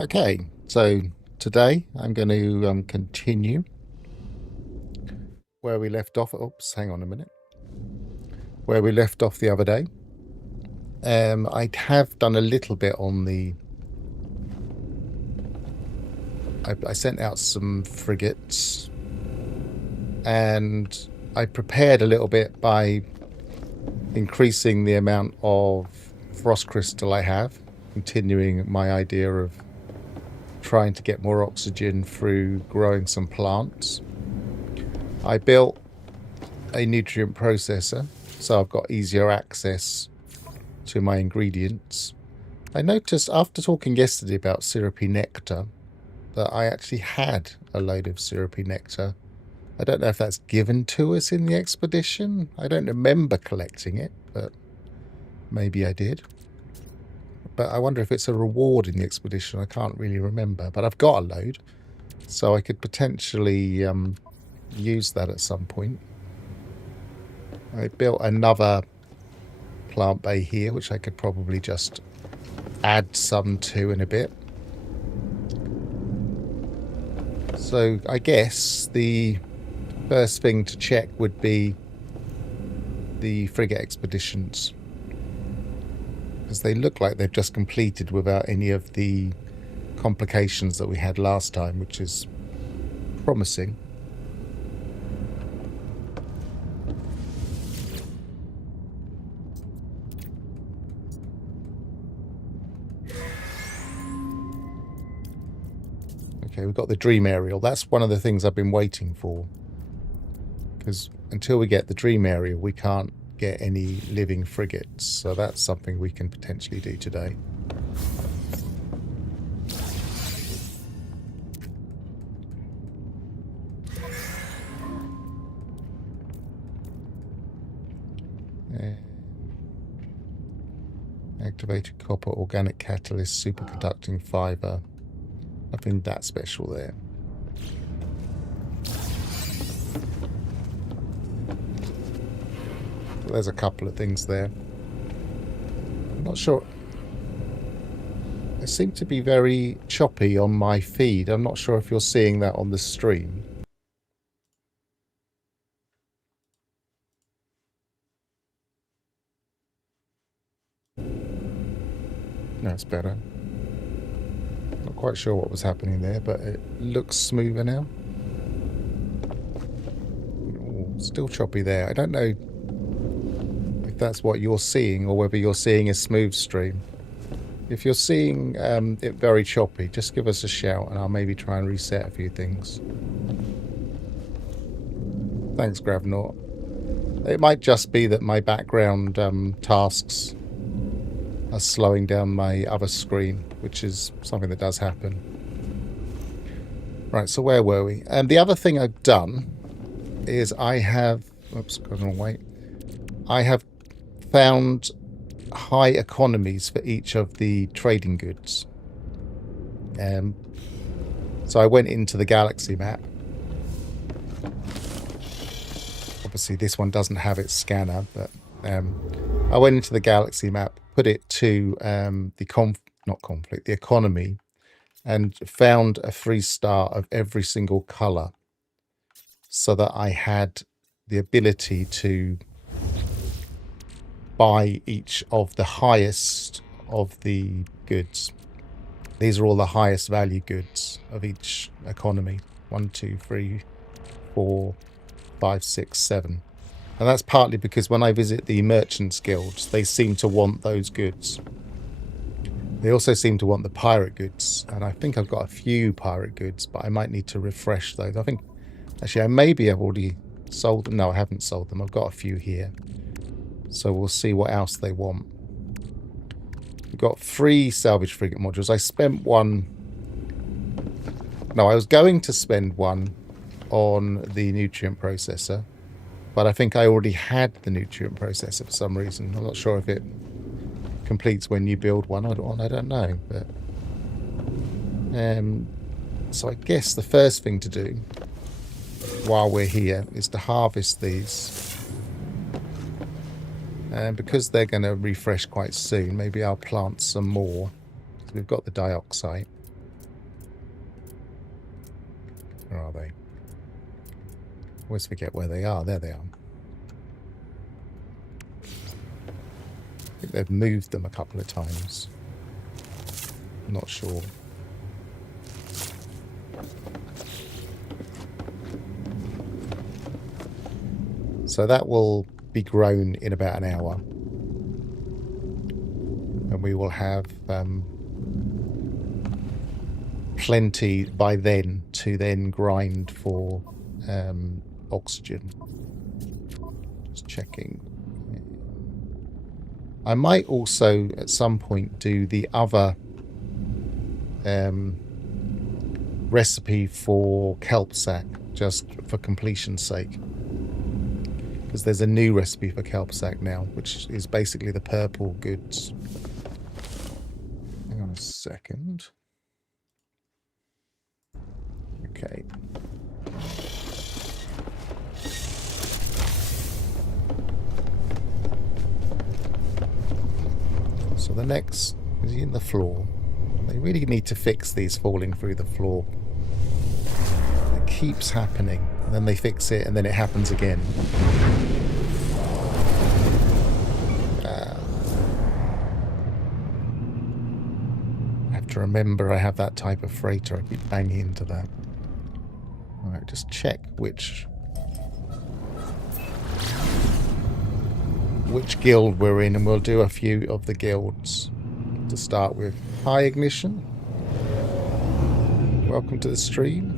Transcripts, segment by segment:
Okay, so today I'm going to continue where we left off. Oops, hang on a minute. Where we left off the other day. I have done a little bit on the... I sent out some frigates. And I prepared a little bit by increasing the amount of frost crystal I have. Continuing my idea of trying to get more oxygen through growing some plants. I built a nutrient processor, so I've got easier access to my ingredients. I noticed after talking yesterday about syrupy nectar that I actually had a load of syrupy nectar. I don't know if that's given to us in the expedition. I don't remember collecting it, but maybe I did. But I wonder if it's a reward in the expedition. I can't really remember, but I've got a load, so I could potentially use that at some point. I built another plant bay here, which I could probably just add some to in a bit. So I guess the first thing to check would be the frigate expeditions, because they look like they've just completed without any of the complications that we had last time, which is promising. Okay, we've got the dream aerial. That's one of the things I've been waiting for, because until we get the dream aerial, we can't get any living frigates. So that's something we can potentially do today. Activated copper, organic catalyst, superconducting fiber. Nothing that special there. There's a couple of things there. I'm not sure. It seemed to be very choppy on my feed. I'm not sure if you're seeing that on the stream. That's better. Not quite sure what was happening there, but it looks smoother now. Ooh, still choppy there. I don't know if that's what you're seeing or whether you're seeing a smooth stream. If you're seeing it very choppy, just give us a shout and I'll maybe try and reset a few things. Thanks, Gravnaut. It might just be that my background tasks are slowing down my other screen, which is something that does happen. Right, so where were we? And the other thing I've done is I have... Oops, got the wrong way. I have found high economies for each of the trading goods. So I went into the galaxy map. Obviously, this one doesn't have its scanner, but I went into the galaxy map, put it to the economy, and found a 3-star of every single color, so that I had the ability to buy each of the highest of the goods. These are all the highest value goods of each economy. 1, 2, 3, 4, 5, 6, 7. And that's partly because when I visit the merchants guilds, they seem to want those goods. They also seem to want the pirate goods, and I think I've got a few pirate goods, but I might need to refresh those. I think, actually, I've already sold them. No, I haven't sold them. I've got a few here. So we'll see what else they want. We've got 3 salvage frigate modules. I spent one... No, I was going to spend one on the nutrient processor, but I think I already had the nutrient processor for some reason. I'm not sure if it completes when you build one. I don't know. But so I guess the first thing to do while we're here is to harvest these. And because they're going to refresh quite soon, maybe I'll plant some more. We've got the dioxide. Where are they? Always forget where they are. There they are. I think they've moved them a couple of times. I'm not sure. So that will be grown in about an hour. And we will have plenty by then to then grind for oxygen. Just checking. I might also at some point do the other recipe for kelp sack, just for completion's sake. Because there's a new recipe for kelp sack now, which is basically the purple goods. Hang on a second. Okay. So the next is in the floor. They really need to fix these falling through the floor. It keeps happening. And then they fix it and then it happens again. I have to remember I have that type of freighter. I keep banging into that. Alright, just check which guild we're in, and we'll do a few of the guilds to start with. Hi, Ignition. Welcome to the stream.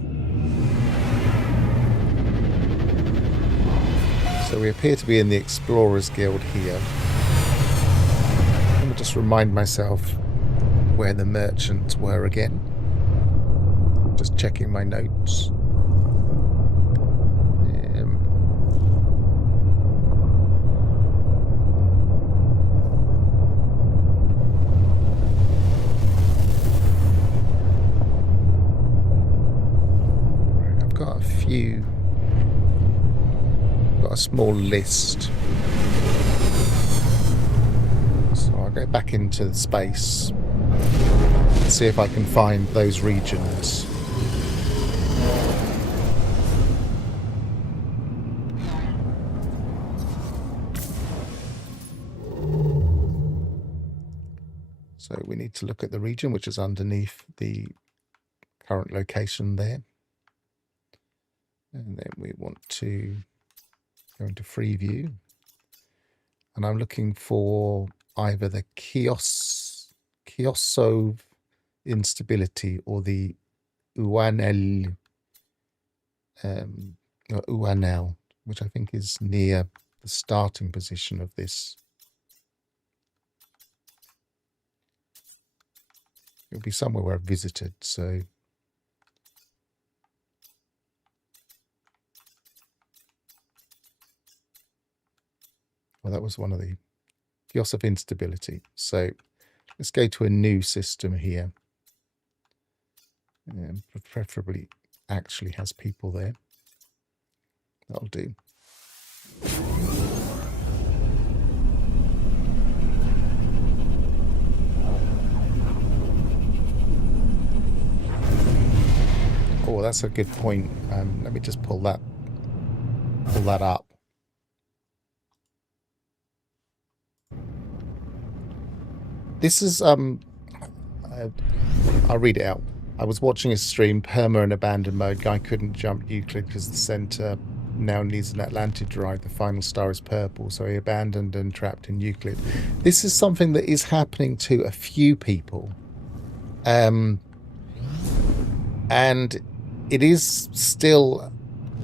So we appear to be in the Explorers Guild here. Let me just remind myself where the merchants were again. Just checking my notes. Got a few, got a small list, so I'll go back into the space and see if I can find those regions. So we need to look at the region which is underneath the current location there. And then we want to go into free view. And I'm looking for either the Kiosov instability or the Uanel, or Uanel, which I think is near the starting position of this. It'll be somewhere where I've visited, so... Well, that was one of the Kios of instability. So let's go to a new system here. And preferably actually has people there. That'll do. Oh, that's a good point. Let me just pull that up. This is, I'll read it out. I was watching a stream, perma and abandoned mode. Guy couldn't jump Euclid because the center now needs an Atlantid drive. The final star is purple, so he abandoned and trapped in Euclid. This is something that is happening to a few people. And it is still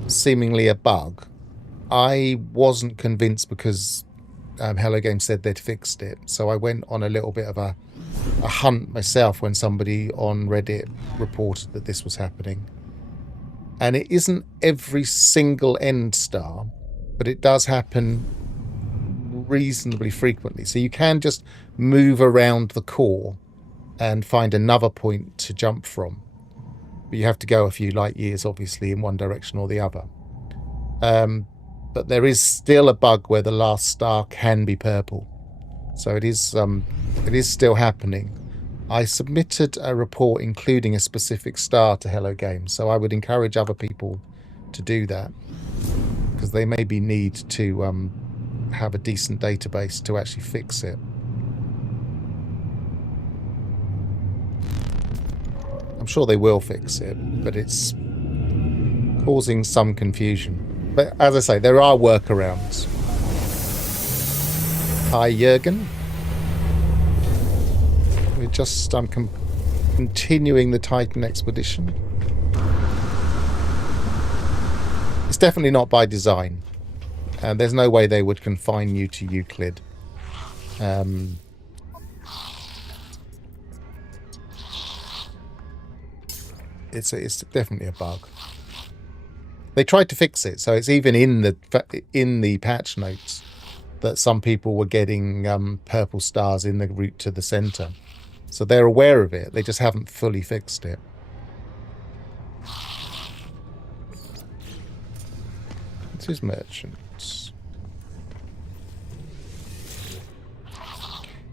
seemingly a bug. I wasn't convinced because... Hello Game said they'd fixed it, so I went on a little bit of a hunt myself when somebody on Reddit reported that this was happening. And it isn't every single end star, but it does happen reasonably frequently. So you can just move around the core and find another point to jump from. But you have to go a few light years, obviously, in one direction or the other. But there is still a bug where the last star can be purple. So it is still happening. I submitted a report including a specific star to Hello Games, so I would encourage other people to do that, because they maybe need to have a decent database to actually fix it. I'm sure they will fix it, but it's causing some confusion. But as I say, there are workarounds. Hi, Jürgen. We're just continuing the Titan expedition. It's definitely not by design. There's no way they would confine you to Euclid. It's definitely a bug. They tried to fix it, so it's even in the patch notes that some people were getting purple stars in the route to the center. So they're aware of it. They just haven't fully fixed it. This is merchants.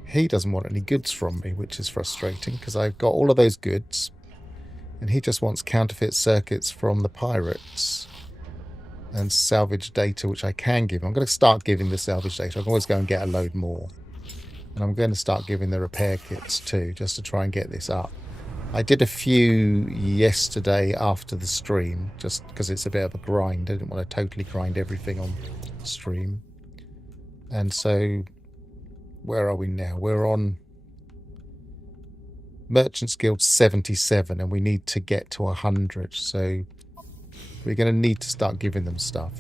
He doesn't want any goods from me, which is frustrating because I've got all of those goods. And he just wants counterfeit circuits from the pirates and salvage data, which I can give. I'm going to start giving the salvage data. I can always go and get a load more. And I'm going to start giving the repair kits too, just to try and get this up. I did a few yesterday after the stream, just because it's a bit of a grind. I didn't want to totally grind everything on stream. And so, where are we now? We're on Merchants Guild 77, and we need to get to 100, so we're going to need to start giving them stuff.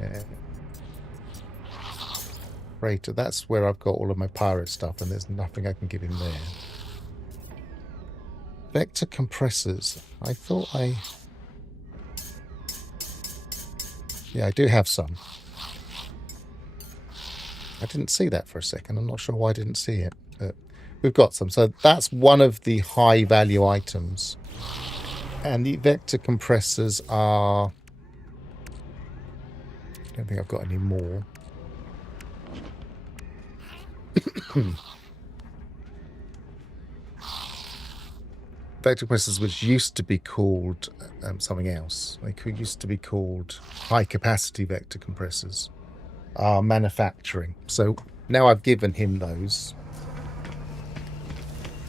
Yeah. Right, that's where I've got all of my pirate stuff, and there's nothing I can give him there. Vector compressors. I thought yeah, I do have some. I didn't see that for a second. I'm not sure why I didn't see it. But we've got some. So that's one of the high value items. And the vector compressors are... I don't think I've got any more. Vector compressors, which used to be called something else. They used to be called high capacity vector compressors. Are manufacturing. So now I've given him those.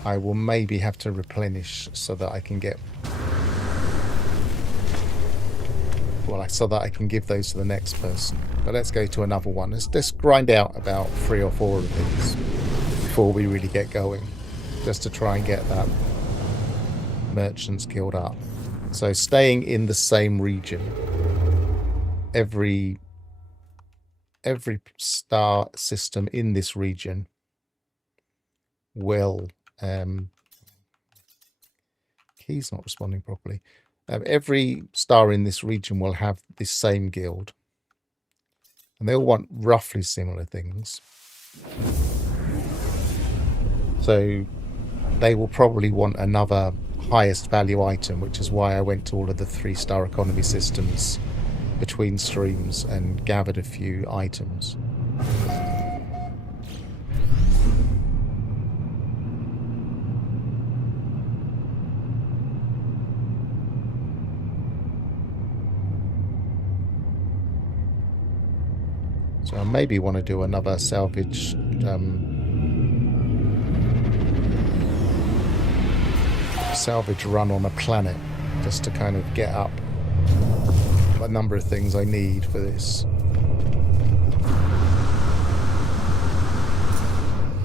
I will maybe have to replenish so that I can get... Well, so that I can give those to the next person. But let's go to another one. Let's grind out about 3 or 4 of these before we really get going. Just to try and get that Merchants Guild up. So staying in the same region. Every star system in this region will... Key's not responding properly. Every star in this region will have this same guild. And they all want roughly similar things. So they will probably want another highest value item, which is why I went to all of the 3-star economy systems between streams and gathered a few items. So I maybe want to do another salvage salvage run on a planet, just to kind of get up a number of things I need for this.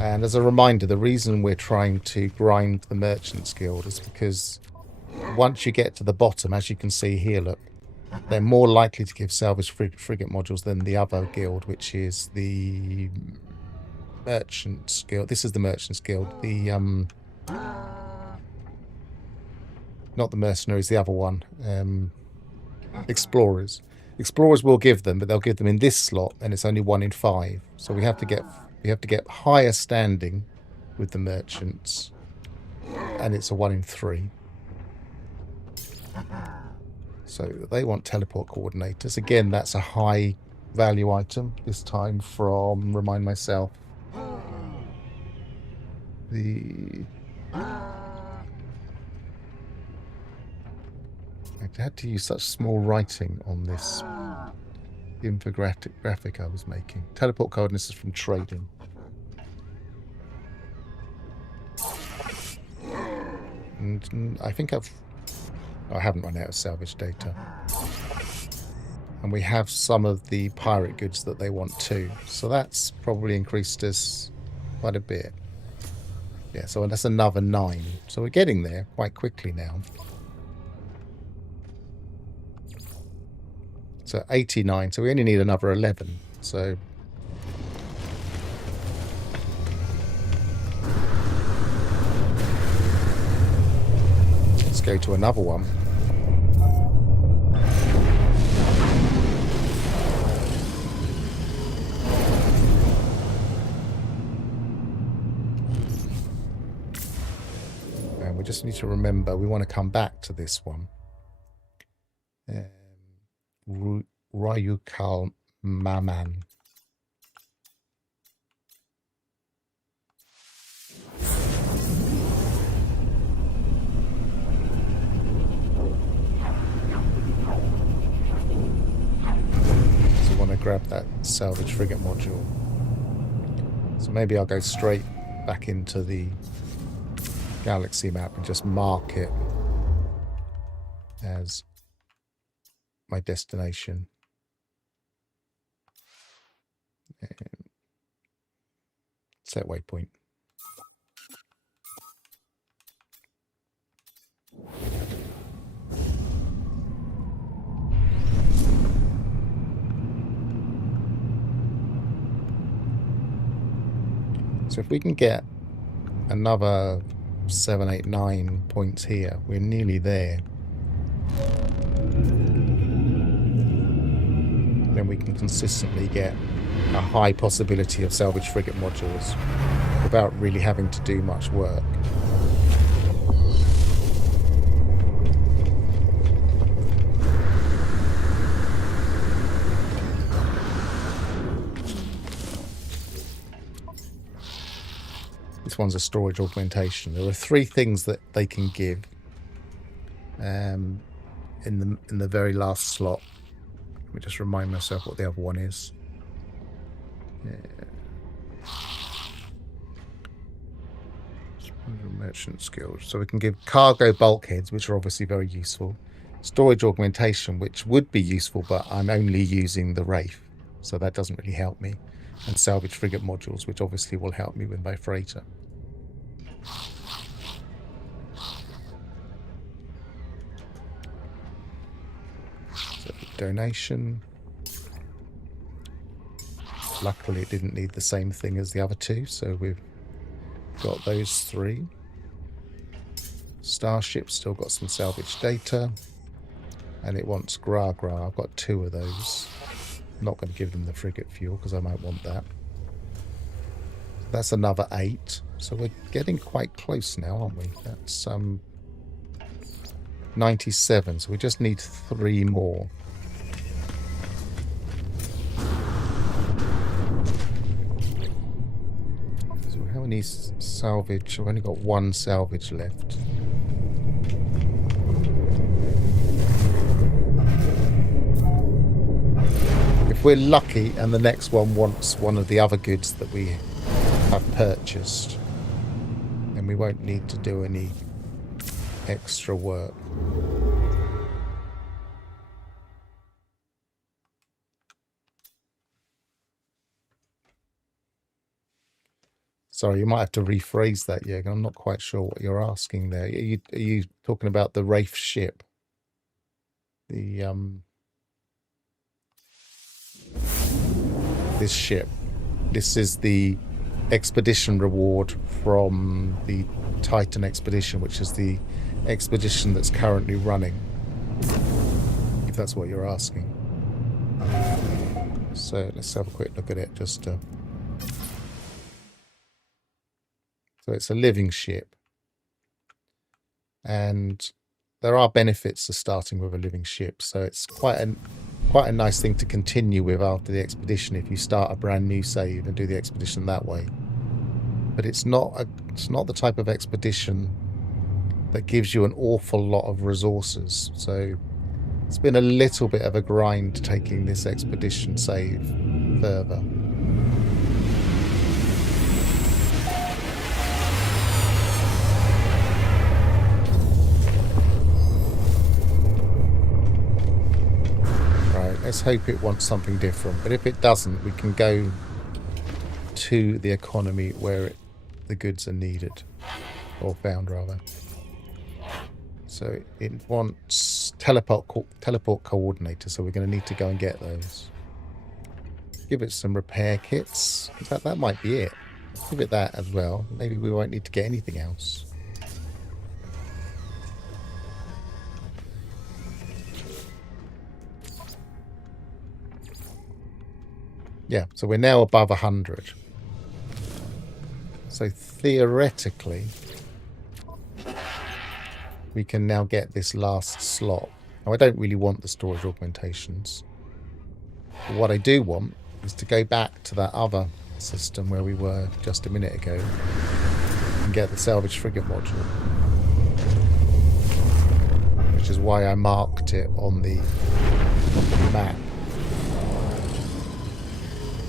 And as a reminder, the reason we're trying to grind the Merchants Guild is because once you get to the bottom, as you can see here, look, they're more likely to give salvage frigate modules than the other guild, which is the Merchants Guild. This is the Merchants Guild. The not the mercenaries, the other one. Explorers. Explorers will give them, but they'll give them in this slot, and it's only 1 in 5. So we have to get higher standing with the merchants, and it's a 1 in 3. So they want teleport coordinators. Again, that's a high value item. This time from, remind myself, I had to use such small writing on this infographic I was making. Teleport coordinates is from trading. And I think I haven't run out of salvage data. And we have some of the pirate goods that they want too. So that's probably increased us quite a bit. Yeah, so that's another 9. So we're getting there quite quickly now. So 89. So we only need another 11. So let's go to another one. And we just need to remember we want to come back to this one. Rayukal Maman. So we want to grab that salvage frigate module. So maybe I'll go straight back into the galaxy map and just mark it as my destination. And set waypoint. So if we can get another 7, 8, 9 points here, we're nearly there. Then we can consistently get a high possibility of salvage frigate modules without really having to do much work. This one's a storage augmentation. There are 3 things that they can give in the very last slot. Let me just remind myself what the other one is. Merchant skills. So we can give cargo bulkheads, which are obviously very useful. Storage augmentation, which would be useful, but I'm only using the Wraith, so that doesn't really help me. And salvage frigate modules, which obviously will help me with my freighter. So donation. Luckily it didn't need the same thing as the other 2, so we've got those 3. Starship still got some salvage data. And it wants Gra Gra. I've got 2 of those. I'm not going to give them the frigate fuel because I might want that. That's another 8. So we're getting quite close now, aren't we? That's 97. So we just need 3 more. So how many salvage? I've only got 1 salvage left. If we're lucky and the next one wants one of the other goods that we have purchased, then we won't need to do any extra work. Sorry, you might have to rephrase that, Jürgen. I'm not quite sure what you're asking there. Are you talking about the Wraith ship? This ship. This is the expedition reward from the Titan expedition, which is the expedition that's currently running. If that's what you're asking. So let's have a quick look at it just to... So it's a living ship. And there are benefits to starting with a living ship. So it's quite a nice thing to continue with after the expedition if you start a brand new save and do the expedition that way. but it's not the type of expedition that gives you an awful lot of resources. So it's been a little bit of a grind taking this expedition save further. Right, let's hope it wants something different. But if it doesn't, we can go to the economy where the goods are needed, or found rather. So it wants teleport coordinator, so we're going to need to go and get those. Give it some repair kits. In fact, that might be it. Let's give it that as well. Maybe we won't need to get anything else. Yeah, so we're now above 100. So theoretically, we can now get this last slot. Now, I don't really want the storage augmentations. But what I do want is to go back to that other system where we were just a minute ago and get the salvaged frigate module. Which is why I marked it on the map.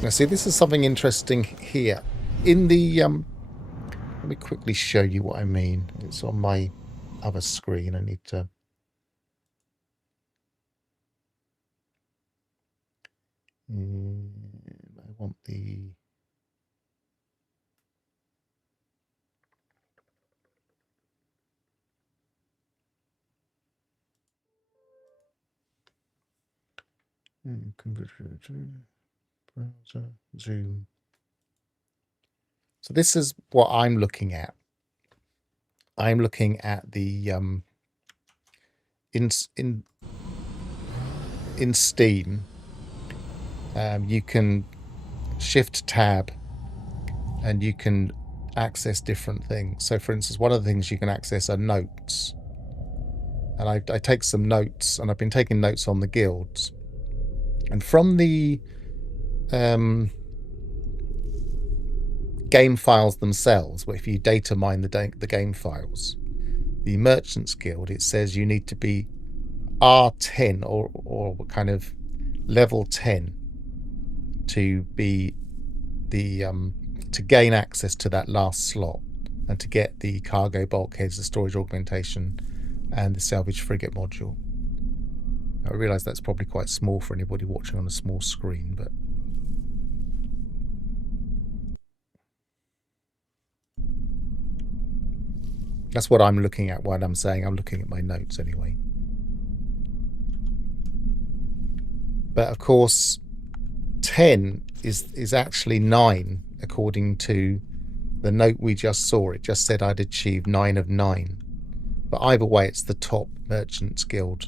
Now see, this is something interesting here. In the... let me quickly show you what I mean. It's on my other screen. I need to... I want the... browser, zoom. So this is what I'm looking at. I'm looking at the in Steam. You can shift tab and you can access different things. So for instance, one of the things you can access are notes. And I take some notes, and I've been taking notes on the guilds. And from the game files themselves, where if you data mine the game files, the Merchants Guild, it says you need to be R10 or kind of level 10 to be the to gain access to that last slot and to get the cargo bulkheads, the storage augmentation, and the salvage frigate module. I realise that's probably quite small for anybody watching on a small screen, but that's what I'm looking at while I'm saying I'm looking at my notes anyway. But of course, 10 is actually 9 according to the note we just saw. It just said I'd achieved 9 of 9. But either way, it's the top Merchants Guild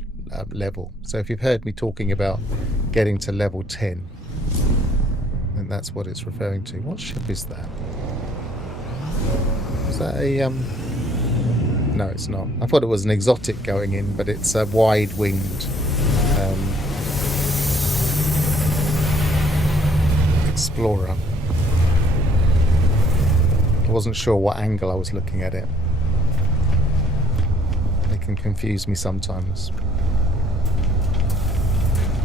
level. So if you've heard me talking about getting to level 10, then that's what it's referring to. What ship is that? Is that a... No, it's not. I thought it was an exotic going in, but it's a wide-winged explorer. I wasn't sure what angle I was looking at it. They can confuse me sometimes.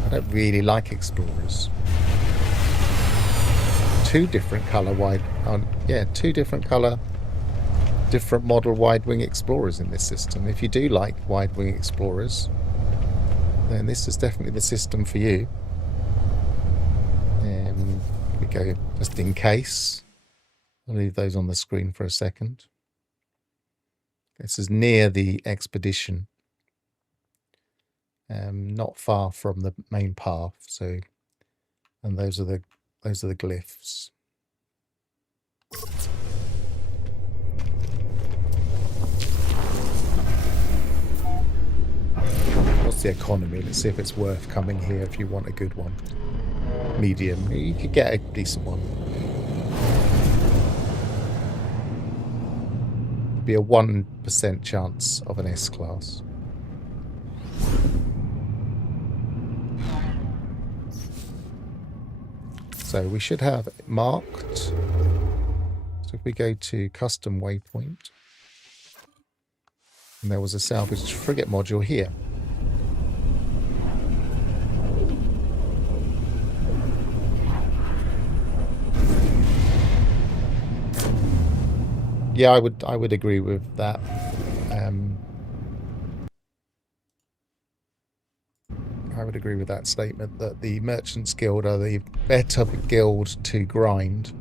I don't really like explorers. Two different colour different model wide-wing explorers in this system. If you do like wide-wing explorers, then this is definitely the system for you. We go just in case. I'll leave those on the screen for a second. This is near the expedition, not far from the main path. So, and those are the glyphs. What's the economy? Let's see if it's worth coming here if you want a good one. Medium. You could get a decent one. Be a 1% chance of an S-class. So we should have it marked. So So if we go to custom waypoint, and there was a salvaged frigate module here. Yeah, I would agree with that. I would agree with that statement that the Merchants Guild are the better guild to grind.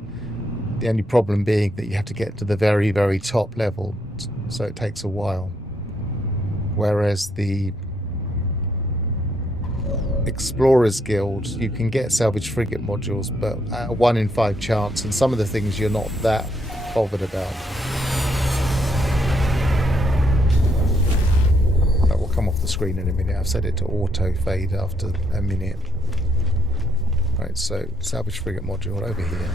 The only problem being that you have to get to the very, very top level, so it takes a while. Whereas the Explorers Guild, you can get salvage frigate modules, but at a 1 in 5 chance, and some of the things you're not that bothered about. That will come off the screen in a minute. I've set it to auto fade after a minute. Right, so salvage frigate module over here.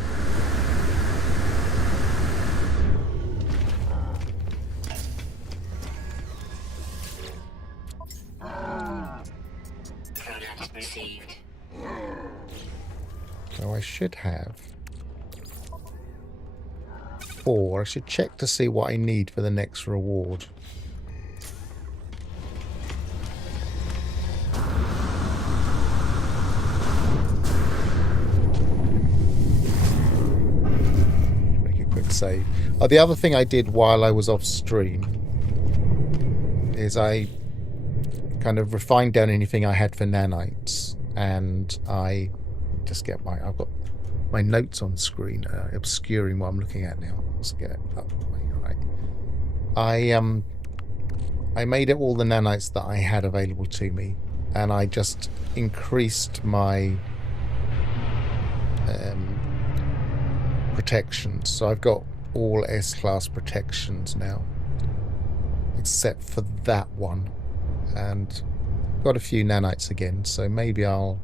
So I should have 4. I should check to see what I need for the next reward. Make a quick save. Oh, the other thing I did while I was off stream is I kind of refined down anything I had for nanites, and I just get I've got my notes on screen obscuring what I'm looking at now. Let's get it up. Right. I made it all the nanites that I had available to me, and I just increased my protections. So I've got all S-class protections now, except for that one, and got a few nanites again. So maybe I'll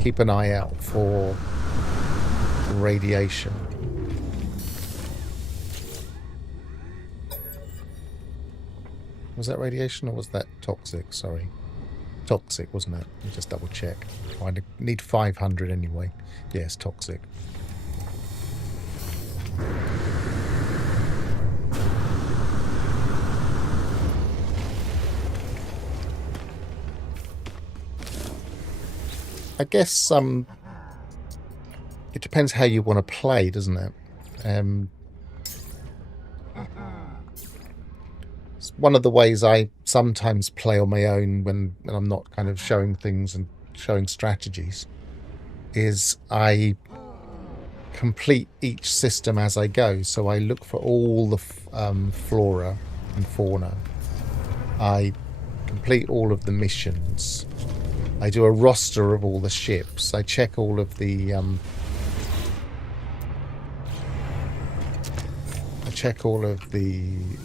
keep an eye out for radiation. Was that radiation or was that toxic? Sorry. Toxic, wasn't it? Let me just double check. I need 500 anyway. Yes, toxic. I guess it depends how you want to play, doesn't it? It's one of the ways I sometimes play on my own when I'm not kind of showing things and showing strategies, is I complete each system as I go. So I look for all the flora and fauna. I complete all of the missions. I do a roster of all the ships. I check all of the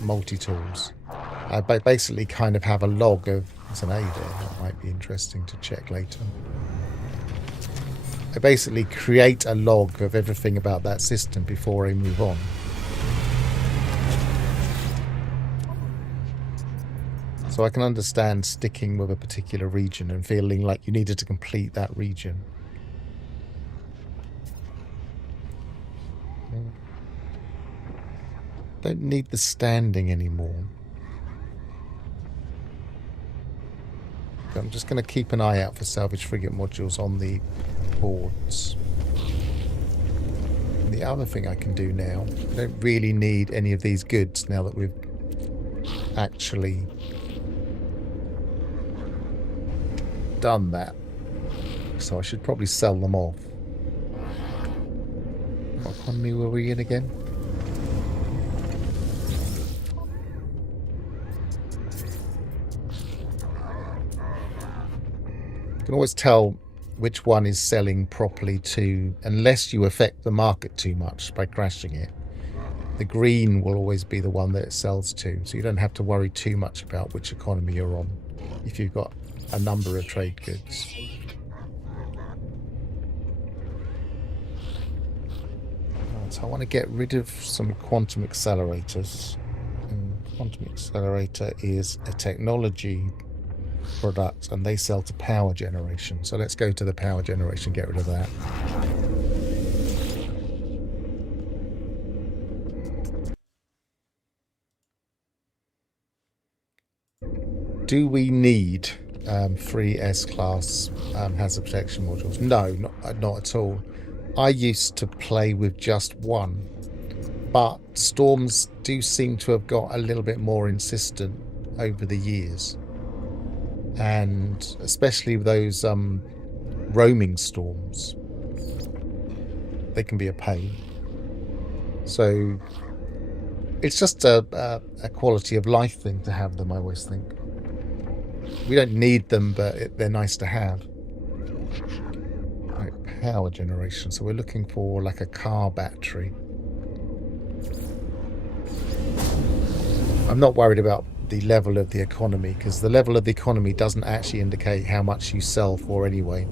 multi-tools. I basically kind of have a log of... There's an A there. That might be interesting to check later. I basically create a log of everything about that system before I move on. So I can understand sticking with a particular region and feeling like you needed to complete that region. Don't need the standing anymore. I'm just going to keep an eye out for salvage frigate modules on the boards. And the other thing I can do now, I don't really need any of these goods now that we've actually done that. So I should probably sell them off. What economy were we in again? You can always tell which one is selling properly too, unless you affect the market too much by crashing it. The green will always be the one that it sells to, so you don't have to worry too much about which economy you're on if you've got a number of trade goods. So I want to get rid of some quantum accelerators. And quantum accelerator is a technology product, and they sell to power generation. So let's go to the power generation, get rid of that. Do we need 3 S-class hazard protection modules? No, not at all. I used to play with just one, but storms do seem to have got a little bit more insistent over the years, and especially those roaming storms, they can be a pain. So it's just a quality of life thing to have them, I always think. We don't need them, but they're nice to have. Right, power generation. So we're looking for like a car battery. I'm not worried about the level of the economy, because the level of the economy doesn't actually indicate how much you sell for anyway.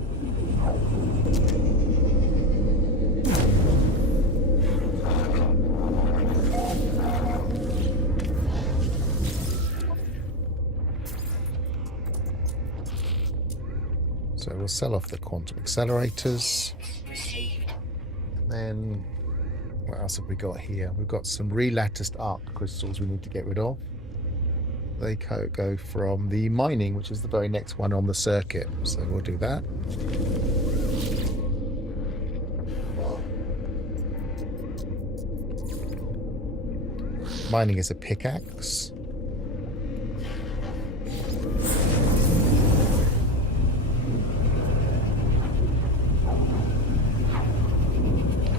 So we'll sell off the quantum accelerators. And then what else have we got here? We've got some relatticed arc crystals we need to get rid of. They go from the mining, which is the very next one on the circuit. So we'll do that. Mining is a pickaxe.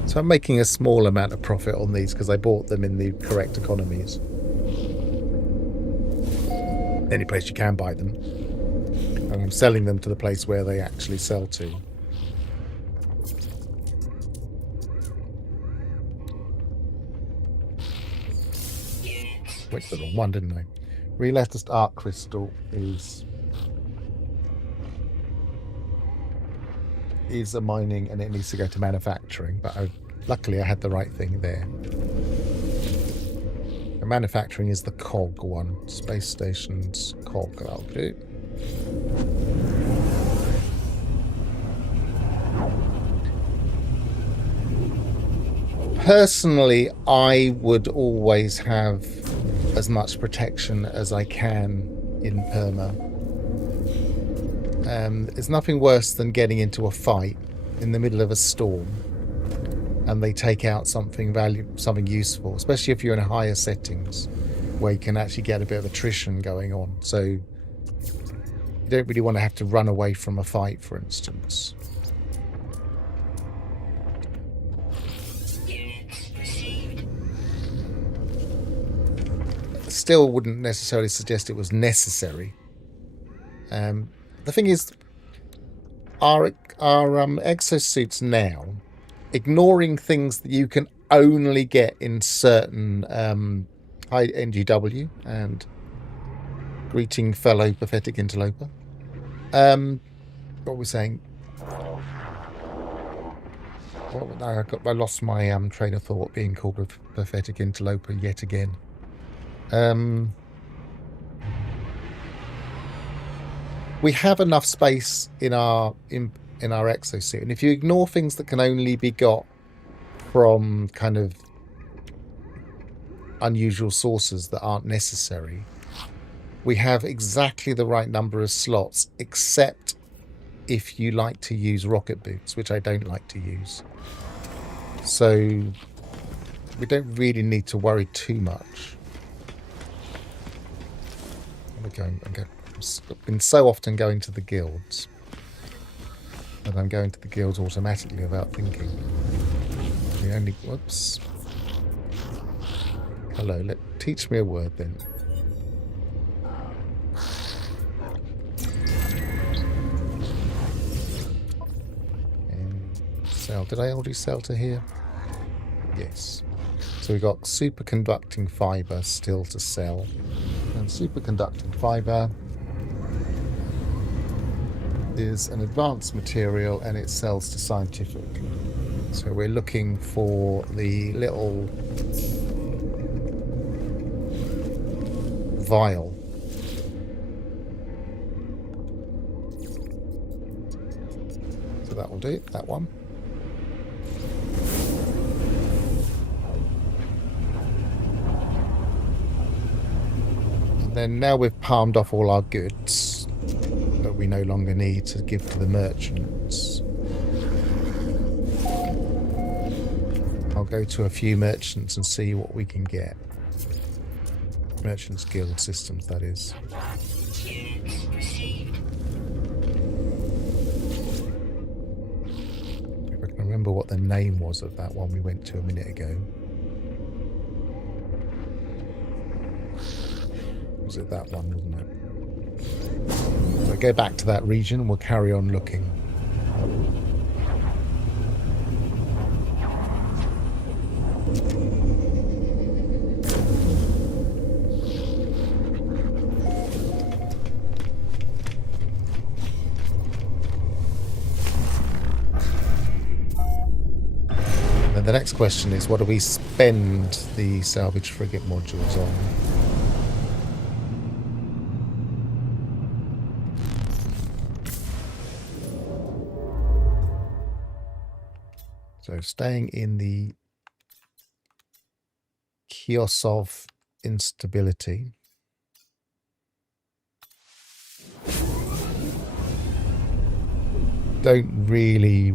So I'm making a small amount of profit on these because I bought them in the correct economies. Any place you can buy them. And I'm selling them to the place where they actually sell to. Went to the wrong one, didn't I? Relatticed arc crystal is a mining, and it needs to go to manufacturing, but luckily I had the right thing there. The manufacturing is the cog one. Space stations cog, that'll do. Personally, I would always have as much protection as I can in perma. It's nothing worse than getting into a fight in the middle of a storm and they take out something useful, especially if you're in higher settings where you can actually get a bit of attrition going on. So you don't really want to have to run away from a fight, for instance. Still wouldn't necessarily suggest it was necessary. The thing is, our exosuits now, ignoring things that you can only get in certain high NGW, and greeting fellow pathetic interloper. What were we saying? I lost my train of thought, being called a pathetic interloper yet again. We have enough space in our exosuit, and if you ignore things that can only be got from kind of unusual sources that aren't necessary, we have exactly the right number of slots, except if you like to use rocket boots, which I don't like to use. So we don't really need to worry too much. I've been so often going to the guilds that I'm going to the guilds automatically without thinking. Whoops. Hello, teach me a word then. And sell. Did I already sell to here? Yes. So we've got superconducting fibre still to sell. And superconducting fibre is an advanced material, and it sells to scientific. So we're looking for the little vial. So that will do, that one. then now we've palmed off all our goods that we no longer need to give to the merchants. I'll go to a few merchants and see what we can get. Merchants Guild systems, that is. If I can remember what the name was of that one we went to a minute ago. Was it that one, wasn't it? So go back to that region and we'll carry on looking. And the next question is, what do we spend the salvage frigate modules on? So staying in the chaos of instability. Don't really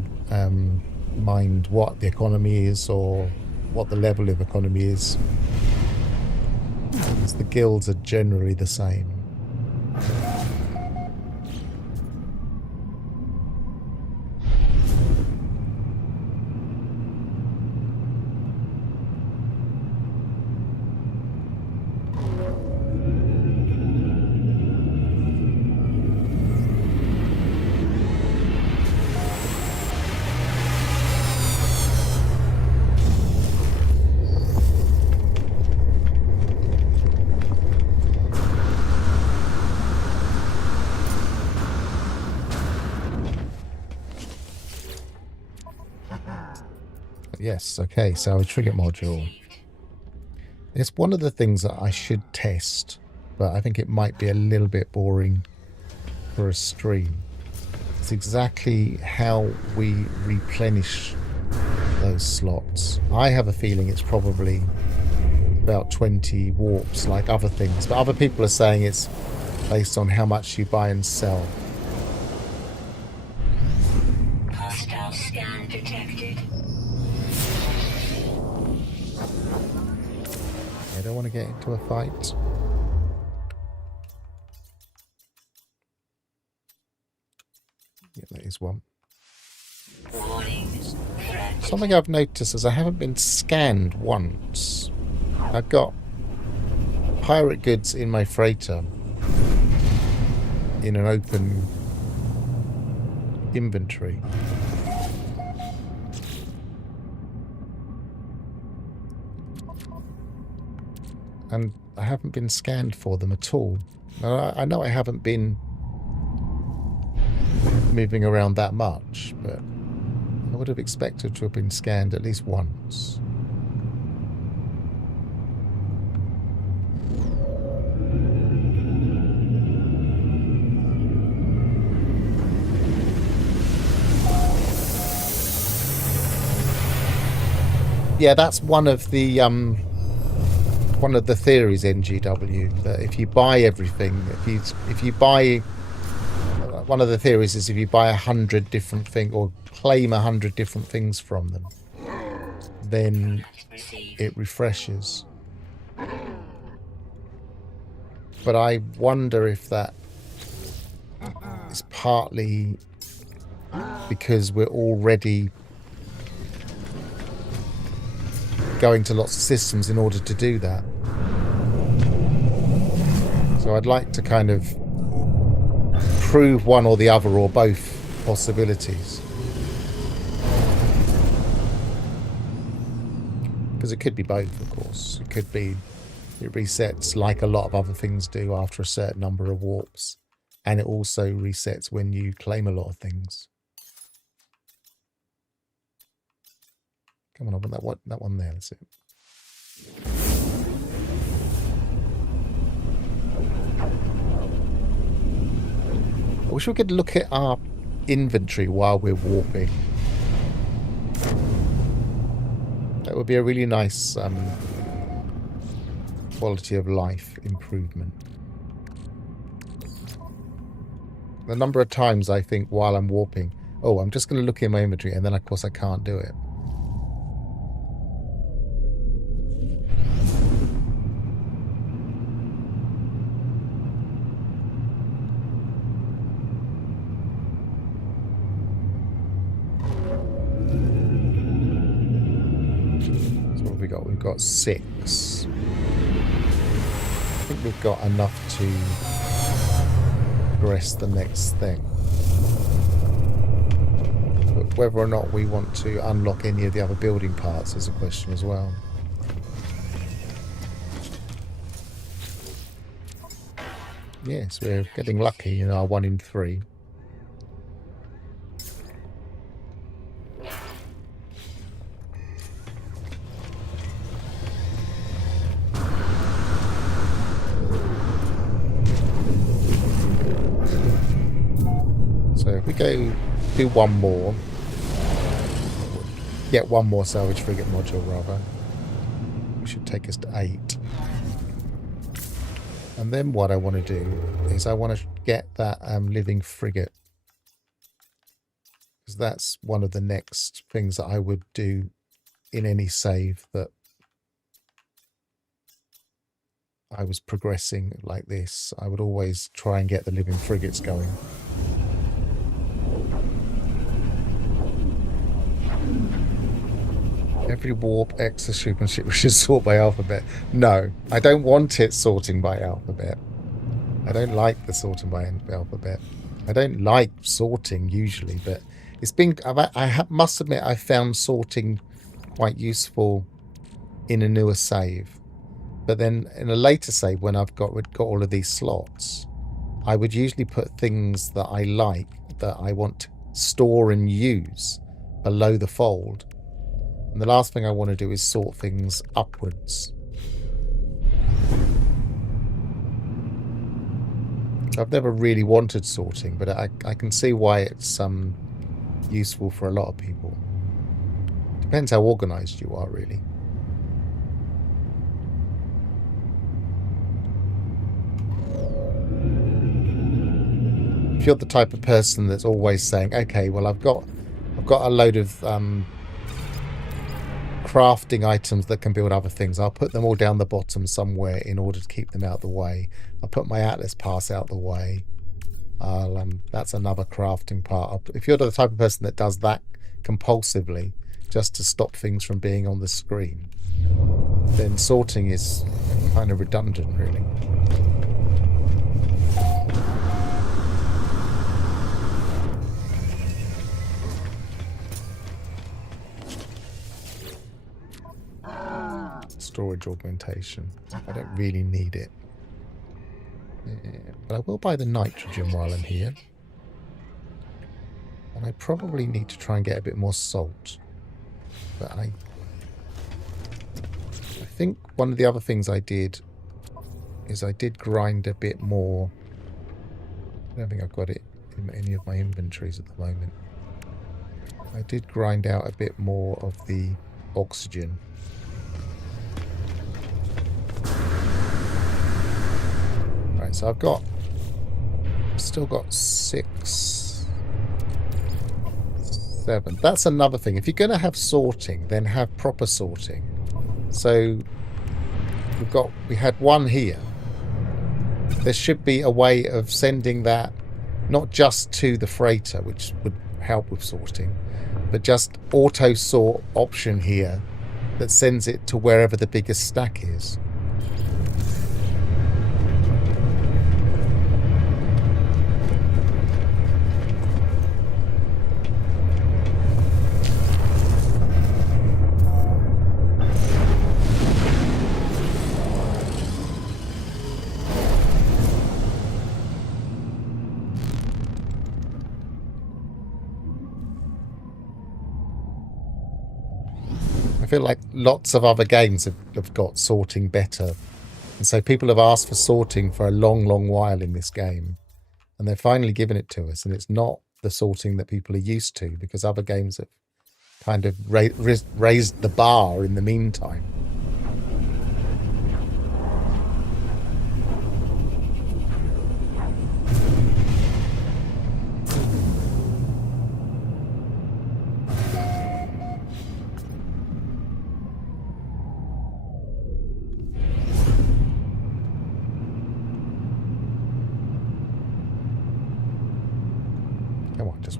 mind what the economy is or what the level of economy is, because the guilds are generally the same. Yes, okay, so a frigate module. It's one of the things that I should test, but I think it might be a little bit boring for a stream. It's exactly how we replenish those slots. I have a feeling it's probably about 20 warps like other things, but other people are saying it's based on how much you buy and sell. Hostile scan detected. I don't want to get into a fight. Yeah, that is one. Warnings. Threat. Something I've noticed is I haven't been scanned once. I've got pirate goods in my freighter in an open inventory. And I haven't been scanned for them at all. I know I haven't been moving around that much, but I would have expected to have been scanned at least once. Yeah, that's one of the theories, NGW, that if you buy everything, if you buy, one of the theories is if you buy 100 different things or claim 100 different things from them, then it refreshes. But I wonder if that is partly because we're already going to lots of systems in order to do that. So I'd like to kind of prove one or the other or both possibilities. Because it could be both, of course. It could be it resets like a lot of other things do after a certain number of warps. And it also resets when you claim a lot of things. Come on, I want that one there. That's it. I wish we could look at our inventory while we're warping. That would be a really nice quality of life improvement. The number of times I think while I'm warping, oh, I'm just going to look in my inventory, and then of course I can't do it. So what have we got? We've got 6. I think we've got enough to progress the next thing. But whether or not we want to unlock any of the other building parts is a question as well. Yes, we're getting lucky in our 1 in 3. So if we go do one more, get one more salvage frigate module rather, we should take us to 8. And then what I want to do is I want to get that living frigate, because that's one of the next things that I would do in any save that I was progressing like this. I would always try and get the living frigates going. Every warp exosuperman ship we should sort by alphabet. No, I don't want it sorting by alphabet. I don't like the sorting by alphabet. I don't like sorting usually, but it's been. Must admit, I found sorting quite useful in a newer save. But then in a later save, when I've got all of these slots, I would usually put things that I like, that I want to store and use below the fold. And the last thing I want to do is sort things upwards. I've never really wanted sorting, but I can see why it's useful for a lot of people. Depends how organised you are, really. If you're the type of person that's always saying, okay, well, I've got a load of crafting items that can build other things. I'll put them all down the bottom somewhere in order to keep them out of the way. I'll put my Atlas pass out the way. That's another crafting part. If you're the type of person that does that compulsively just to stop things from being on the screen, then sorting is kind of redundant, really. Storage augmentation. I don't really need it. But I will buy the nitrogen while I'm here. And I probably need to try and get a bit more salt. But I think one of the other things I did is I did grind a bit more. I don't think I've got it in any of my inventories at the moment. I did grind out a bit more of the oxygen. Right, so I've still got 6, 7. That's another thing. If you're going to have sorting, then have proper sorting. So we had 1 here. There should be a way of sending that not just to the freighter, which would help with sorting, but just auto sort option here that sends it to wherever the biggest stack is. I feel like lots of other games have got sorting better. And so people have asked for sorting for a long, long while in this game. And they're finally giving it to us. And it's not the sorting that people are used to, because other games have kind of raised the bar in the meantime.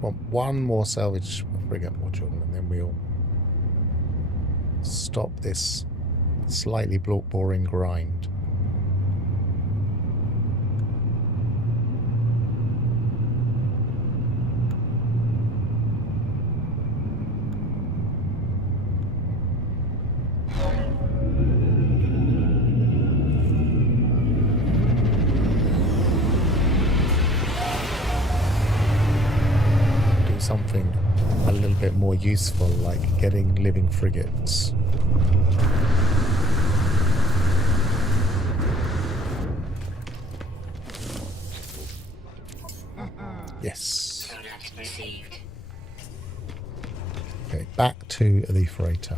Just want one more salvage frigate module, and then we'll stop this slightly boring grind. Something a little bit more useful, like getting living frigates. Yes. Okay, back to the freighter.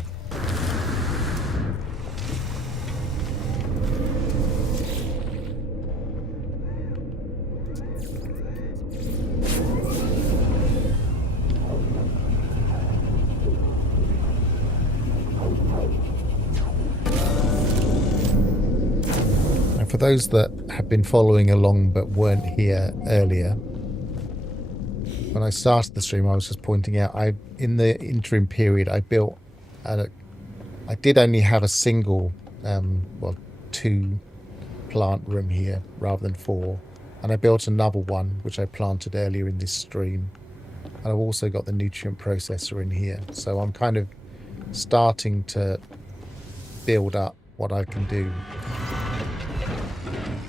For those that have been following along but weren't here earlier, when I started the stream, I was just pointing out, in the interim period, I built, I did only have a single, well, 2 plant room here rather than 4, and I built another one which I planted earlier in this stream, and I've also got the nutrient processor in here, so I'm kind of starting to build up what I can do.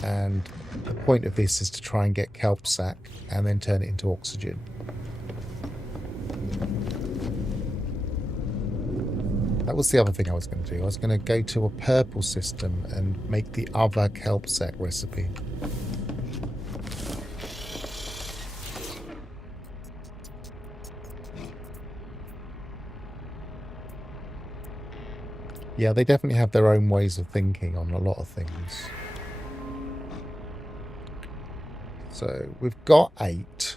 And the point of this is to try and get kelp sack and then turn it into oxygen. That was the other thing I was going to do. I was going to go to a purple system and make the other kelp sack recipe. Yeah, they definitely have their own ways of thinking on a lot of things. So we've got 8.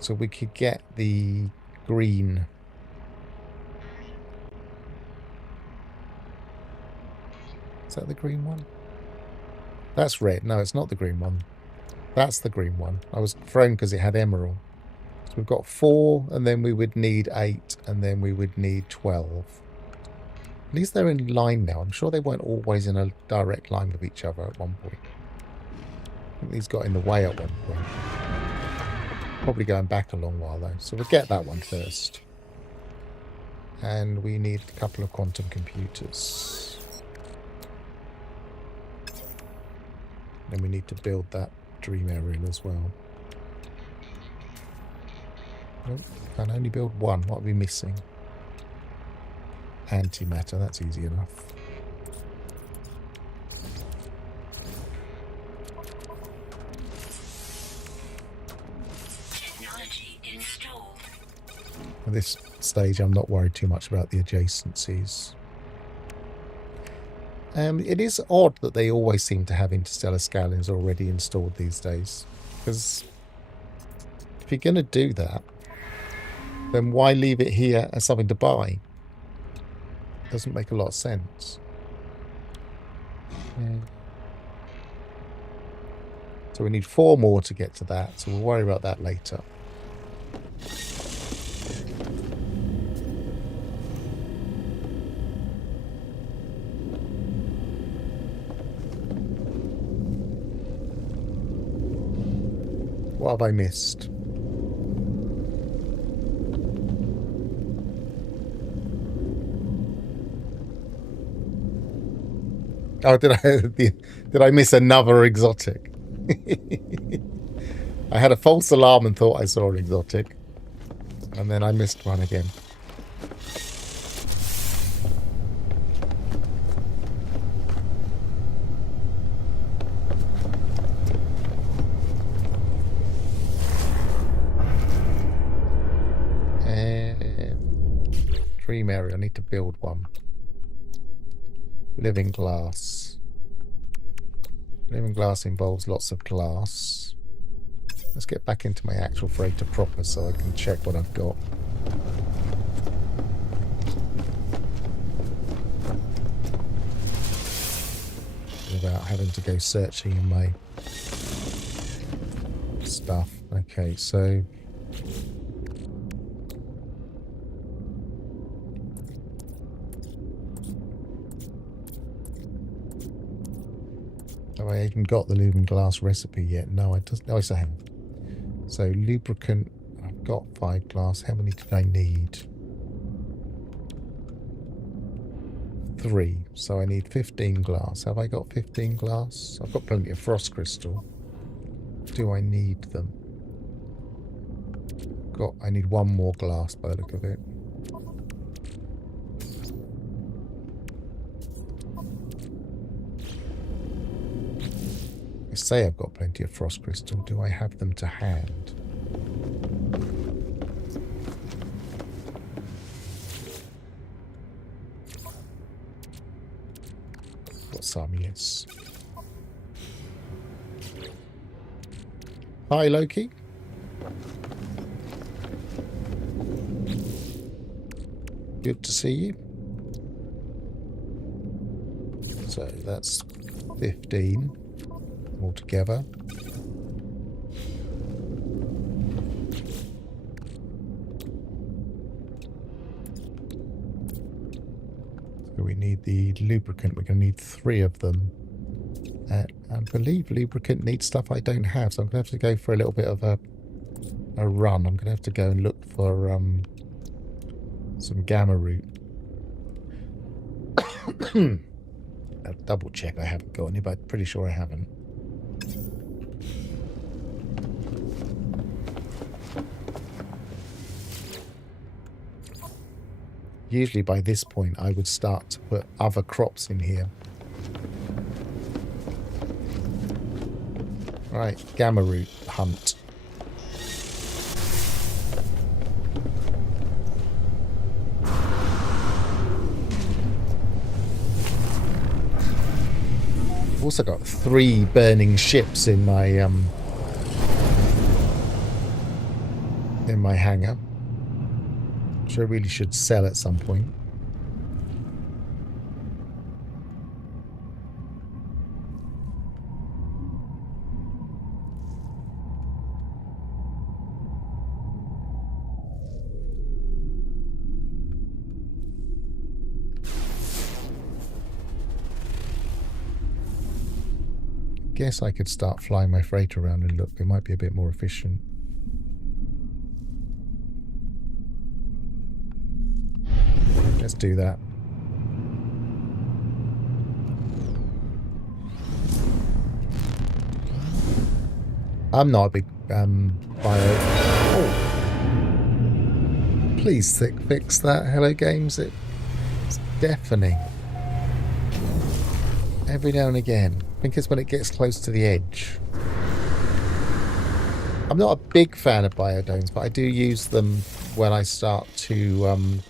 So we could get the green. Is that the green one? That's red. No, it's not the green one. That's the green one. I was thrown because it had emerald. So we've got 4, and then we would need 8, and then we would need 12. At least they're in line now. I'm sure they weren't always in a direct line with each other at one point. I think these got in the way at one point. Probably going back a long while though. So we'll get that one first. And we need a couple of quantum computers. Then we need to build that dream aerial as well. Nope, can only build one. What are we missing? Antimatter, that's easy enough. At this stage, I'm not worried too much about the adjacencies. It is odd that they always seem to have interstellar scallions already installed these days. Because if you're going to do that, then why leave it here as something to buy? Doesn't make a lot of sense. Yeah. So we need 4 more to get to that, so we'll worry about that later. What have I missed? Oh, did I miss another exotic? I had a false alarm and thought I saw an exotic, and then I missed one again. Dream area, I need to build one. Living glass. Living glass involves lots of glass. Let's get back into my actual freighter proper so I can check what I've got. Without having to go searching in my stuff. Okay, so have I even got the lumen glass recipe yet? No, I just no, I have. So lubricant, I've got 5 glass. How many did I need? 3. So I need 15 glass. Have I got 15 glass? I've got plenty of frost crystal. Do I need them? I need 1 more glass by the look of it. I say I've got plenty of frost crystal. Do I have them to hand? Got some, yes. Hi, Loki. Good to see you. So that's 15 altogether. So we need the lubricant. We're going to need 3 of them. I believe lubricant needs stuff I don't have, so I'm going to have to go for a little bit of a run. I'm going to have to go and look for some gamma root. I'll double check I haven't got any, but I'm pretty sure I haven't. Usually by this point I would start to put other crops in here. Right, gamma root hunt. I've also got 3 burning ships in my hangar, which I really should sell at some point. Guess I could start flying my freighter around and look. It might be a bit more efficient. Let's do that. I'm not a big bio. Oh. Please fix that. Hello Games. It's deafening. Every now and again. I think it's when it gets close to the edge. I'm not a big fan of biodomes, but I do use them when I start to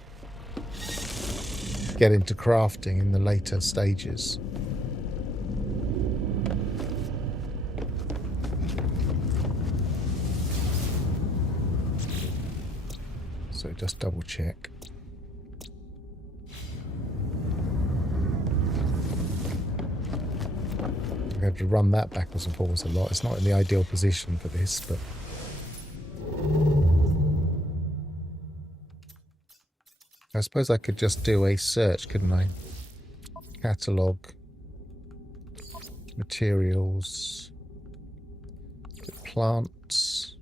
get into crafting in the later stages. So just double check. I have to run that backwards and forwards a lot. It's not in the ideal position for this, but I suppose I could just do a search, couldn't I? Catalogue, materials, plants,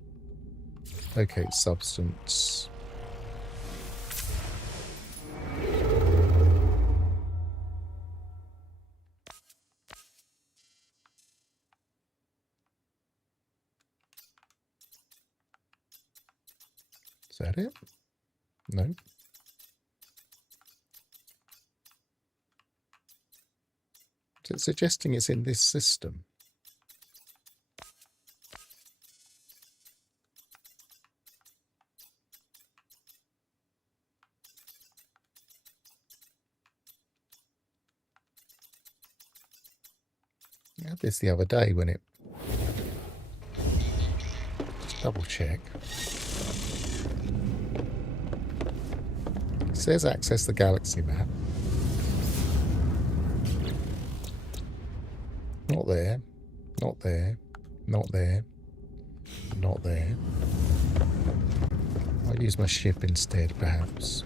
locate substance. Is that it? No. Is it suggesting it's in this system? I had this the other day when it... Just double check. It says access the galaxy map. Not there. Not there. Not there. Not there. I'll use my ship instead, perhaps.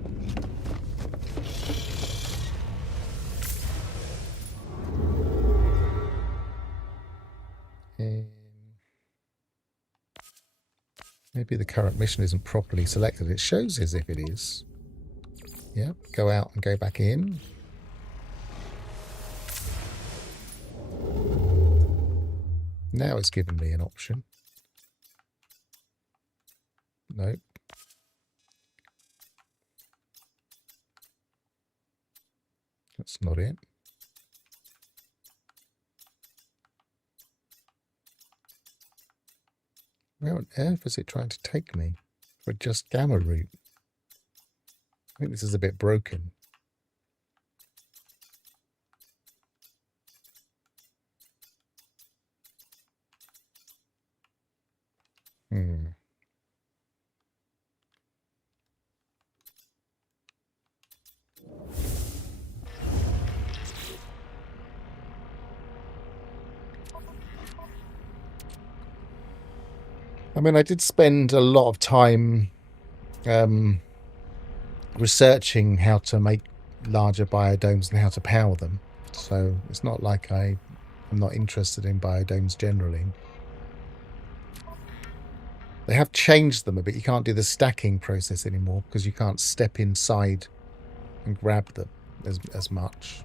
Maybe the current mission isn't properly selected. It shows as if it is. Yep, go out and go back in. Now it's given me an option. Nope. That's not it. Where on earth is it trying to take me? For just gamma route? I think this is a bit broken. I mean, I did spend a lot of time researching how to make larger biodomes and how to power them. So it's not like I'm not interested in biodomes generally. They have changed them a bit. You can't do the stacking process anymore because you can't step inside and grab them as much.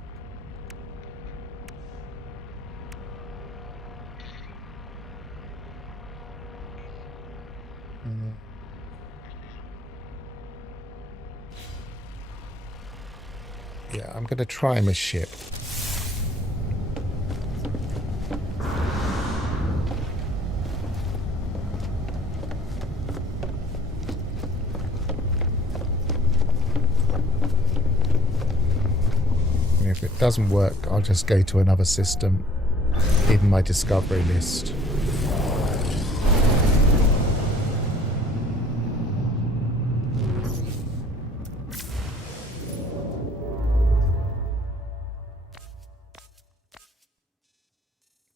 Yeah, I'm going to try my ship. And if it doesn't work, I'll just go to another system in my discovery list.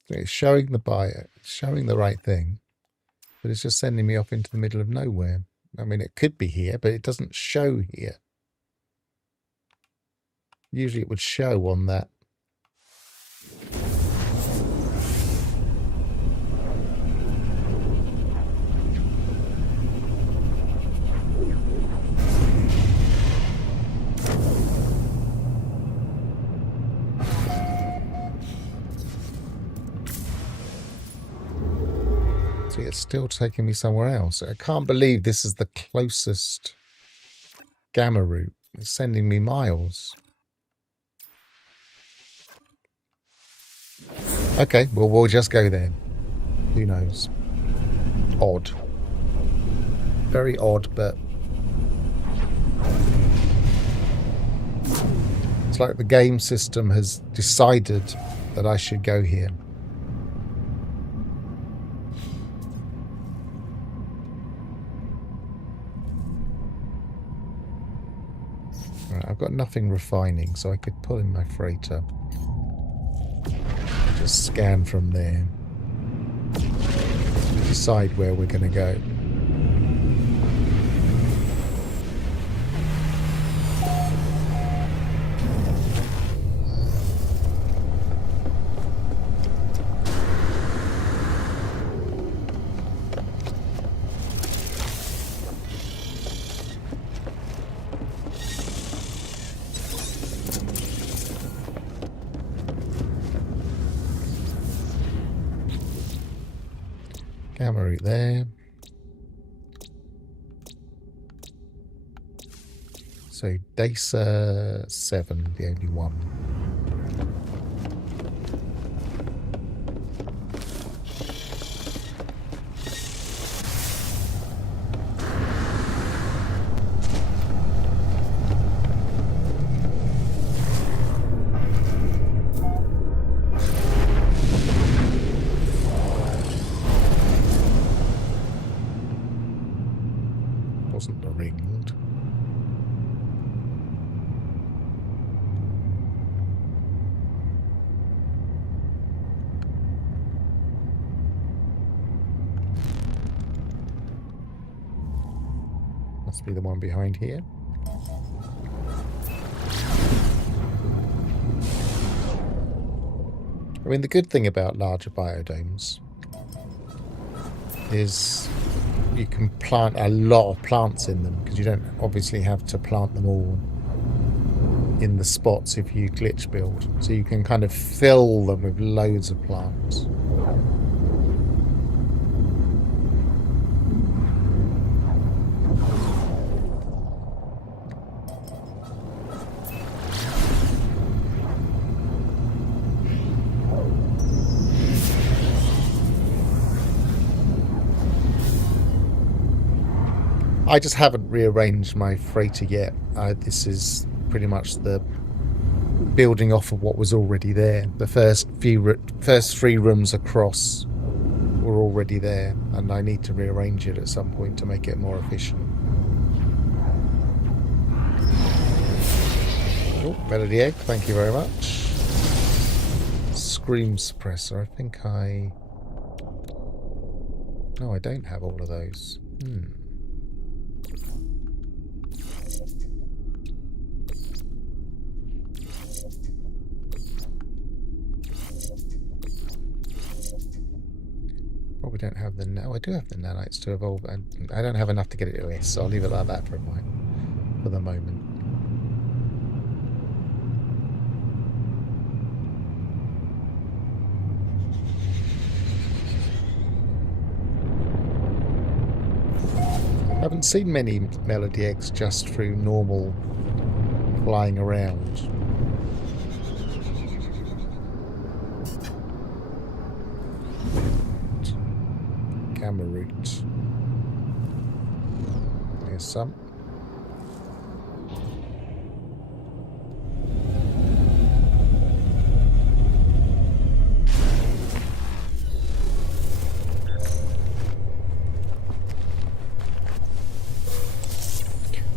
It's showing the buyer, it's showing the right thing, but it's just sending me off into the middle of nowhere. I mean, it could be here, but it doesn't show here. Usually it would show on that. It's still taking me somewhere else. I can't believe this is the closest gamma route. It's sending me miles. Okay, well, we'll just go there. Who knows? Odd. Very odd, but it's like the game system has decided that I should go here. I've got nothing refining, so I could pull in my freighter. Just scan from there. Decide where we're going to go. Gamma route there. So Dacer 7, the only one. Wasn't the ringed. Must be the one behind here. I mean, the good thing about larger biodomes is you can plant a lot of plants in them, because you don't obviously have to plant them all in the spots if you glitch build. So you can kind of fill them with loads of plants. I just haven't rearranged my freighter yet. This is pretty much the building off of what was already there. The first 3 rooms across were already there, and I need to rearrange it at some point to make it more efficient. Oh, Melody Egg, thank you very much. Scream suppressor, I think I... No, I don't have all of those. Probably don't have the... No, I do have the nanites to evolve. I don't have enough to get it to S, so I'll leave it like that for the moment. I haven't seen many Melody Eggs just through normal flying around. Gamma root. There's some.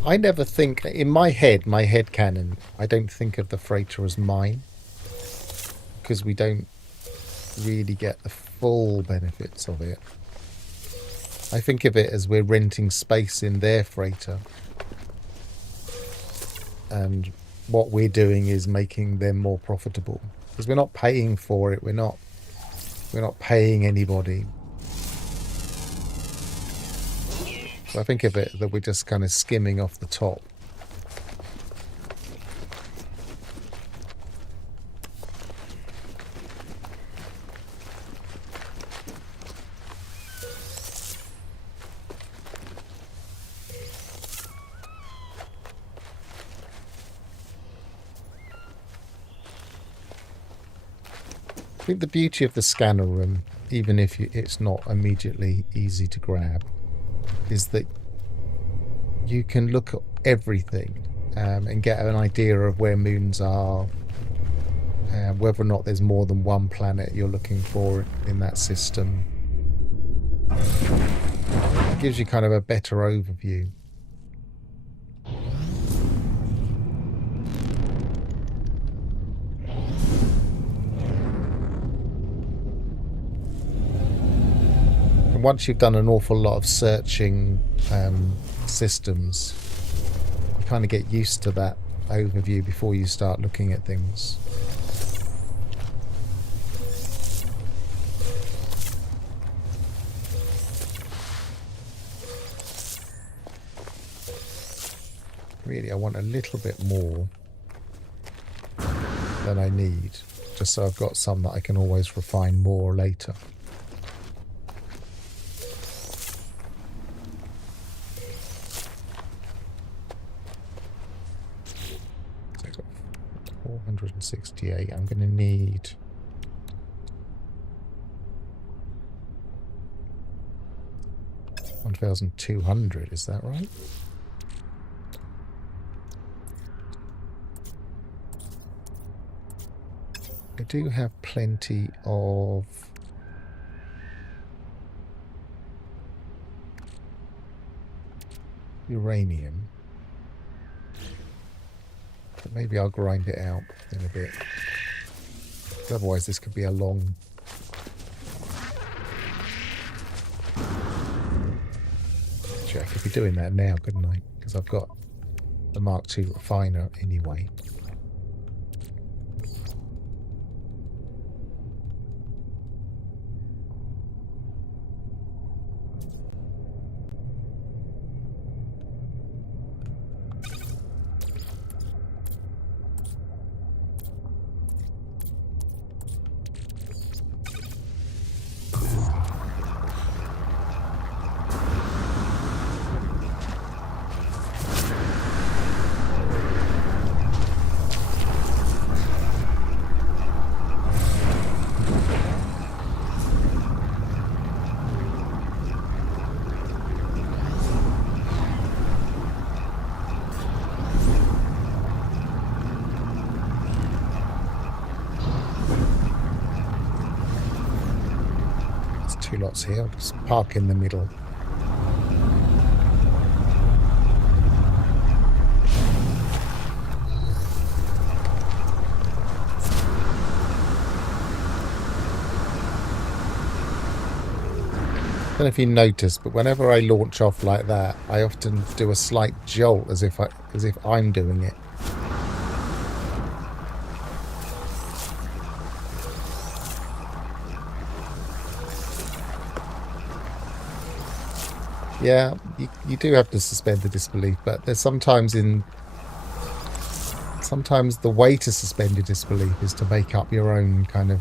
I never think, in my head canon, I don't think of the freighter as mine, because we don't really get the full benefits of it. I think of it as we're renting space in their freighter, and what we're doing is making them more profitable, because we're not paying for it. We're not paying anybody. So I think of it that we're just kind of skimming off the top. I think the beauty of the scanner room, even if it's not immediately easy to grab, is that you can look at everything and get an idea of where moons are, whether or not there's more than one planet you're looking for in that system. It gives you kind of a better overview. Once you've done an awful lot of searching systems, you kind of get used to that overview before you start looking at things. Really, I want a little bit more than I need, just so I've got some that I can always refine more later. So I've got 468. I'm going to need... $1,200, is that right? I do have plenty of uranium, but maybe I'll grind it out in a bit. Otherwise this could be a long... Actually, I could be doing that now, couldn't I? Because I've got the Mark II refiner anyway. Two lots here. I'll just park in the middle. I don't know if you noticed, but whenever I launch off like that, I often do a slight jolt as if I'm doing it. Yeah, you do have to suspend the disbelief, but there's sometimes the way to suspend your disbelief is to make up your own kind of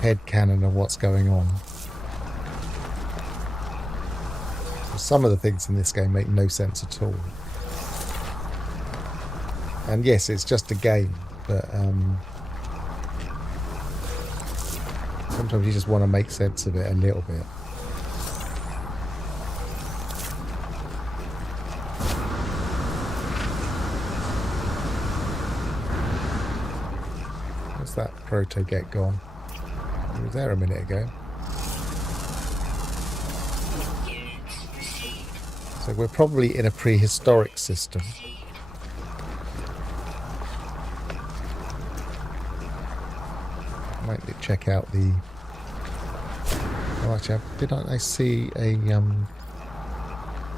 headcanon of what's going on. Some of the things in this game make no sense at all. And yes, it's just a game, but sometimes you just want to make sense of it a little bit. That proto-gate gone. It was there a minute ago. So we're probably in a prehistoric system. Might check out the... Oh, actually, did I see a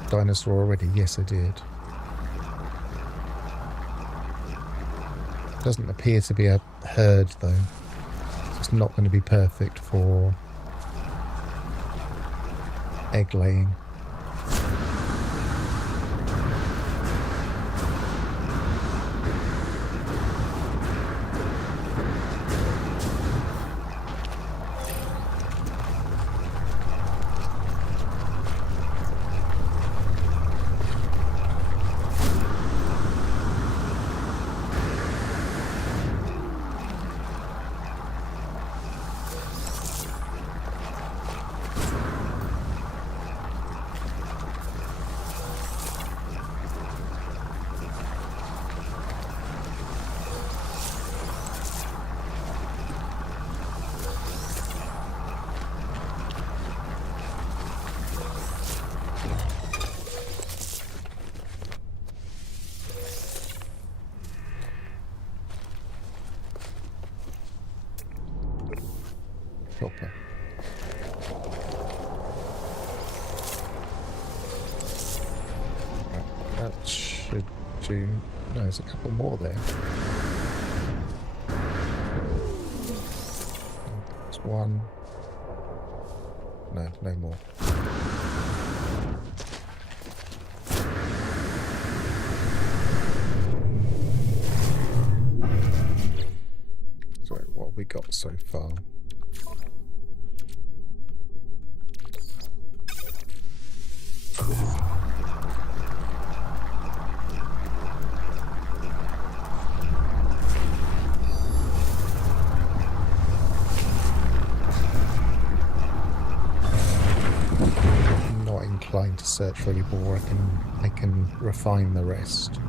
dinosaur already? Yes, I did. Doesn't appear to be a herd though. It's not going to be perfect for egg laying. Proper. That should do. No, there's a couple more there. There's one. No, no more. So what have we got so far? To search for any more, I can refine the rest.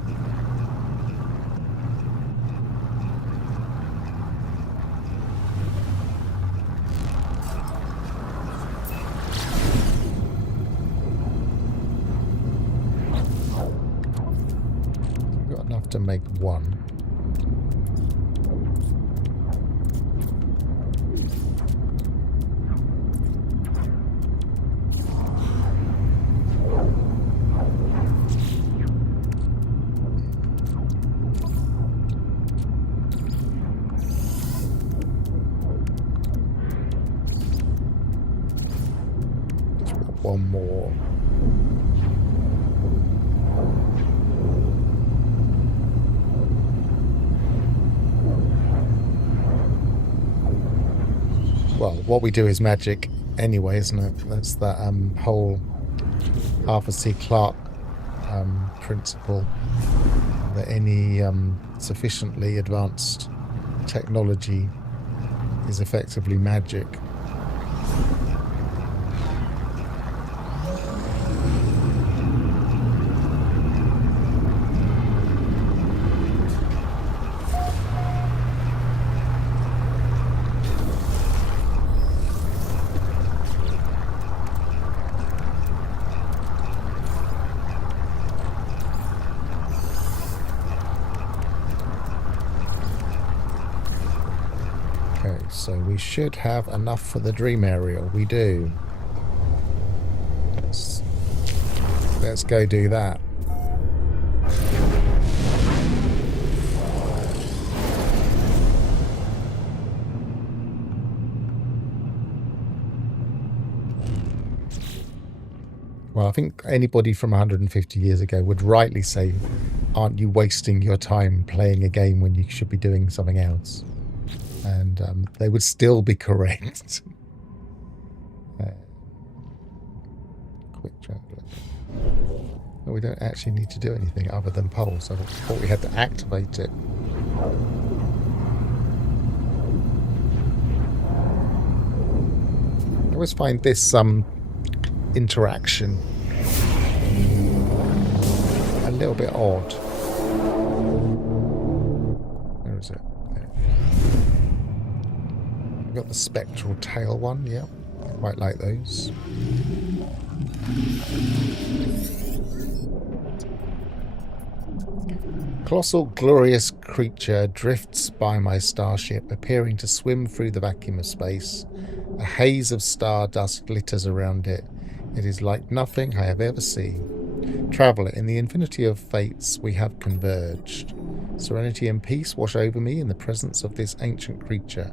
We've got enough to make one. on more. Well, what we do is magic anyway, isn't it? That's that whole Arthur C. Clarke principle, that any sufficiently advanced technology is effectively magic. So we should have enough for the dream area. We do. Let's go do that. Well, I think anybody from 150 years ago would rightly say, aren't you wasting your time playing a game when you should be doing something else? And they would still be correct. Quick travel. Well, we don't actually need to do anything other than pulse. I thought we had to activate it. I always find this interaction a little bit odd. Where is it? We've got the spectral tail one, yeah. Quite like those. Colossal, glorious creature drifts by my starship, appearing to swim through the vacuum of space. A haze of stardust glitters around it. It is like nothing I have ever seen. Traveller, in the infinity of fates, we have converged. Serenity and peace wash over me in the presence of this ancient creature.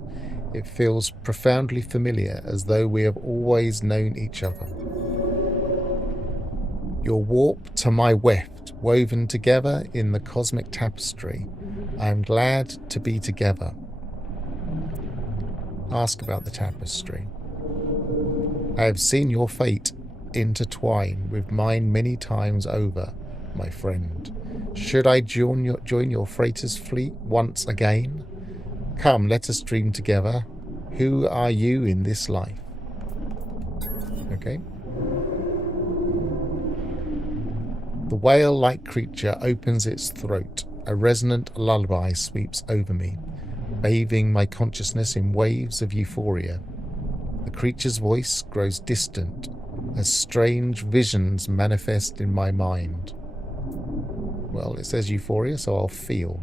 It feels profoundly familiar, as though we have always known each other. Your warp to my weft, woven together in the cosmic tapestry. I am glad to be together. Ask about the tapestry. I have seen your fate intertwine with mine many times over, my friend. Should I join your freighter's fleet once again? Come, let us dream together. Who are you in this life? Okay. The whale-like creature opens its throat. A resonant lullaby sweeps over me, bathing my consciousness in waves of euphoria. The creature's voice grows distant as strange visions manifest in my mind. Well, it says euphoria, so I'll feel.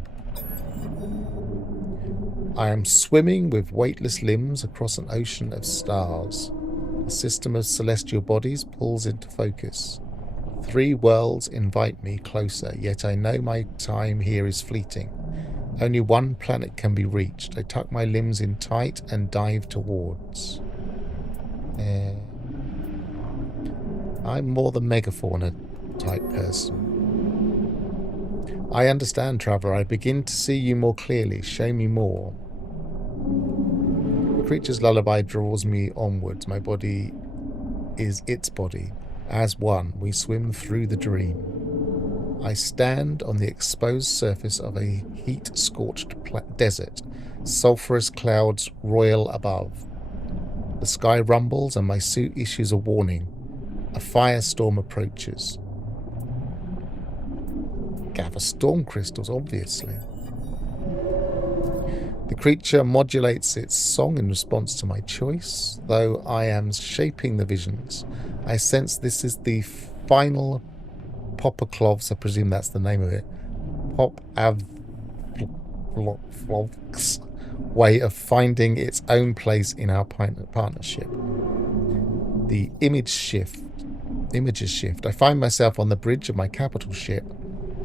I am swimming with weightless limbs across an ocean of stars. A system of celestial bodies pulls into focus. 3 worlds invite me closer, yet I know my time here is fleeting. Only one planet can be reached. I tuck my limbs in tight and dive towards. I'm more the megafauna type person. I understand, Traveller. I begin to see you more clearly. Show me more. The creature's lullaby draws me onwards. My body is its body. As one, we swim through the dream. I stand on the exposed surface of a heat-scorched desert. Sulphurous clouds roil above. The sky rumbles and my suit issues a warning. A firestorm approaches. Gather storm crystals, obviously. The creature modulates its song in response to my choice. Though I am shaping the visions, I sense this is the final Popoclov's, I presume that's the name of it, Popavlov's way of finding its own place in our partnership. The images shift. I find myself on the bridge of my capital ship.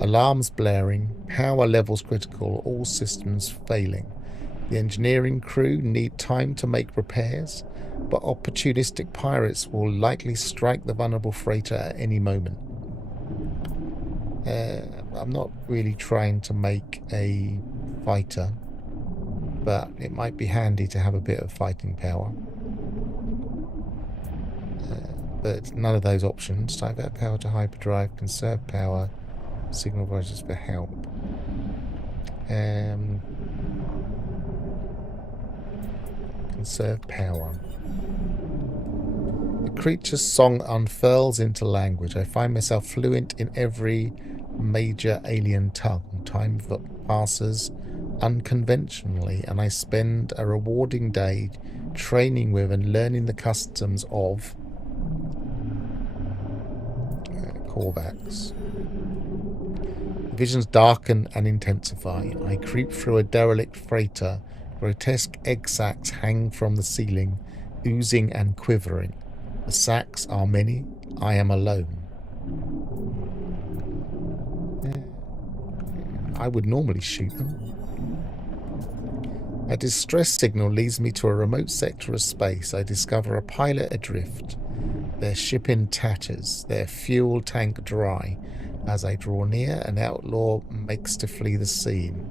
Alarms blaring, power levels critical, all systems failing. The engineering crew need time to make repairs, but opportunistic pirates will likely strike the vulnerable freighter at any moment. I'm not really trying to make a fighter, but it might be handy to have a bit of fighting power. But none of those options. Divert power to hyperdrive, conserve power, signal voices for help. Conserve power. The creature's song unfurls into language. I find myself fluent in every major alien tongue. Time passes unconventionally, and I spend a rewarding day training with and learning the customs of Korvax. Visions darken and intensify. I creep through a derelict freighter. Grotesque egg sacs hang from the ceiling, oozing and quivering. The sacs are many. I am alone. I would normally shoot them. A distress signal leads me to a remote sector of space. I discover a pilot adrift. Their ship in tatters, their fuel tank dry. As I draw near, an outlaw makes to flee the scene.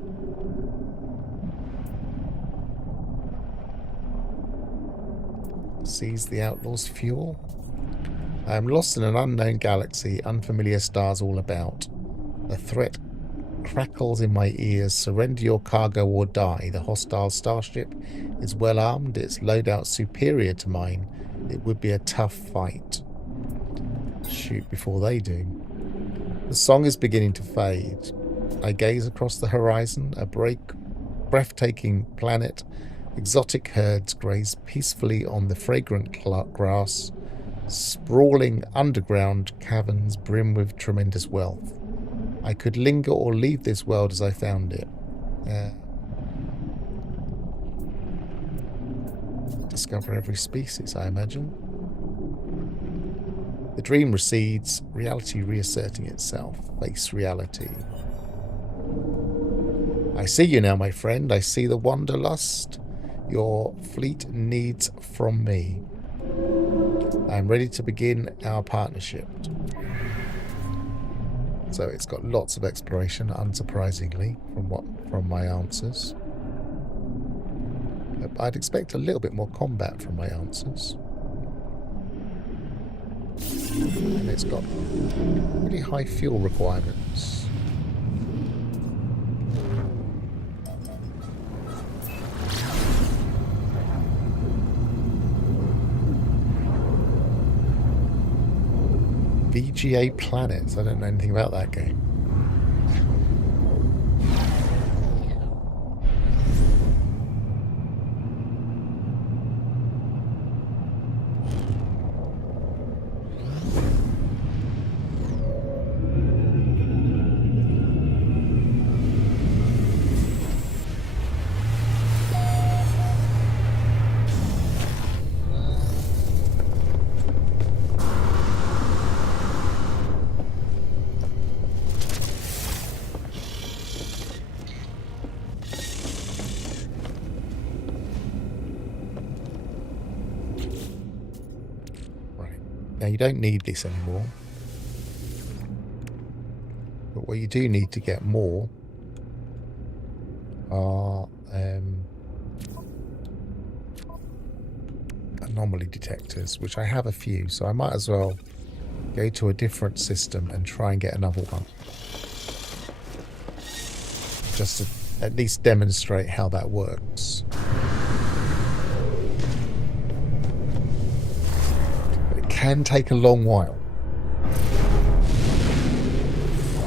Seize the outlaw's fuel. I am lost in an unknown galaxy, unfamiliar stars all about. The threat crackles in my ears. Surrender your cargo or die. The hostile starship is well armed, its loadout superior to mine. It would be a tough fight. Shoot before they do. The song is beginning to fade. I gaze across the horizon, a breathtaking planet. Exotic herds graze peacefully on the fragrant grass. Sprawling underground caverns brim with tremendous wealth. I could linger or leave this world as I found it. Discover every species, I imagine. The dream recedes, reality reasserting itself. Face reality. I see you now, my friend. I see the wanderlust your fleet needs from me. I am ready to begin our partnership. So it's got lots of exploration, unsurprisingly, from my answers. I'd expect a little bit more combat from my answers. And it's got really high fuel requirements. VGA Planets. I don't know anything about that game. Now, you don't need this anymore. But what you do need to get more are anomaly detectors, which I have a few, so I might as well go to a different system and try and get another one. Just to at least demonstrate how that works. Can take a long while.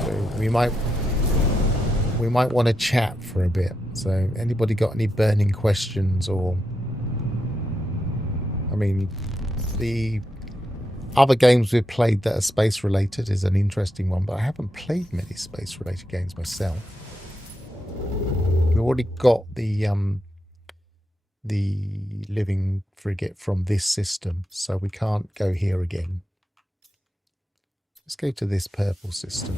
So we might want to chat for a bit. So anybody got any burning questions? Or I mean, the other games we've played that are space related is an interesting one, but I haven't played many space related games myself. We've already got the living frigate from this system, so we can't go here again. Let's go to this purple system.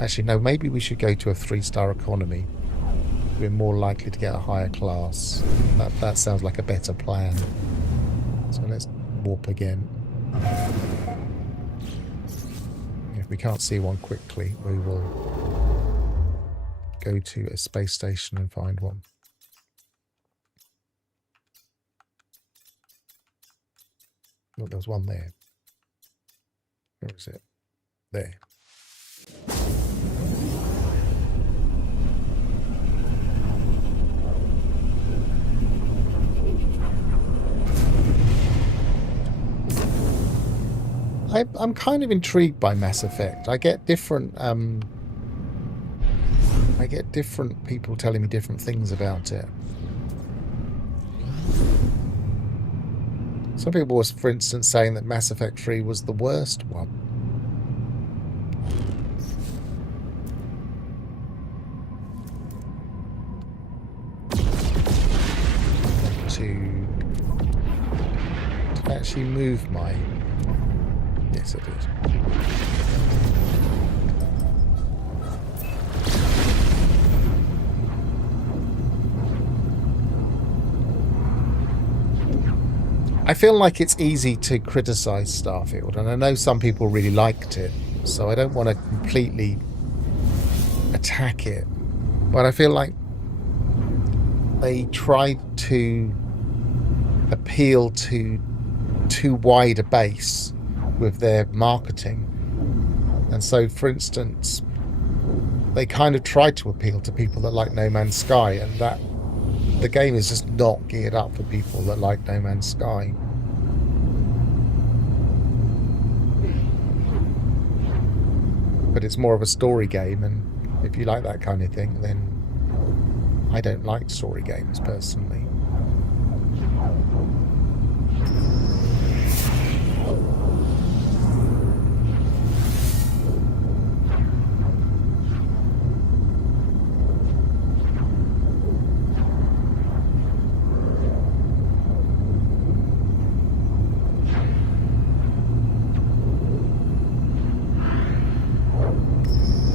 Actually, no, maybe we should go to a 3-star economy. we're more likely to get a higher class. That sounds like a better plan. So let's warp again. If we can't see one quickly, we will go to a space station and find one. Oh, there's one there. Where is it? There. I'm kind of intrigued by Mass Effect. I get different people telling me different things about it. Some people was, for instance, saying that Mass Effect 3 was the worst one. To actually move my... Yes, it is. I feel like it's easy to criticize Starfield, and I know some people really liked it, so I don't want to completely attack it. But I feel like they tried to appeal to too wide a base with their marketing. And so, for instance, they kind of tried to appeal to people that like No Man's Sky, and that the game is just not geared up for people that like No Man's Sky. But it's more of a story game, and if you like that kind of thing, then I don't like story games personally.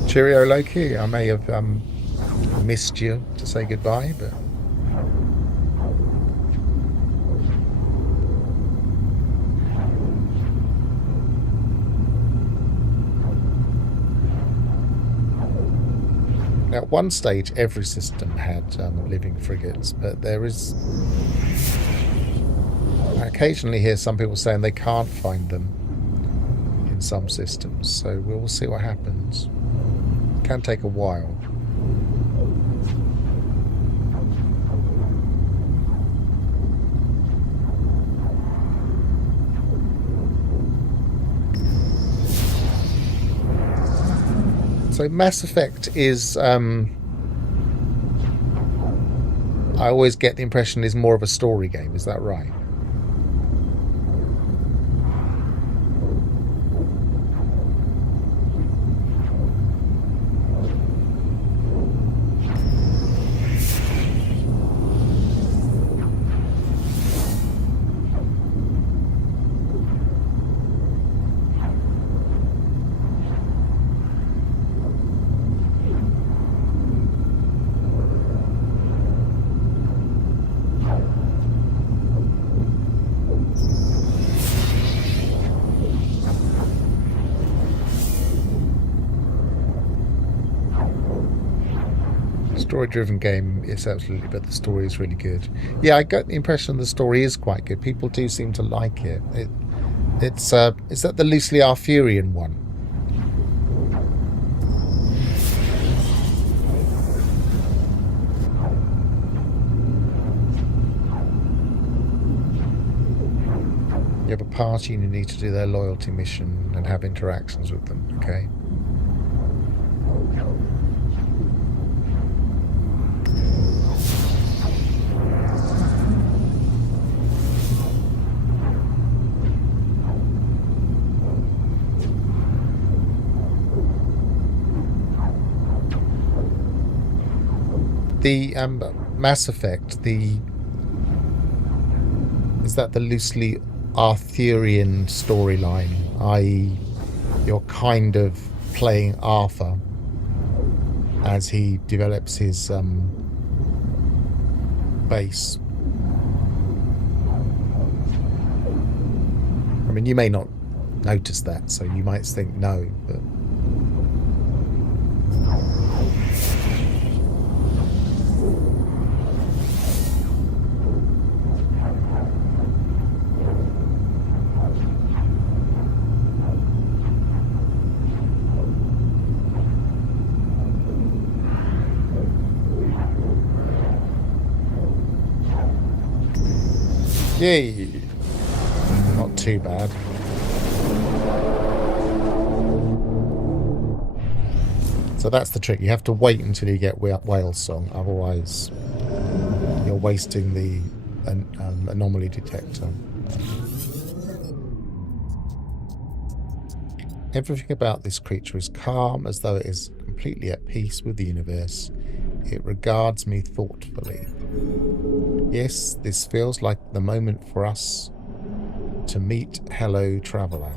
Cheerio, Loki. I may have missed you to say goodbye, but... At one stage, every system had living frigates, but there is... I occasionally hear some people saying they can't find them in some systems, so we'll see what happens. Can take a while. So Mass Effect is I always get the impression is more of a story game, is that right? Story-driven game, yes, absolutely, but the story is really good. Yeah, I got the impression the story is quite good. People do seem to like it. Is that the loosely Arthurian one? You have a party and you need to do their loyalty mission and have interactions with them, okay? The Mass Effect, is that the loosely Arthurian storyline, i.e. you're kind of playing Arthur as he develops his base. I mean, you may not notice that, so you might think no, but... Yay! Not too bad. So that's the trick. You have to wait until you get whale song, otherwise you're wasting the anomaly detector. Everything about this creature is calm, as though it is completely at peace with the universe. It regards me thoughtfully. Yes, this feels like the moment for us to meet hello traveller.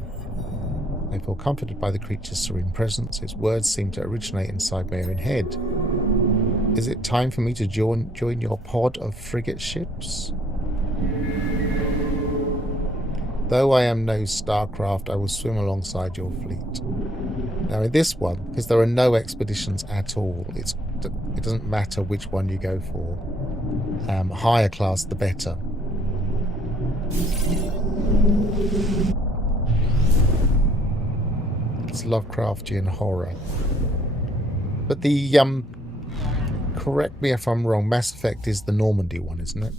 I feel comforted by the creature's serene presence. Its words seem to originate inside my own head. Is it time for me to join your pod of frigate ships? Though I am no starcraft, I will swim alongside your fleet. Now in this one, because there are no expeditions at all, it doesn't matter which one you go for. Higher class, the better. It's Lovecraftian horror. But the, correct me if I'm wrong, Mass Effect is the Normandy one, isn't it?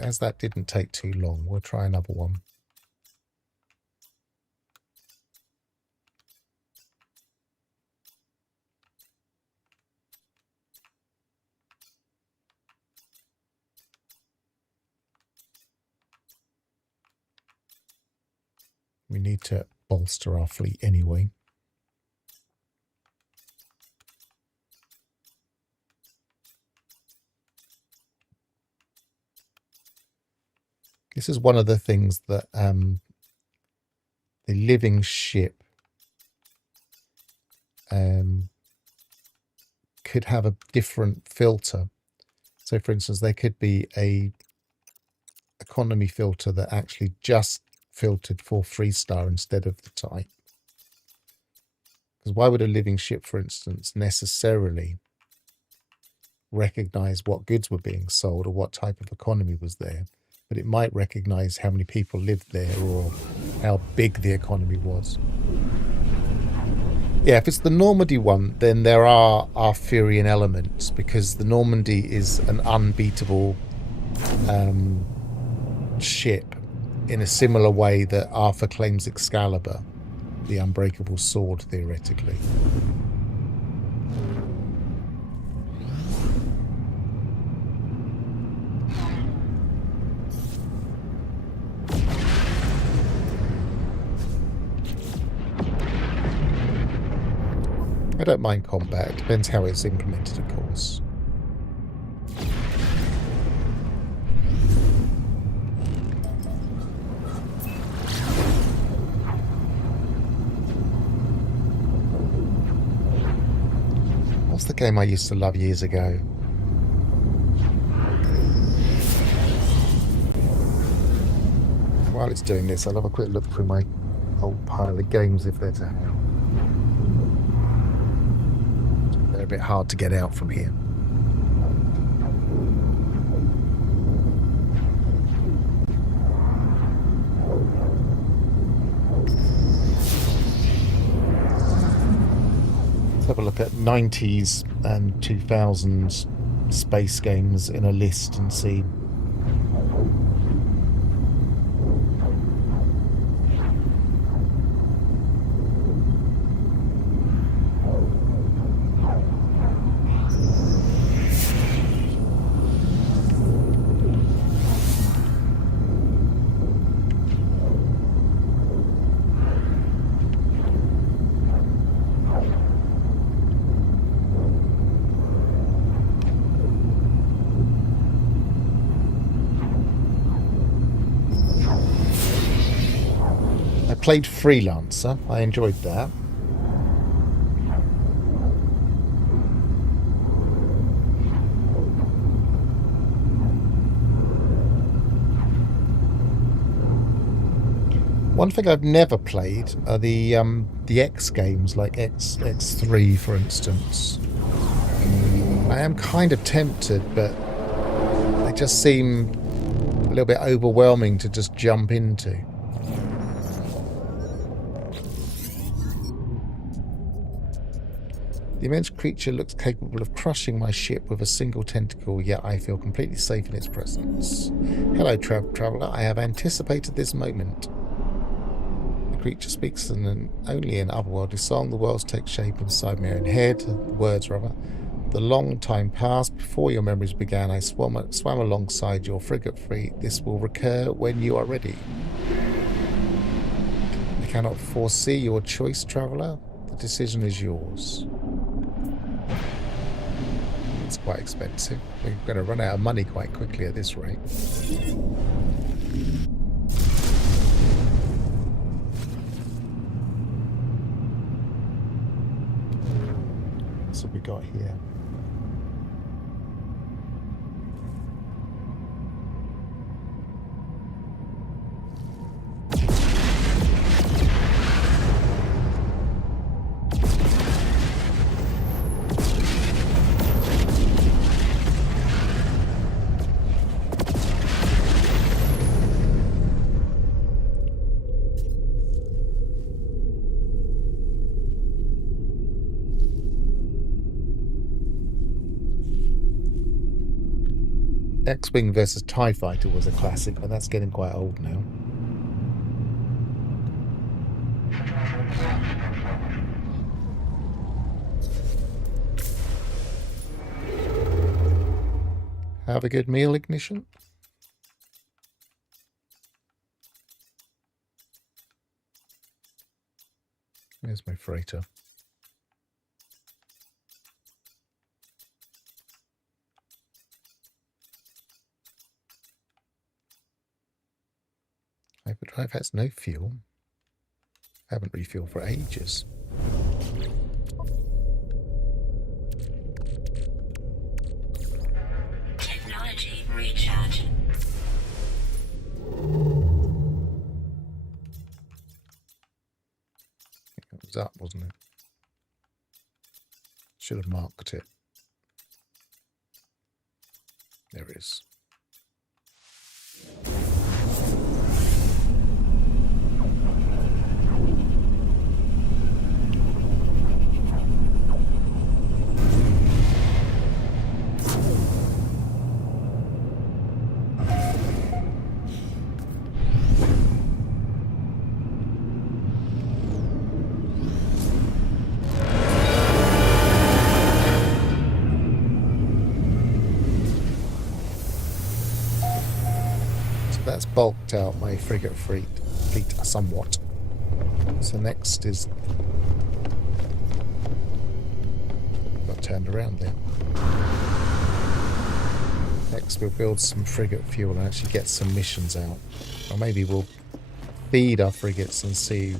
As that didn't take too long, we'll try another one. We need to bolster our fleet anyway. This is one of the things that the living ship could have a different filter. So, for instance, there could be a economy filter that actually just filtered for 3-star instead of the type. Because why would a living ship, for instance, necessarily recognize what goods were being sold or what type of economy was there? But it might recognize how many people lived there or how big the economy was. Yeah, if it's the Normandy one, then there are Arthurian elements, because the Normandy is an unbeatable ship in a similar way that Arthur claims Excalibur, the unbreakable sword, theoretically. I don't mind combat. It depends how it's implemented, of course. What's the game I used to love years ago? While it's doing this, I'll have a quick look through my old pile of games if they're to have. They're a bit hard to get out from here. Let's have a look at 90s and 2000s space games in a list and see. played Freelancer. I enjoyed that. One thing I've never played are the X games, like X3, for instance. I am kind of tempted, but they just seem a little bit overwhelming to just jump into. The immense creature looks capable of crushing my ship with a single tentacle, yet I feel completely safe in its presence. Hello, traveller. I have anticipated this moment. The creature speaks only an otherworldly song. The worlds take shape inside my own head. Words, rather. The long time passed before your memories began. I swam alongside your frigate fleet. This will recur when you are ready. I cannot foresee your choice, traveller. The decision is yours. It's quite expensive. We're going to run out of money quite quickly at this rate. That's what we got here. X-Wing versus TIE Fighter was a classic, but that's getting quite old now. Have a good meal, Ignition. There's my freighter. Hyperdrive has no fuel. I haven't refueled for ages. Technology recharge. It was up, wasn't it? Should have marked it. There it is. That's bulked out my frigate fleet somewhat. So next is... got turned around there. Next we'll build some frigate fuel and actually get some missions out. Or maybe we'll feed our frigates and see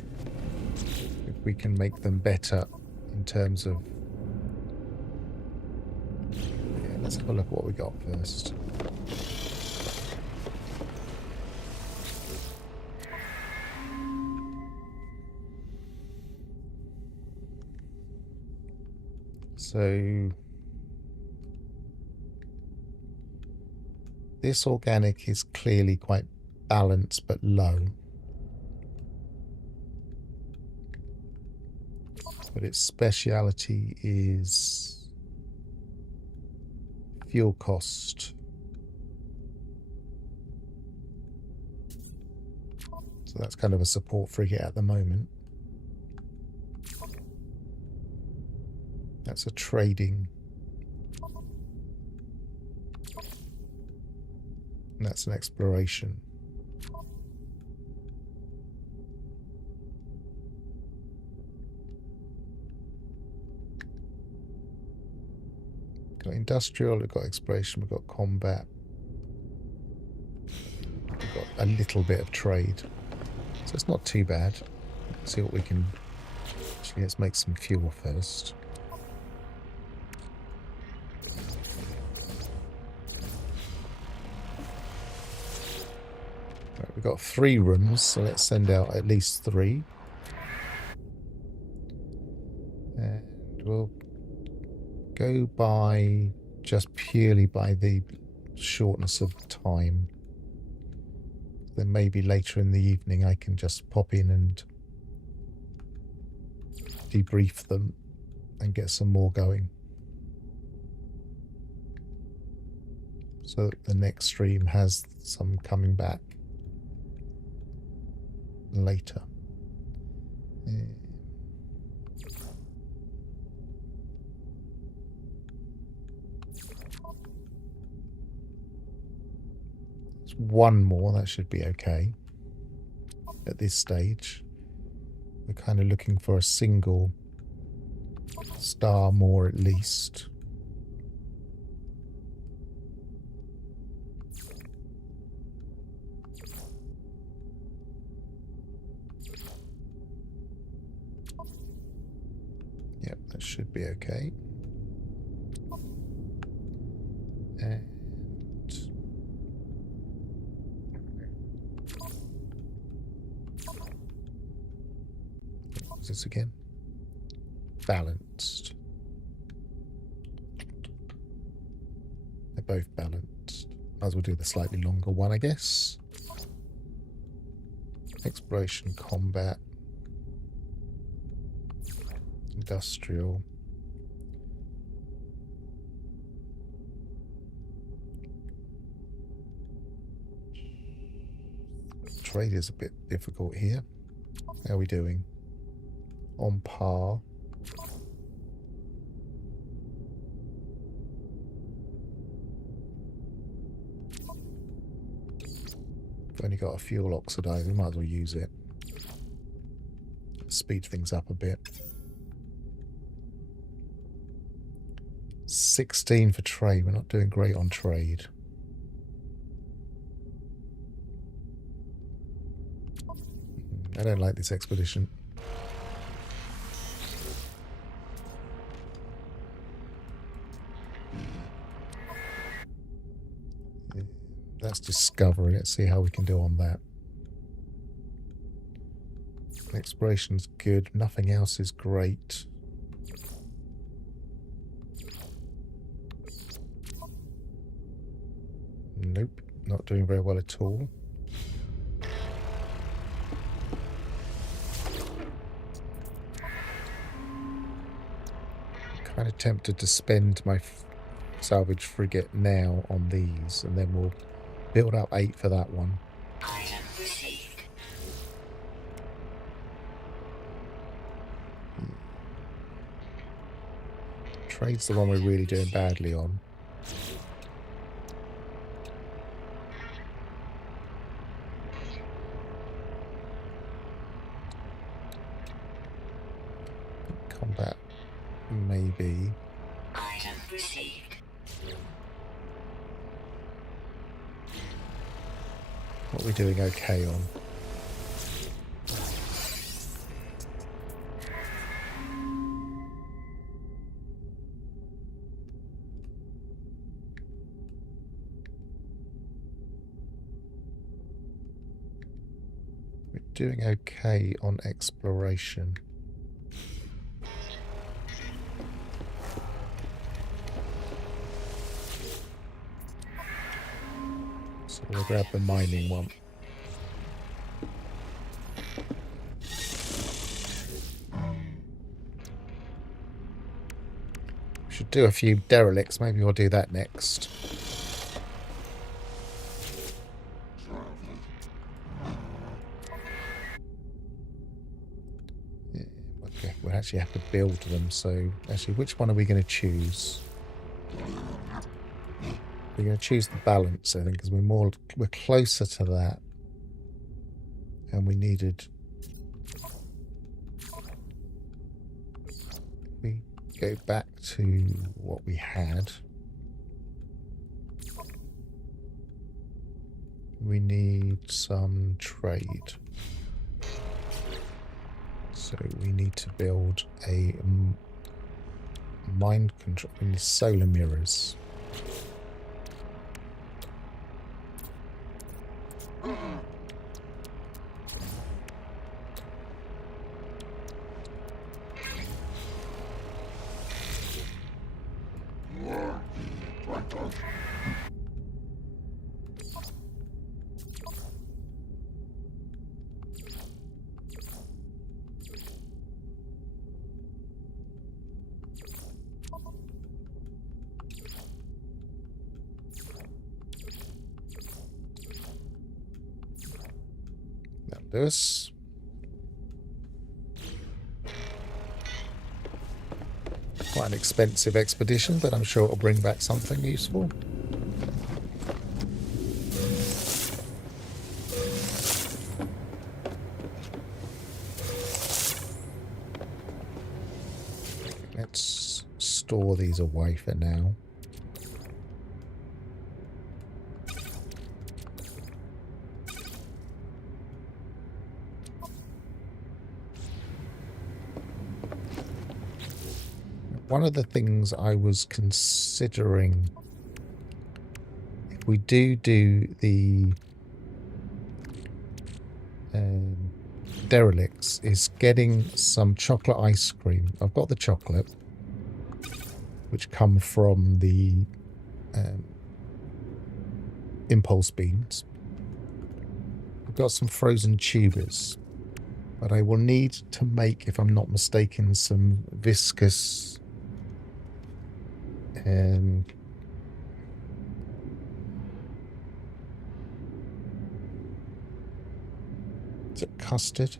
if we can make them better in terms of... Yeah, let's have a look at what we got first. So this organic is clearly quite balanced but low. But its speciality is fuel cost. So that's kind of a support frigate at the moment. That's a trading. And that's an exploration. We've got industrial, we've got exploration, we've got combat. We've got a little bit of trade. So it's not too bad. See what we can... Actually, let's make some fuel first. Right, we've got 3 rooms, so let's send out at least 3. And we'll go by just purely by the shortness of time. Then maybe later in the evening I can just pop in and debrief them and get some more going. So that the next stream has some coming back later. One more, that should be okay. At this stage, we're kind of looking for a single star more at least. Yep, that should be okay. And this again, balanced. They're both balanced. Might as well do the slightly longer one, I guess. Exploration, combat, industrial. Trade is a bit difficult here. How are we doing? On par. We've only got a fuel oxidizer, we might as well use it. Speed things up a bit. 16 for trade, we're not doing great on trade. I don't like this expedition. That's discovery. Let's see how we can do on that. Exploration's good. Nothing else is great. Nope. Not doing very well at all. Kind of tempted to spend my salvage frigate now on these, and then we'll build up 8 for that one. Item received. Trade's the one we're really doing badly on. Combat, maybe. Item received. What are we doing okay on? We're doing okay on exploration. So we'll grab the mining one. We should do a few derelicts. Maybe we'll do that next. Yeah, okay, we'll actually have to build them. So actually, which one are we going to choose? We're going to choose the balance, I think, because we're closer to that, and we needed. We go back to what we had. We need some trade. So we need to build a mind control. We need solar mirrors. This. Quite an expensive expedition, but I'm sure it'll bring back something useful. Let's store these away for now. One of the things I was considering, if we do the derelicts, is getting some chocolate ice cream. I've got the chocolate, which come from the impulse beans. I've got some frozen tubers, but I will need to make, if I'm not mistaken, some viscous is it custard?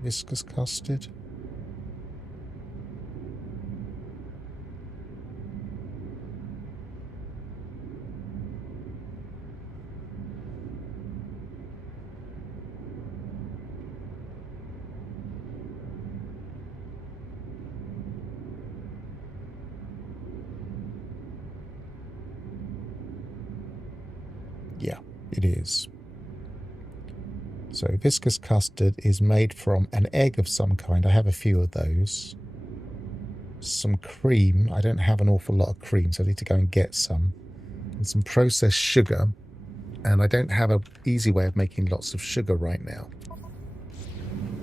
Viscous custard? Yeah, it is. So viscous custard is made from an egg of some kind. I have a few of those. Some cream. I don't have an awful lot of cream, so I need to go and get some. And some processed sugar. And I don't have an easy way of making lots of sugar right now.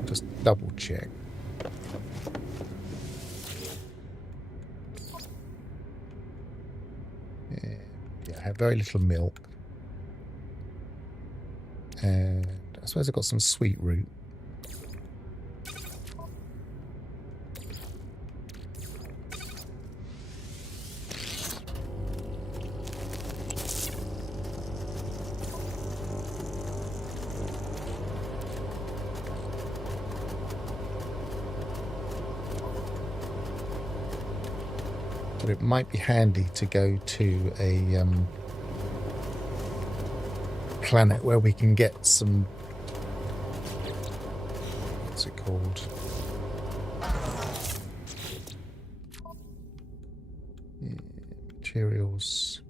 Just double check. Yeah, I have very little milk. And I suppose I've got some sweet root. But it might be handy to go to a planet where we can get some, what's it called? Yeah, materials.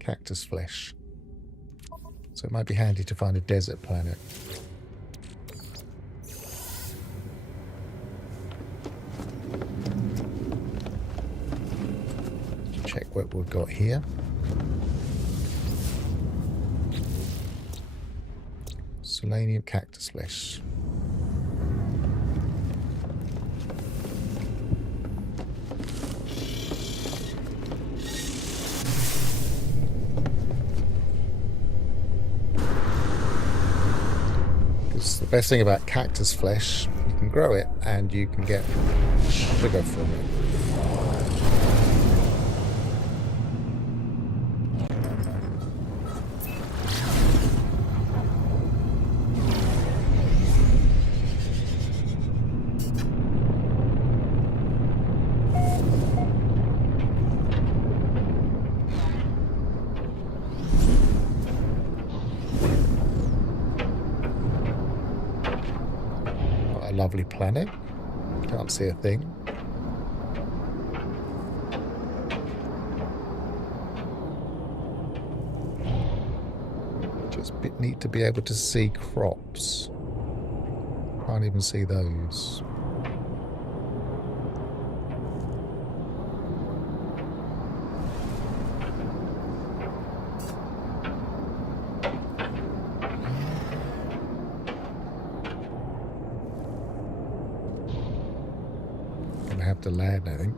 Cactus flesh. So it might be handy to find a desert planet. Check what we've got here. Selenium cactus flesh. Because the best thing about cactus flesh, you can grow it and you can get sugar from it. Lovely planet. Can't see a thing. Just need to be able to see crops. Can't even see those. Gonna have to land, I think.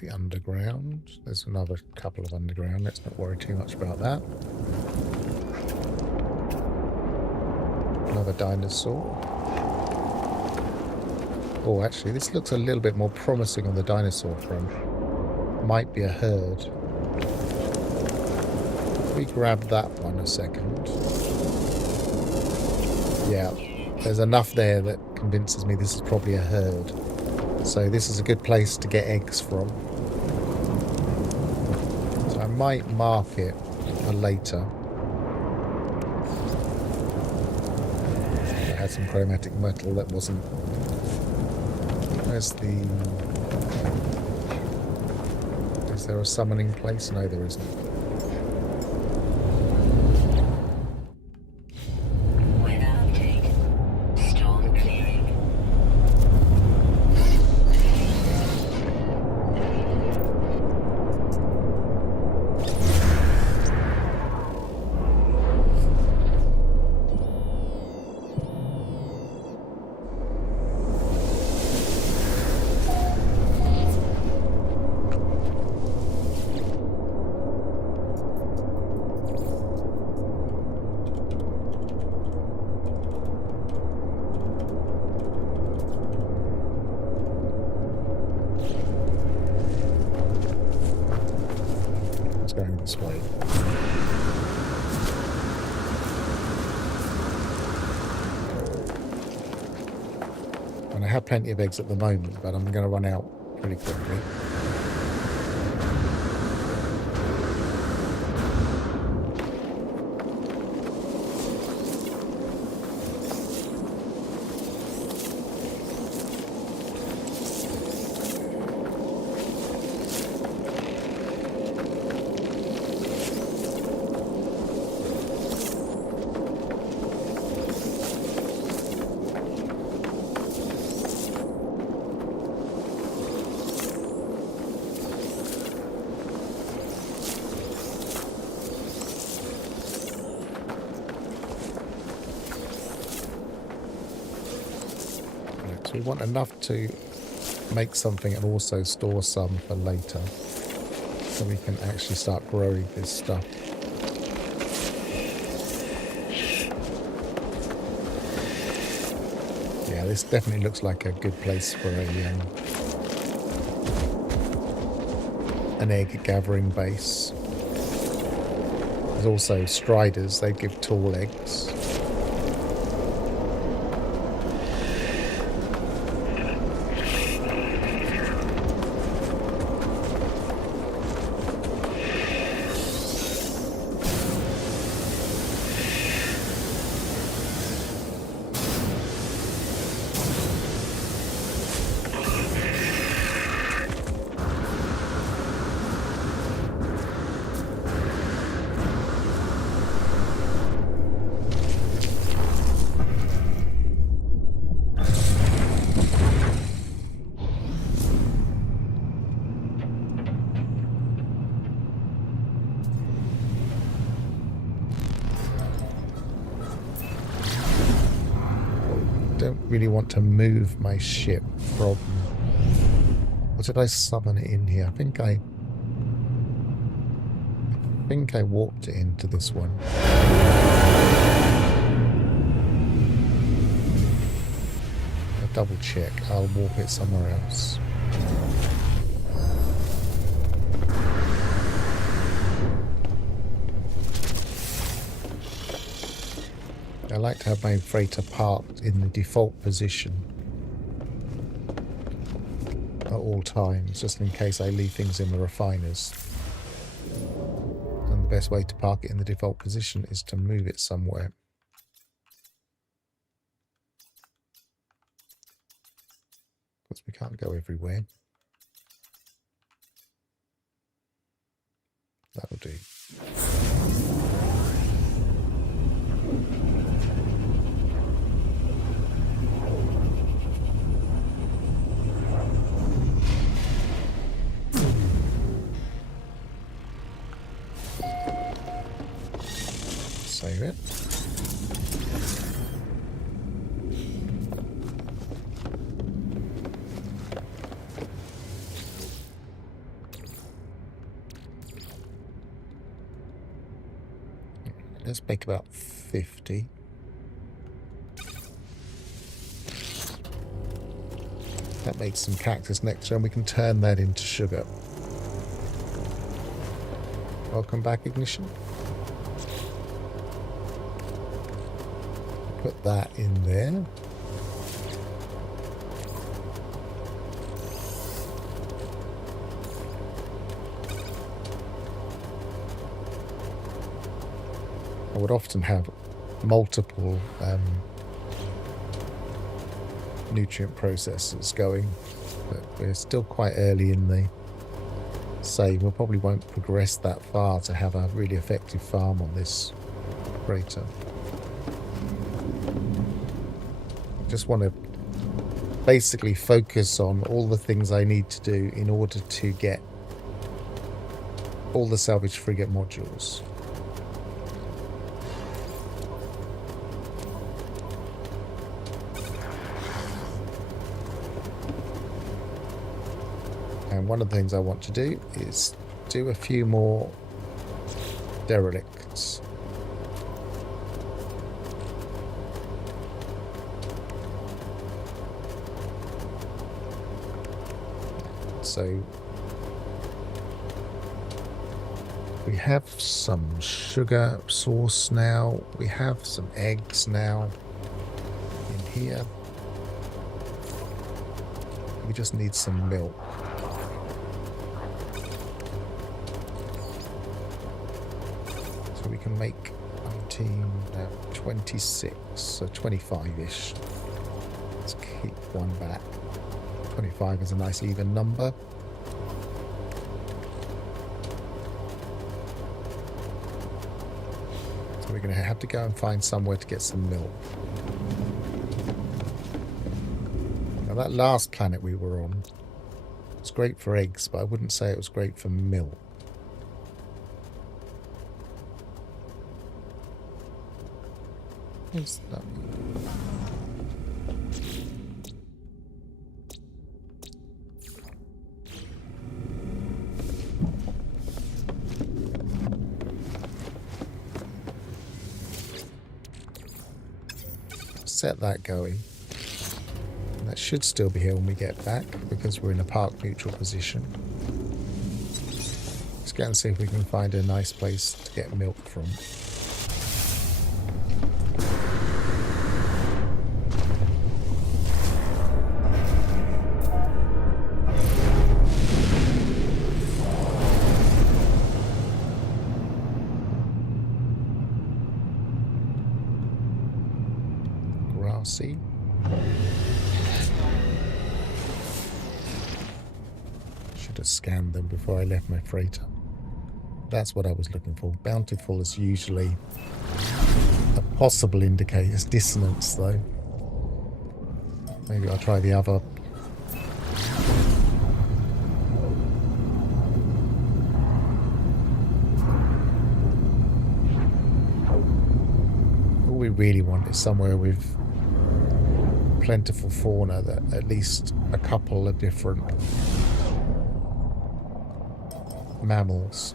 The underground. There's another couple of underground. Let's not worry too much about that. Another dinosaur. Oh, actually, this looks a little bit more promising on the dinosaur front. Might be a herd. If we grab that one a second. Yeah, there's enough there that convinces me this is probably a herd. So this is a good place to get eggs from. So I might mark it for later. I had some chromatic metal that wasn't... Where's the... Is there a summoning place? No, there isn't. Going this way. And I have plenty of eggs at the moment, but I'm going to run out pretty quickly. So we want enough to make something and also store some for later. So we can actually start growing this stuff. Yeah, this definitely looks like a good place for an egg gathering base. There's also striders, they give tall eggs. Really want to move my ship from... Or did I summon it in here? I think I think I warped it into this one. I'll double check. I'll warp it somewhere else. I like to have my freighter parked in the default position at all times, just in case I leave things in the refiners. And the best way to park it in the default position is to move it somewhere. Because we can't go everywhere. That'll do. Save it. Let's make about 50. That makes some cactus nectar and we can turn that into sugar. Welcome back, Ignition. Put that in there. I would often have multiple nutrient processors going, but we're still quite early in the save. We probably won't progress that far to have a really effective farm on this freighter. Just want to basically focus on all the things I need to do in order to get all the salvage frigate modules. And one of the things I want to do is do a few more derelicts. So we have some sugar source now. We have some eggs now in here. We just need some milk. So we can make 19, 26, so 25-ish. Let's keep one back. 25 is a nice even number. So we're going to have to go and find somewhere to get some milk. Now that last planet we were on was great for eggs, but I wouldn't say it was great for milk. What's that? Set that going. That should still be here when we get back because we're in a park neutral position. Let's go and see if we can find a nice place to get milk from. See, should have scanned them before I left my freighter. That's what I was looking for. Bountiful is usually a possible indicator. It's dissonance though. Maybe I'll try the other. All we really want is somewhere with plentiful fauna, that at least a couple of different mammals.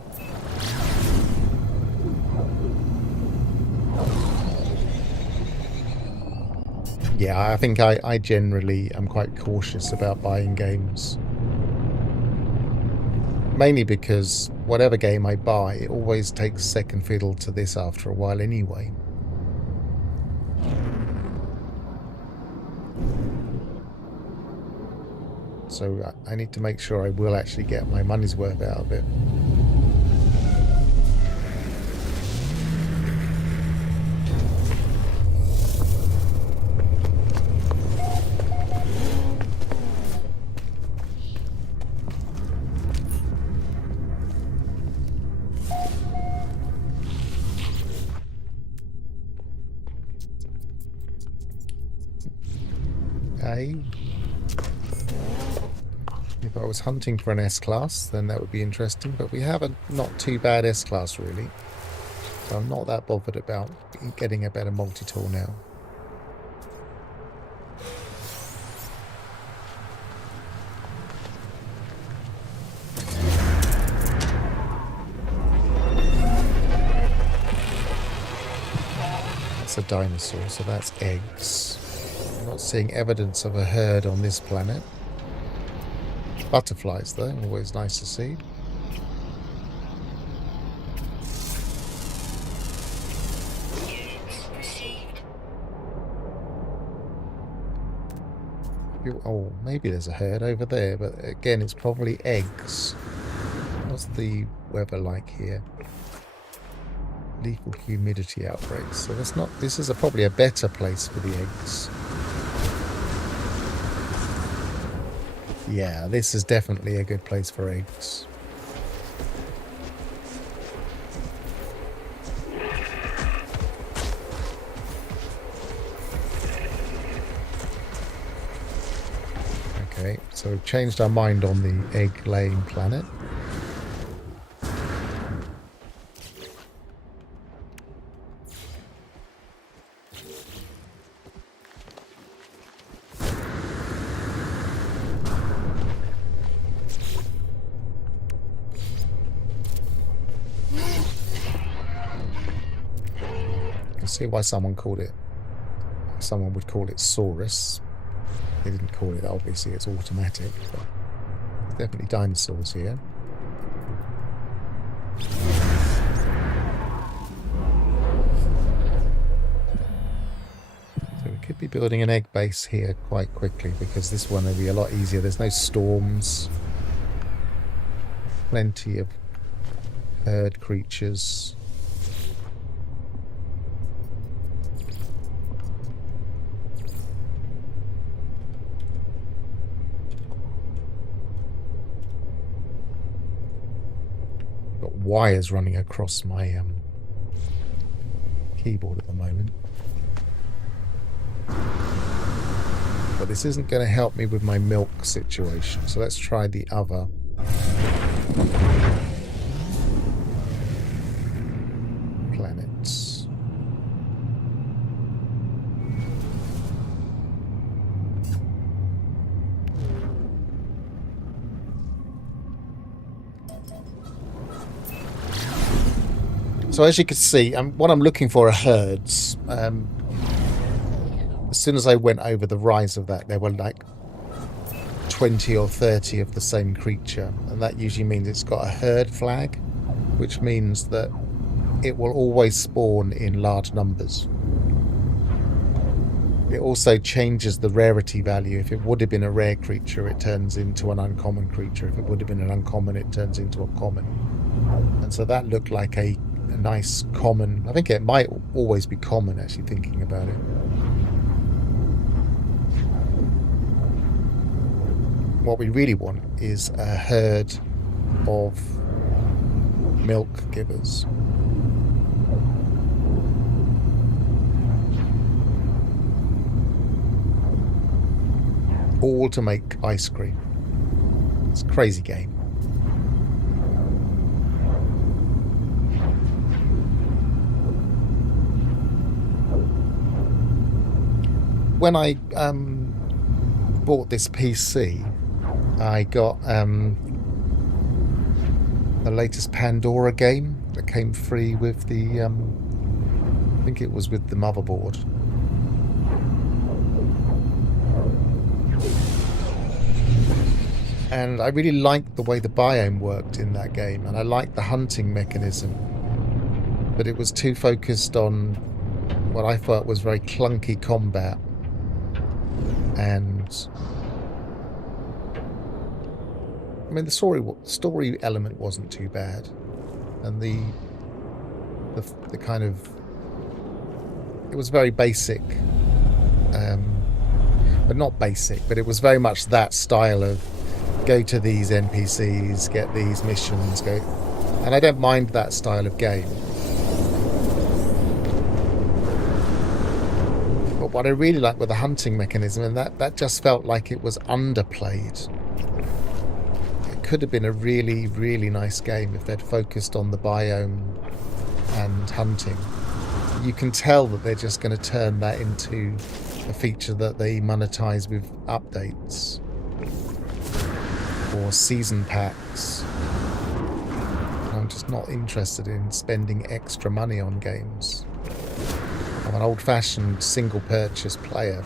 Yeah, I think I generally am quite cautious about buying games. Mainly because whatever game I buy, it always takes second fiddle to this after a while anyway. So I need to make sure I will actually get my money's worth out of it. If I was hunting for an S-Class, then that would be interesting, but we have a not too bad S-Class, really. So I'm not that bothered about getting a better multi-tool now. That's a dinosaur, so that's eggs. I'm not seeing evidence of a herd on this planet. Butterflies, though, always nice to see. Oh, maybe there's a herd over there, but again, it's probably eggs. What's the weather like here? Lethal humidity outbreaks. So that's not. This is probably a better place for the eggs. Yeah, this is definitely a good place for eggs. Okay, so we've changed our mind on the egg-laying planet. See why someone would call it Saurus. They didn't call it, obviously it's automatic, but there's definitely dinosaurs here. So we could be building an egg base here quite quickly, because this one will be a lot easier. There's no storms, plenty of herd creatures. Wires running across my keyboard at the moment. But this isn't going to help me with my milk situation, so let's try the other planets. So as you can see, what I'm looking for are herds. As soon as I went over the rise of that, there were like 20 or 30 of the same creature. And that usually means it's got a herd flag, which means that it will always spawn in large numbers. It also changes the rarity value. If it would have been a rare creature, it turns into an uncommon creature. If it would have been an uncommon, it turns into a common. And so that looked like a nice common. I think it might always be common, actually, thinking about it. What we really want is a herd of milk givers. All to make ice cream. It's a crazy game. When I bought this PC, I got the latest Pandora game that came free with the I think it was with the motherboard. And I really liked the way the biome worked in that game, and I liked the hunting mechanism. But it was too focused on what I thought was very clunky combat. And I mean, the story element wasn't too bad, and the kind of, it was very basic, but not basic, but it was very much that style of go to these NPCs, get these missions, go, and I don't mind that style of game. But what I really liked was the hunting mechanism, and that just felt like it was underplayed. It could have been a really, really nice game if they'd focused on the biome and hunting. You can tell that they're just going to turn that into a feature that they monetize with updates or season packs. I'm just not interested in spending extra money on games. I'm an old-fashioned single purchase player.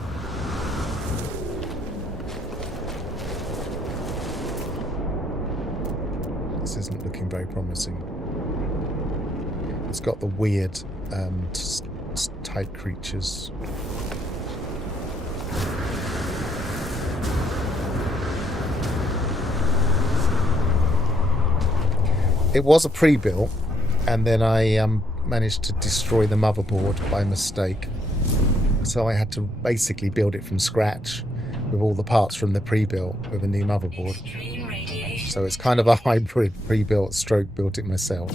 This isn't looking very promising. It's got the weird type creatures. It was a pre-built, and then I managed to destroy the motherboard by mistake. So I had to basically build it from scratch with all the parts from the pre-built with a new motherboard. So it's kind of a hybrid pre-built stroke built it myself.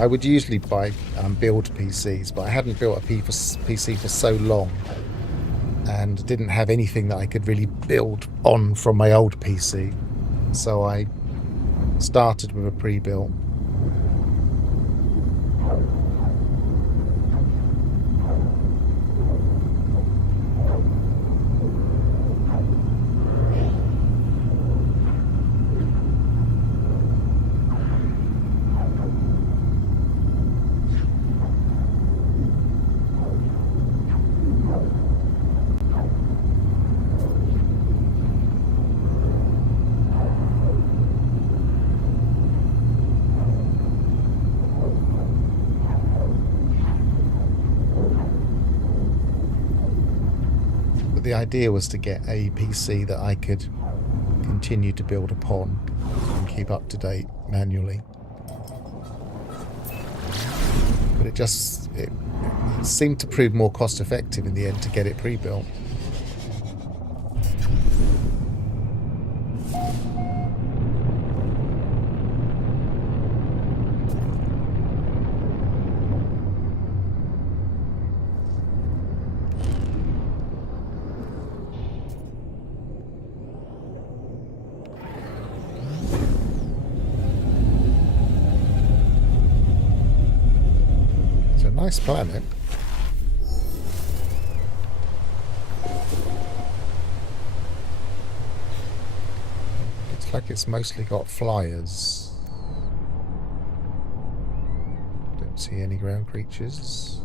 I would usually buy build PCs, but I hadn't built a PC for so long and didn't have anything that I could really build on from my old PC. So I started with a pre-built. The idea was to get a PC that I could continue to build upon and keep up to date manually. But it seemed to prove more cost effective in the end to get it pre-built. Nice planet. Looks like it's mostly got flyers. Don't see any ground creatures.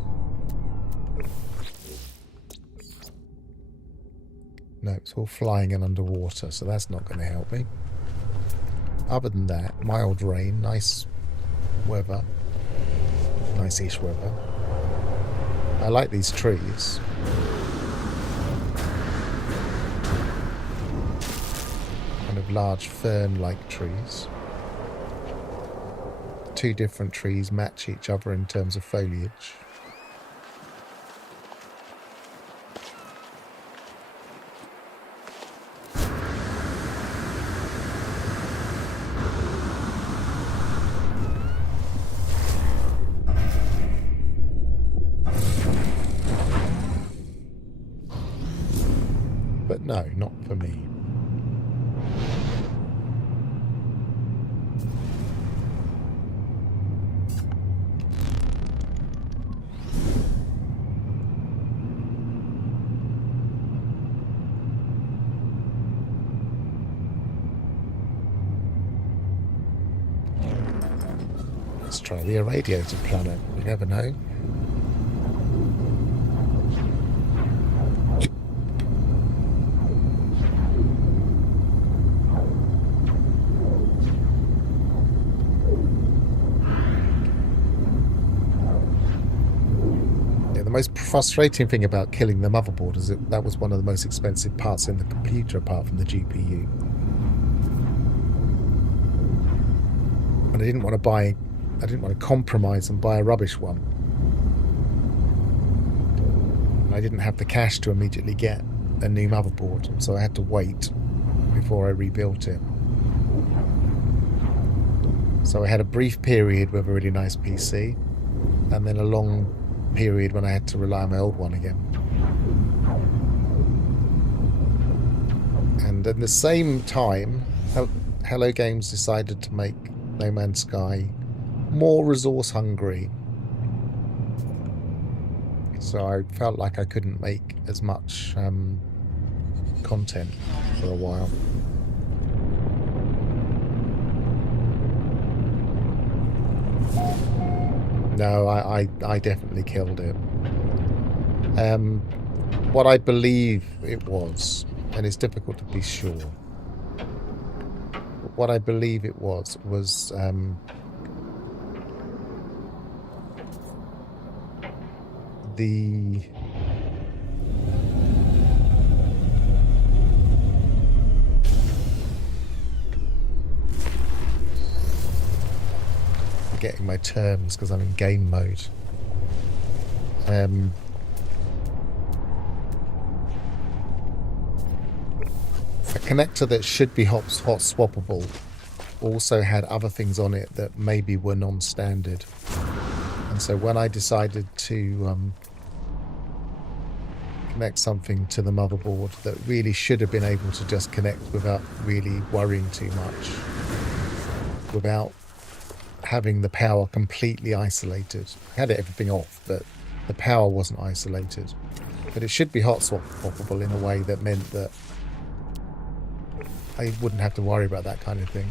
No, it's all flying and underwater, so that's not going to help me. Other than that, mild rain, nice weather. Nice-ish weather. I like these trees. Kind of large fern-like trees. Two different trees match each other in terms of foliage. No, not for me. Let's try the irradiated planet. You never know. The most frustrating thing about killing the motherboard is that was one of the most expensive parts in the computer, apart from the GPU. And I didn't want to compromise and buy a rubbish one. And I didn't have the cash to immediately get a new motherboard, so I had to wait before I rebuilt it. So I had a brief period with a really nice PC, and then a long period when I had to rely on my old one again. And at the same time, Hello Games decided to make No Man's Sky more resource hungry. So I felt like I couldn't make as much content for a while. No, I definitely killed it. What I believe it was, and it's difficult to be sure, but what I believe it was the forgetting my terms because I'm in game mode. A connector that should be hot swappable also had other things on it that maybe were non-standard. And so when I decided to connect something to the motherboard that really should have been able to just connect without really worrying too much, without having the power completely isolated. I had everything off, but the power wasn't isolated. But it should be hot swappable in a way that meant that I wouldn't have to worry about that kind of thing.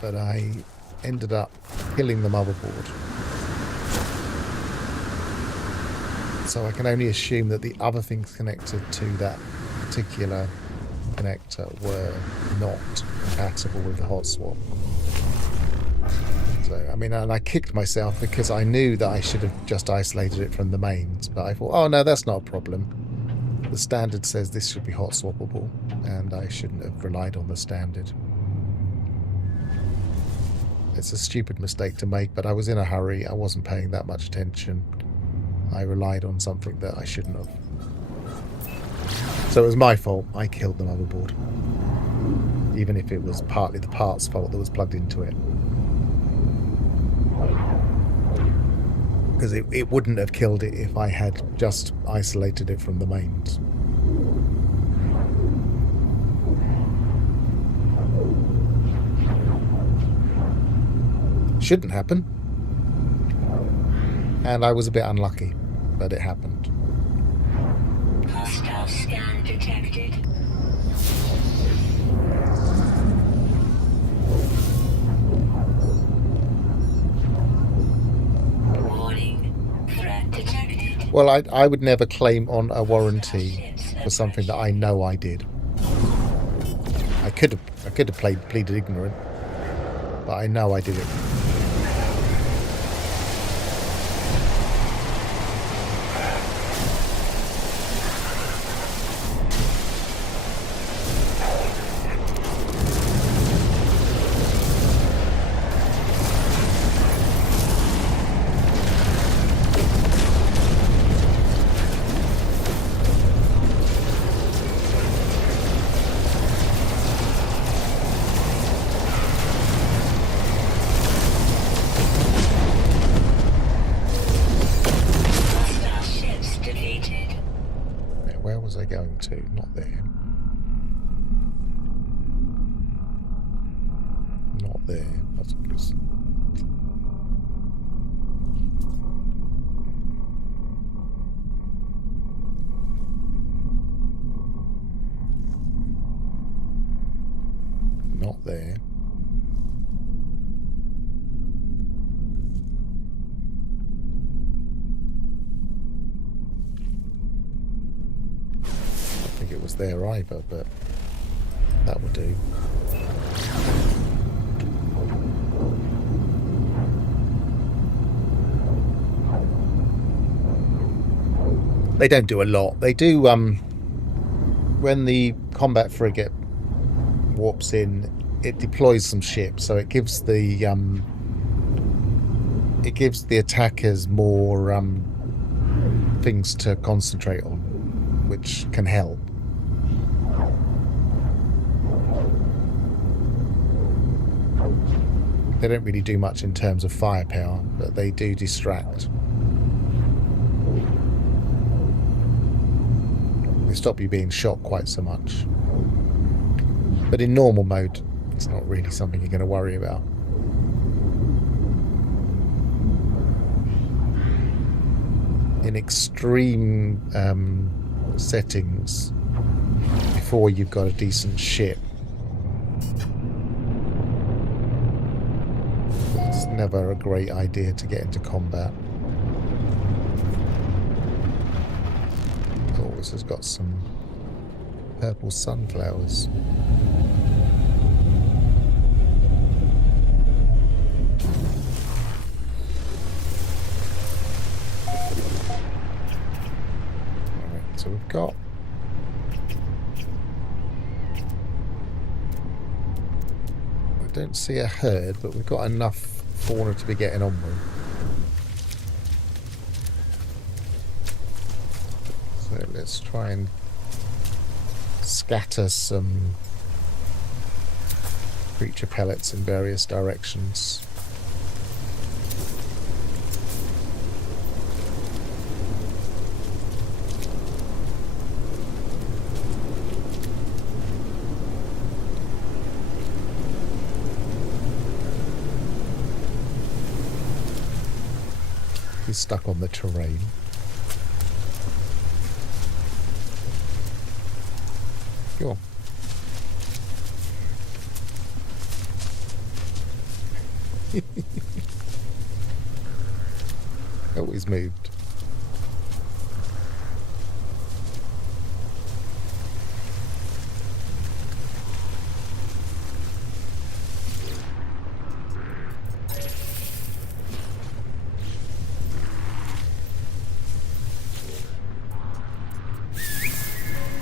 But I ended up killing the motherboard. So I can only assume that the other things connected to that particular connector were not compatible with the hot swap. So, I mean, and I kicked myself because I knew that I should have just isolated it from the mains, but I thought, oh no, that's not a problem. The standard says this should be hot swappable, and I shouldn't have relied on the standard. It's a stupid mistake to make, but I was in a hurry. I wasn't paying that much attention. I relied on something that I shouldn't have. So it was my fault. I killed the motherboard. Even if it was partly the part's fault that was plugged into it. Because it wouldn't have killed it if I had just isolated it from the mains. Shouldn't happen. And I was a bit unlucky, but it happened. Hostile scan detected. Warning. Threat detected. Well, I would never claim on a warranty for something that I know I did. I could have pleaded ignorant, but I know I did it. To not there, not there. That's just... not there. It was there either, but that would do. They don't do a lot. They do when the combat frigate warps in, it deploys some ships, so it gives the attackers more things to concentrate on, which can help. They don't really do much in terms of firepower, but they do distract. They stop you being shot quite so much. But in normal mode, it's not really something you're going to worry about. In extreme settings, before you've got a decent ship, it's never a great idea to get into combat. Oh, this has got some purple sunflowers. So we've got I don't see a herd, but we've got enough fauna to be getting on with. So let's try and scatter some creature pellets in various directions. He's stuck on the terrain. Go on. Oh, he's moved.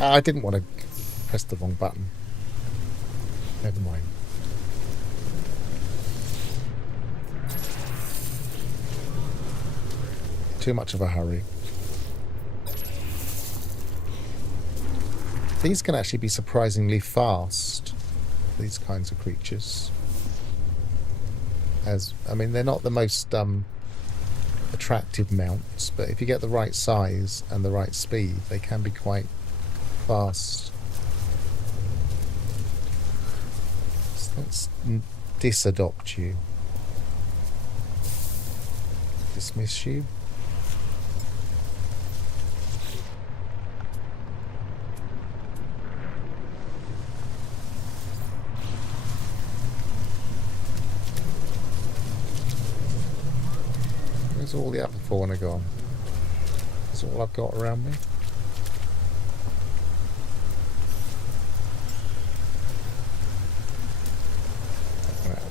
I didn't want to press the wrong button. Never mind. Too much of a hurry. These can actually be surprisingly fast, these kinds of creatures. I mean, they're not the most attractive mounts, but if you get the right size and the right speed, they can be quite fast. So let's disadopt you. Dismiss you. Where's all the other fauna gone? That's all I've got around me.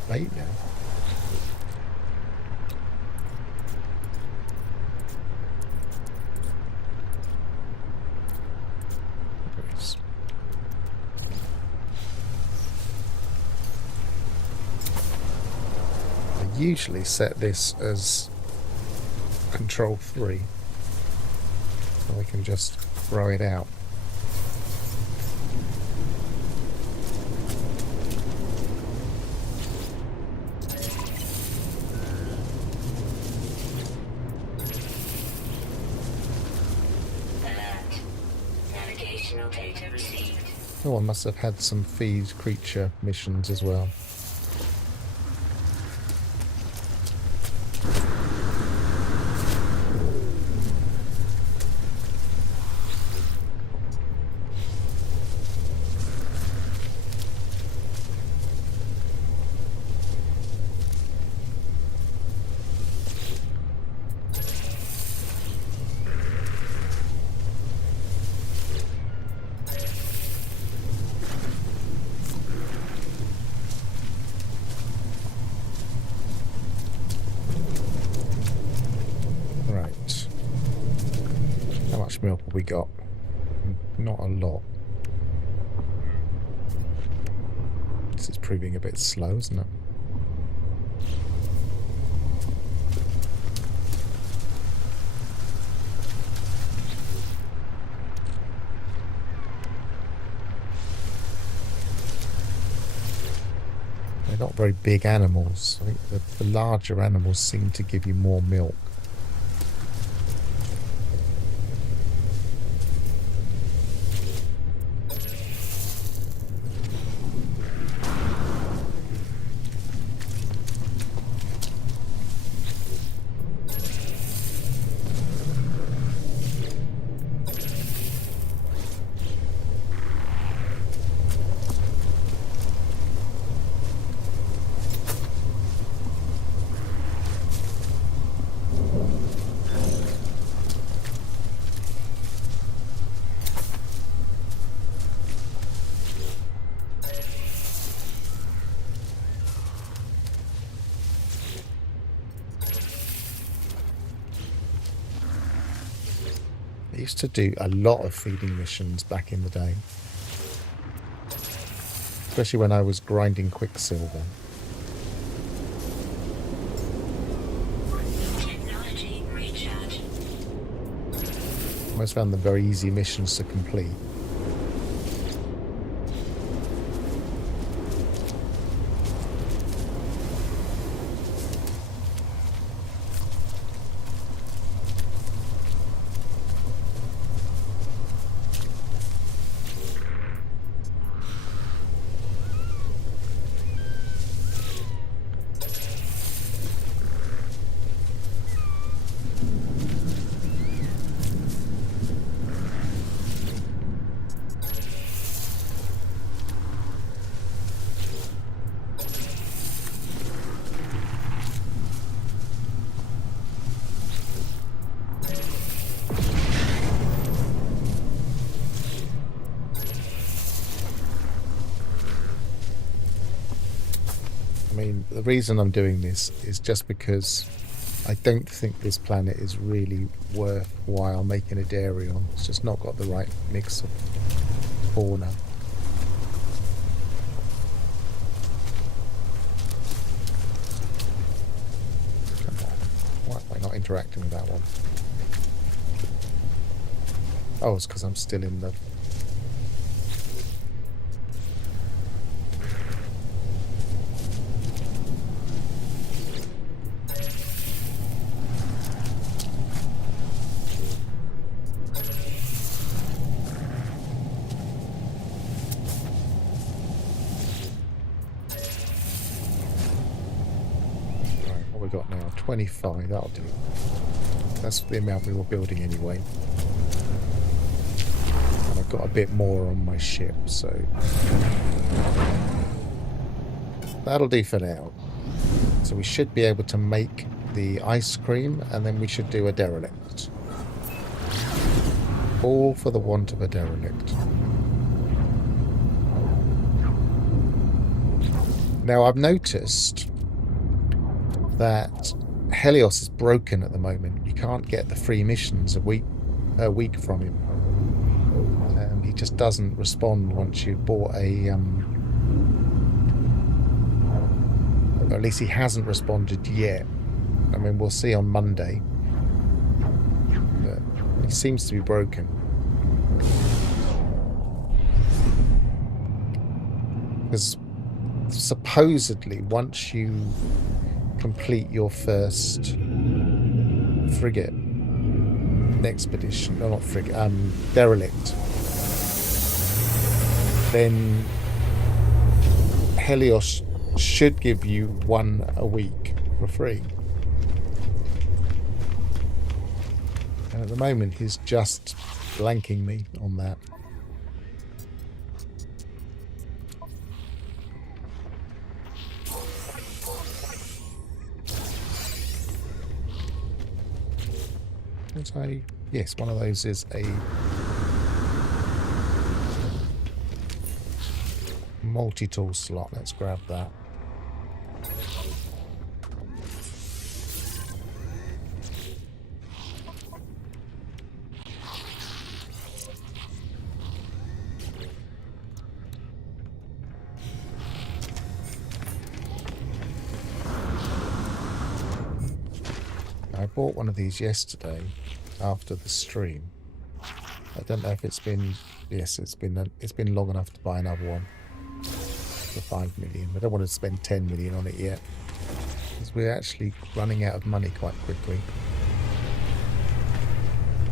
Right now. I usually set this as Control 3, so I can just throw it out. Oh, I must have had some feed creature missions as well. much milk have we got? Not a lot. This is proving a bit slow, isn't it? They're not very big animals. I think the larger animals seem to give you more milk. I used to do a lot of feeding missions back in the day. Especially when I was grinding Quicksilver. Technology recharge. I almost found them very easy missions to complete. I mean, the reason I'm doing this is just because I don't think this planet is really worthwhile making a dairy on. It's just not got the right mix of fauna. Come on. Why am I not interacting with that one? Oh, it's because I'm still in the... What we got now? 25, that'll do. That's the amount we were building anyway. And I've got a bit more on my ship, so... that'll do for now. So we should be able to make the ice cream, and then we should do a derelict. All for the want of a derelict. Now I've noticed that Helios is broken at the moment. You can't get the free missions a week from him. He just doesn't respond once you've bought a... or at least he hasn't responded yet. I mean, we'll see on Monday. But he seems to be broken. Because supposedly once you complete your first frigate expedition, no, not frigate, derelict, then Helios should give you one a week for free. And at the moment he's just blanking me on that. Yes, one of those is a multi-tool slot. Let's grab that. bought one of these yesterday after the stream. I don't know if it's been... Yes, it's been long enough to buy another one for 5 million. I don't want to spend 10 million on it yet, because we're actually running out of money quite quickly.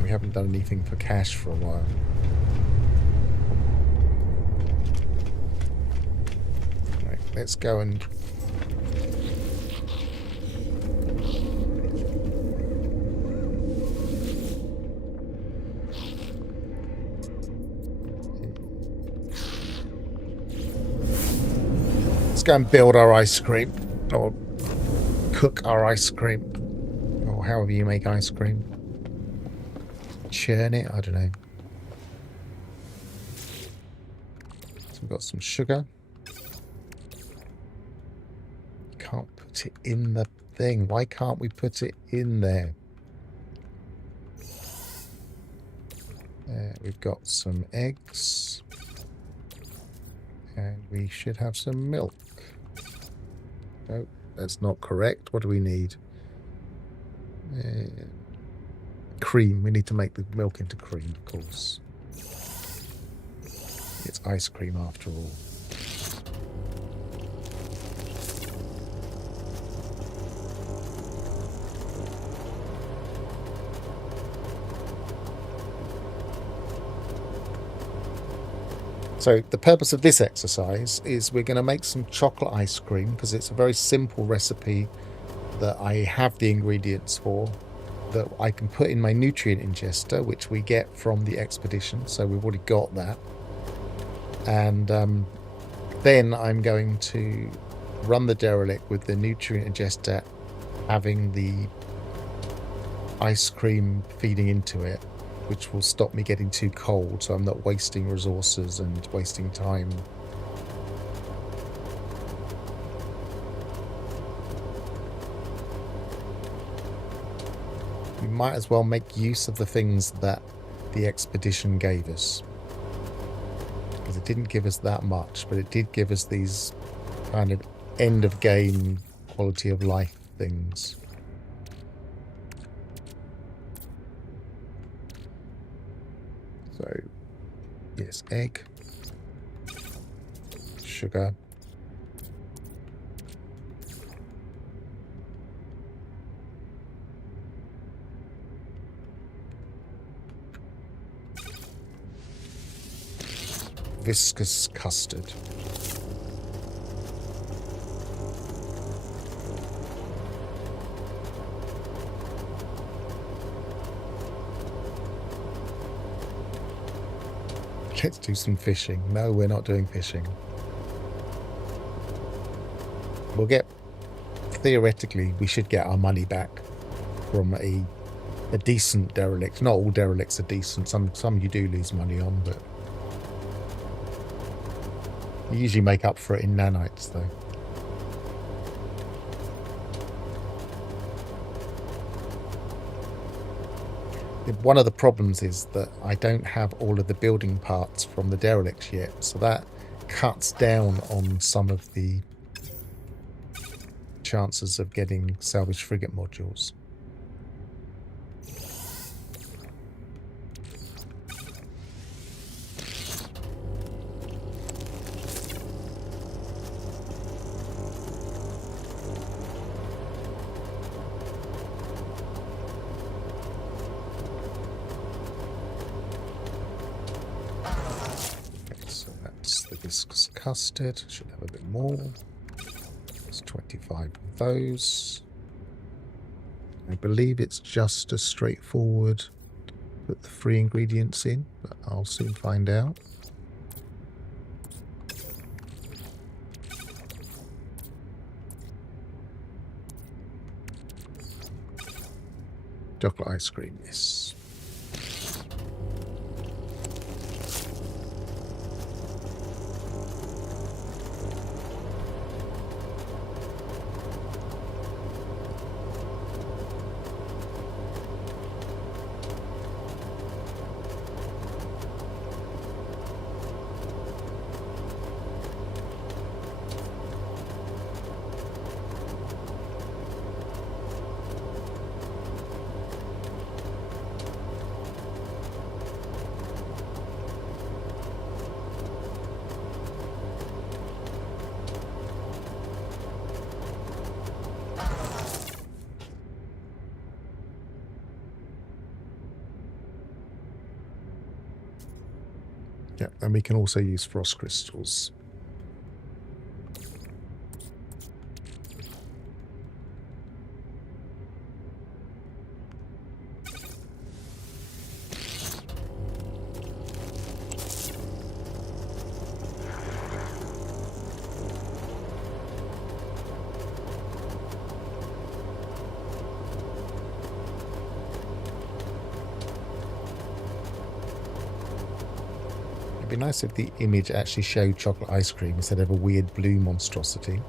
We haven't done anything for cash for a while. Right, let's go and... Let's go and build our ice cream, or cook our ice cream, or however you make ice cream. Churn it, I don't know. So we've got some sugar. Can't put it in the thing. Why can't we put it in there? We've got some eggs. And we should have some milk. No, that's not correct. What do we need? Cream. We need to make the milk into cream, of course. It's ice cream after all. So the purpose of this exercise is we're going to make some chocolate ice cream, because it's a very simple recipe that I have the ingredients for, that I can put in my nutrient ingester, which we get from the expedition. So we've already got that. And then I'm going to run the derelict with the nutrient ingester having the ice cream feeding into it, which will stop me getting too cold, so I'm not wasting resources and wasting time. We might as well make use of the things that the expedition gave us, because it didn't give us that much, but it did give us these kind of end of game quality of life things. So, yes, egg, sugar, viscous custard. Let's do some fishing. No, we're not doing fishing. We'll get... Theoretically, we should get our money back from a decent derelict. Not all derelicts are decent. Some you do lose money on, but... You usually make up for it in nanites, though. One of the problems is that I don't have all of the building parts from the derelicts yet, so that cuts down on some of the chances of getting salvaged frigate modules. Viscous custard, should have a bit more. There's 25 of those. I believe it's just as straightforward. Put the 3 ingredients in, but I'll soon find out. Chocolate ice cream, yes. Yeah, and we can also use frost crystals. It'd be nice if the image actually showed chocolate ice cream instead of a weird blue monstrosity.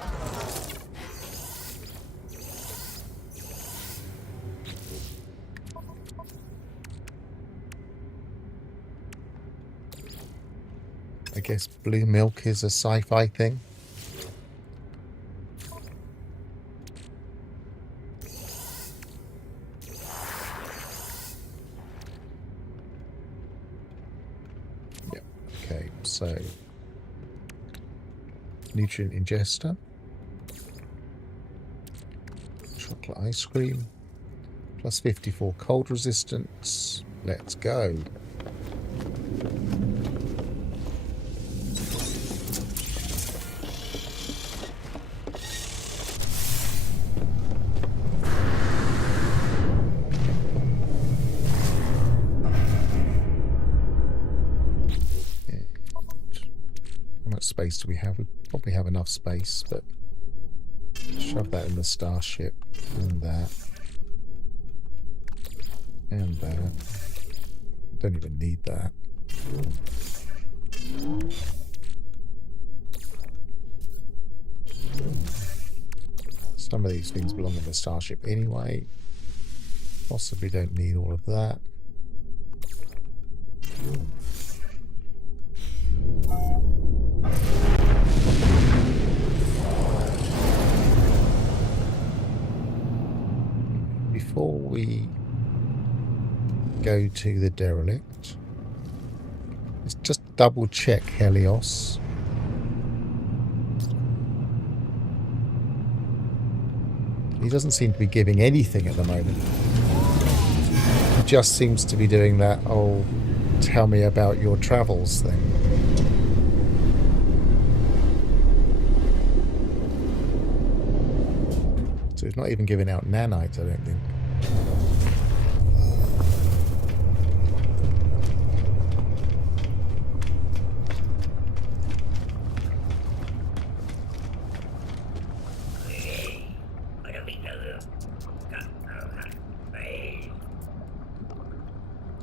I guess blue milk is a sci-fi thing. Yep. Okay, so nutrient ingester, chocolate ice cream, plus 54 cold resistance. Let's go. How much space do we have? We probably have enough space, but shove that in the starship. And that. And that. Don't even need that. Some of these things belong in the starship anyway. Possibly don't need all of that. Before we go to the derelict, let's just double check Helios. He doesn't seem to be giving anything at the moment. He just seems to be doing that, oh, tell me about your travels thing. So he's not even giving out nanites, I don't think.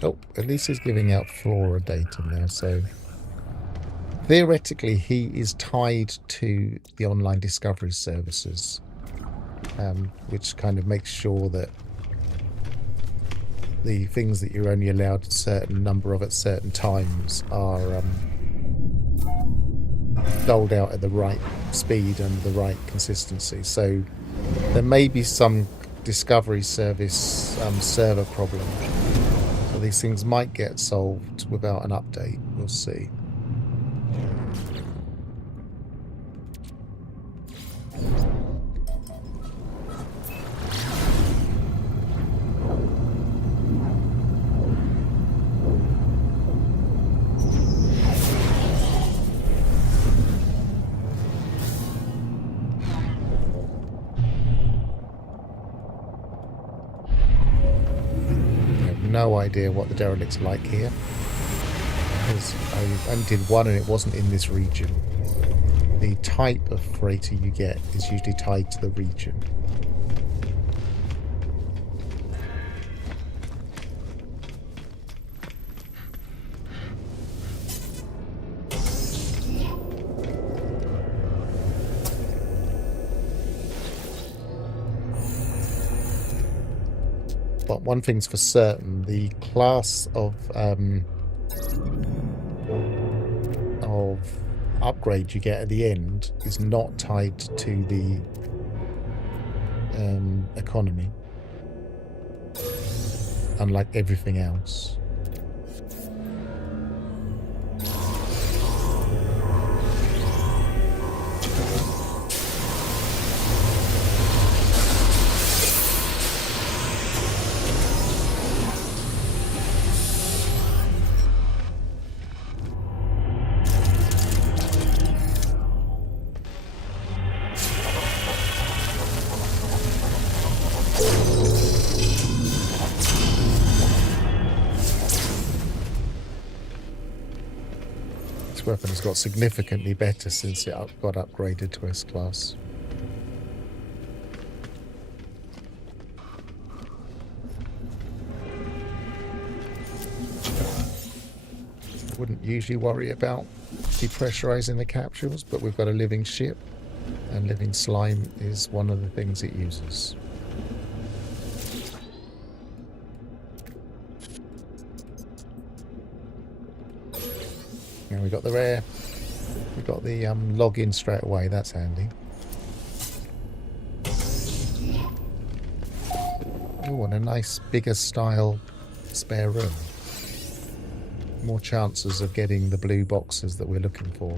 Oh, at least he's giving out flora data now, so theoretically he is tied to the online discovery services, which kind of makes sure that the things that you're only allowed a certain number of at certain times are doled out at the right speed and the right consistency. So there may be some discovery service server problem. So these things might get solved without an update. We'll see. No idea what the derelict's like here, because I only did one and it wasn't in this region. The type of freighter you get is usually tied to the region. But one thing's for certain, the class of upgrade you get at the end is not tied to the economy, unlike everything else. This weapon has got significantly better since it got upgraded to S-Class. I wouldn't usually worry about depressurizing the capsules, but we've got a living ship, and living slime is one of the things it uses. Now we got the rare. We got the login straight away. That's handy. Oh, and a nice bigger style spare room. More chances of getting the blue boxes that we're looking for.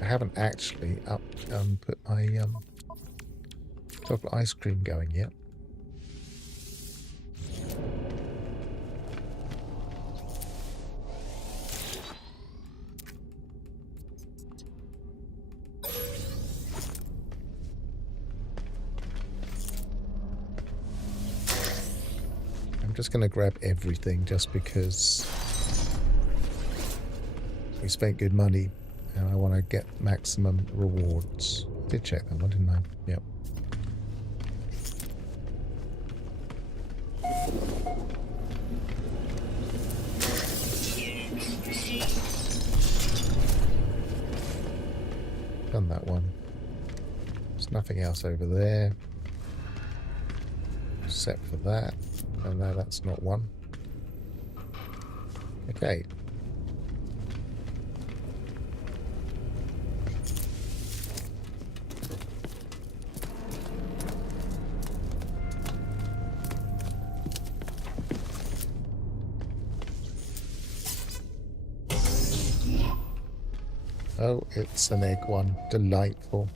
I haven't actually put my chocolate ice cream going yet. I'm just going to grab everything just because we spent good money. And I want to get maximum rewards. Did check that one, didn't I? Yep. Done that one. There's nothing else over there. Except for that. Oh no, that's not one. Okay. Oh, it's an egg one. Delightful.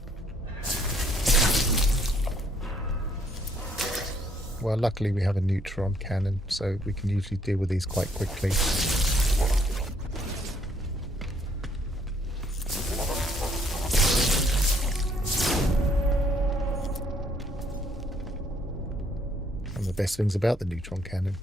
Well, luckily we have a neutron cannon, so we can usually deal with these quite quickly. And the best things about the neutron cannon.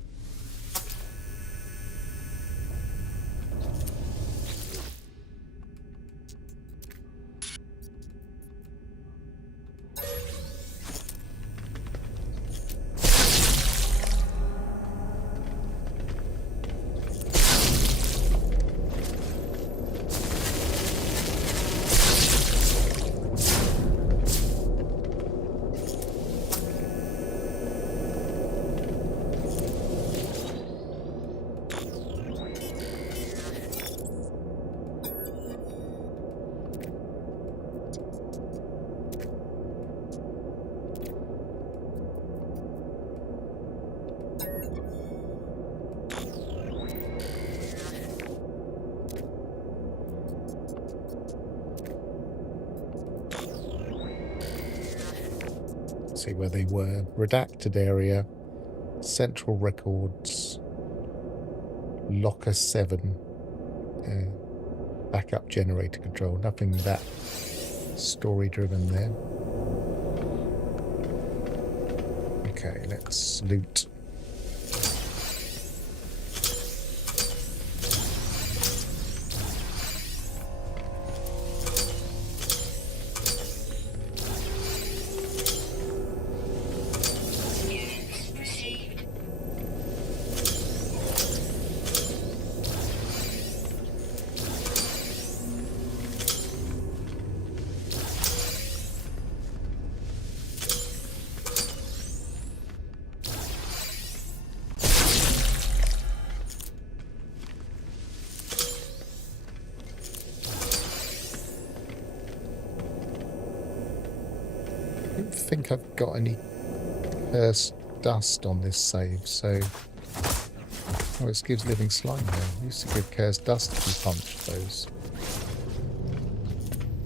See where they were. Redacted area, central records, locker 7, backup generator control. Nothing that story driven there. Okay, let's loot. I don't think I've got any cursed dust on this save, so... Oh, it gives living slime now. It used to give cursed dust if you punched those.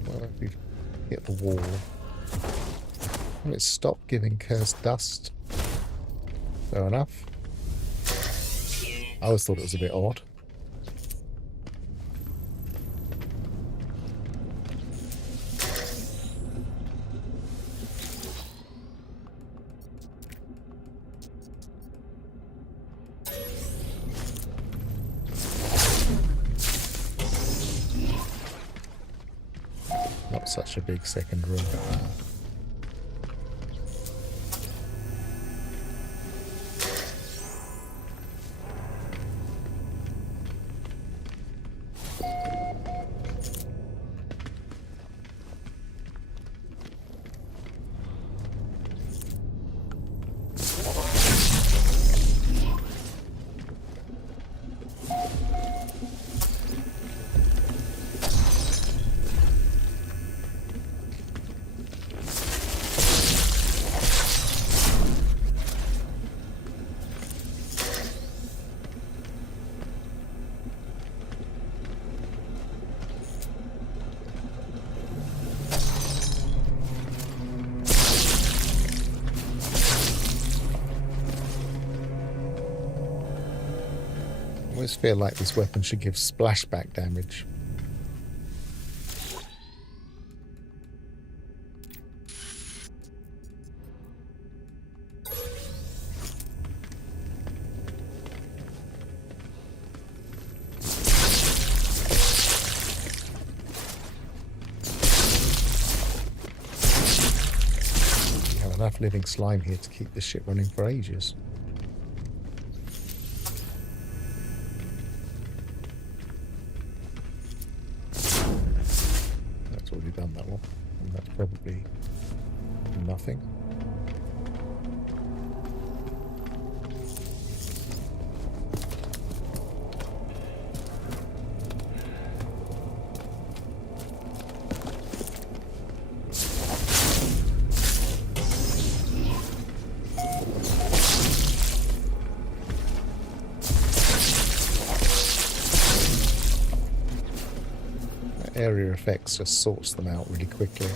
Well, if you hit the wall... Well, it stopped giving cursed dust. Fair enough. I always thought it was a bit odd. not such a big second room. I always feel like this weapon should give splashback damage. We have enough living slime here to keep this shit running for ages. Done that one, and that's probably nothing. Area effects just sorts them out really quickly.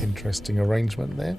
Interesting arrangement there.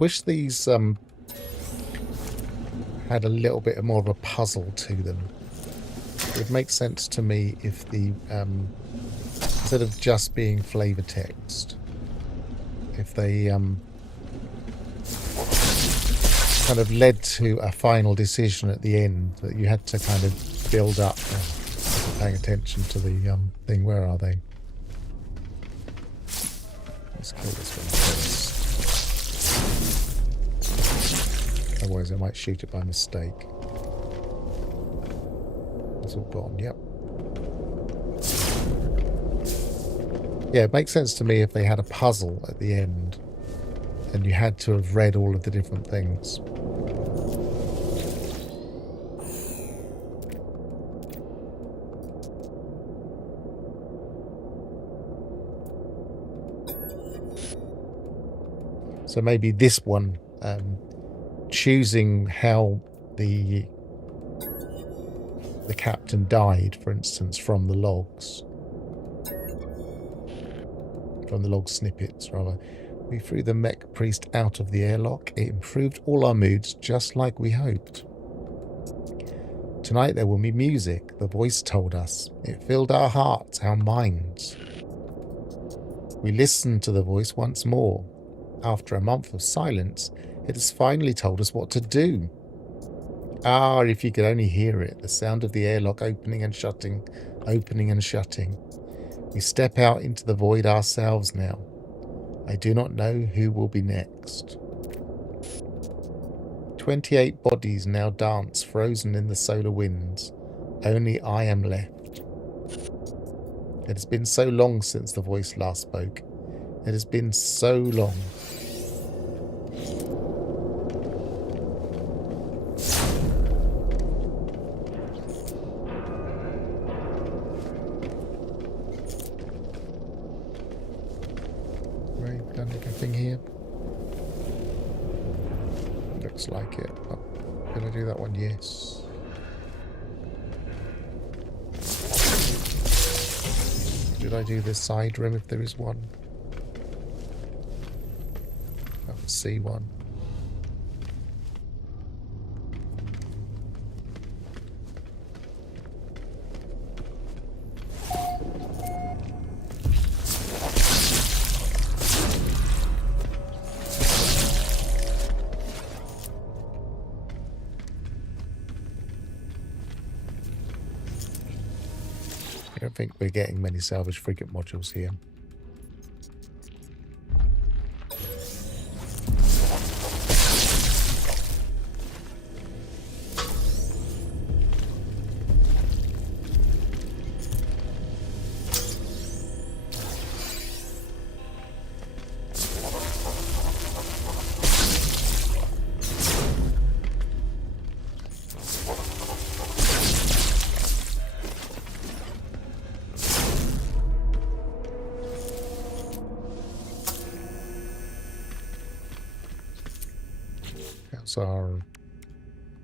Wish these had a little bit more of a puzzle to them. It would make sense to me if the instead of just being flavor text, if they kind of led to a final decision at the end that you had to kind of build up, paying attention to the thing. Where are they? Let's kill this one first. Otherwise I might shoot it by mistake. It's all gone, yep. Yeah, it makes sense to me if they had a puzzle at the end and you had to have read all of the different things. So maybe this one, choosing how the captain died, for instance, from the logs. From the log snippets, rather. We threw the mech priest out of the airlock. It improved all our moods, just like we hoped. Tonight there will be music, the voice told us. It filled our hearts, our minds. We listened to the voice once more. After a month of silence, it has finally told us what to do. Ah, if you could only hear it, the sound of the airlock opening and shutting, opening and shutting. We step out into the void ourselves now. I do not know who will be next. 28 bodies now dance, frozen in the solar winds. Only I am left. It has been so long since the voice last spoke. It has been so long. Right, done everything here. Looks like it. Oh, can I do that one? Yes. Did I do the side room if there is one? I can see one. I don't think we're getting many salvage frigate modules here. How's our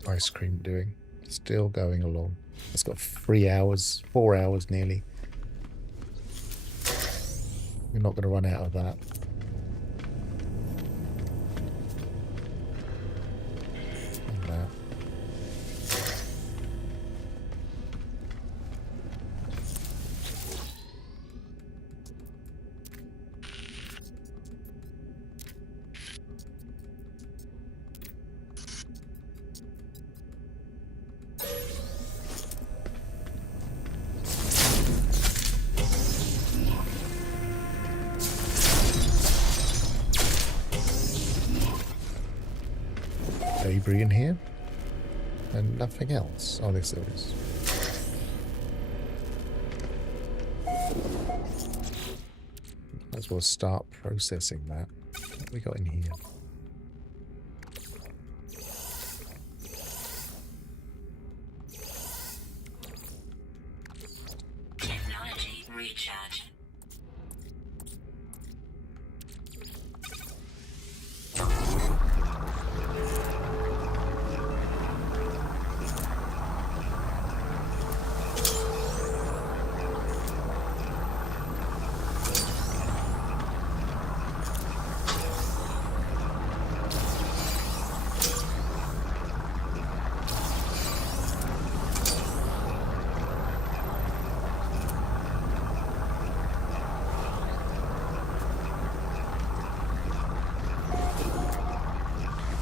ice cream doing? Still going along. It's got 4 hours nearly. We're not going to run out of that. And that. Debris in here and nothing else. Oh, this there is. Might as well start processing that. What have we got in here? Technology recharge.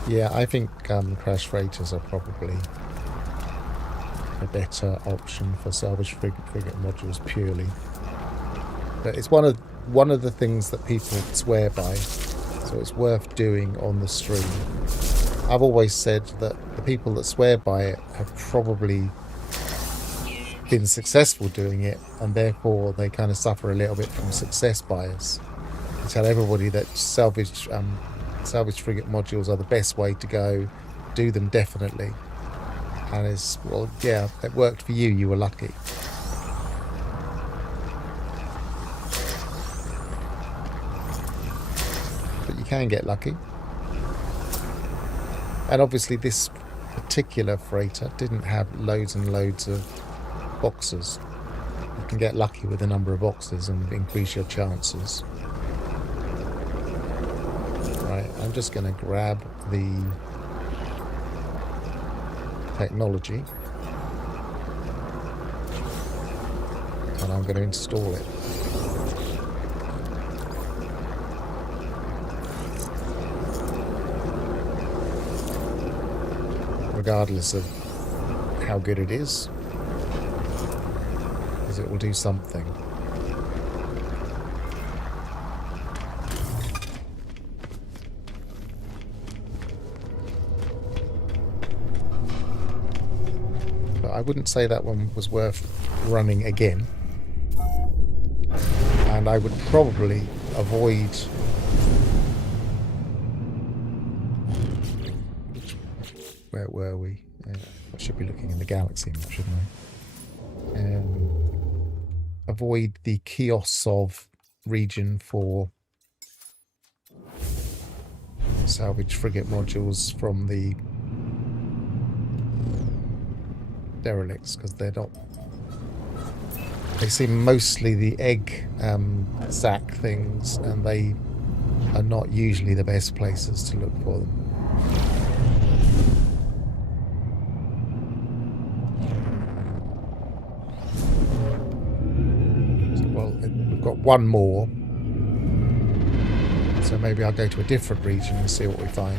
Yeah, I think crash freighters are probably a better option for salvage frigate modules purely. But it's one of the things that people swear by, so it's worth doing on the stream. I've always said that the people that swear by it have probably been successful doing it, and therefore they kind of suffer a little bit from success bias. I tell everybody that salvage frigate modules are the best way to go. Do them definitely. And it's, well, yeah, it worked for you. You were lucky. But you can get lucky. And obviously this particular freighter didn't have loads and loads of boxes. You can get lucky with the number of boxes and increase your chances. Right, I'm just going to grab the technology. and I'm going to install it. Regardless of how good it is, because it will do something. But I wouldn't say that one was worth running again. And I would probably avoid... Where were we? I should be looking in the galaxy map, shouldn't I? Avoid the Kiosov region for salvage frigate modules from the derelicts, because they're not... They seem mostly the egg sack things, and they are not usually the best places to look for them. We've got one more, so maybe I'll go to a different region and see what we find.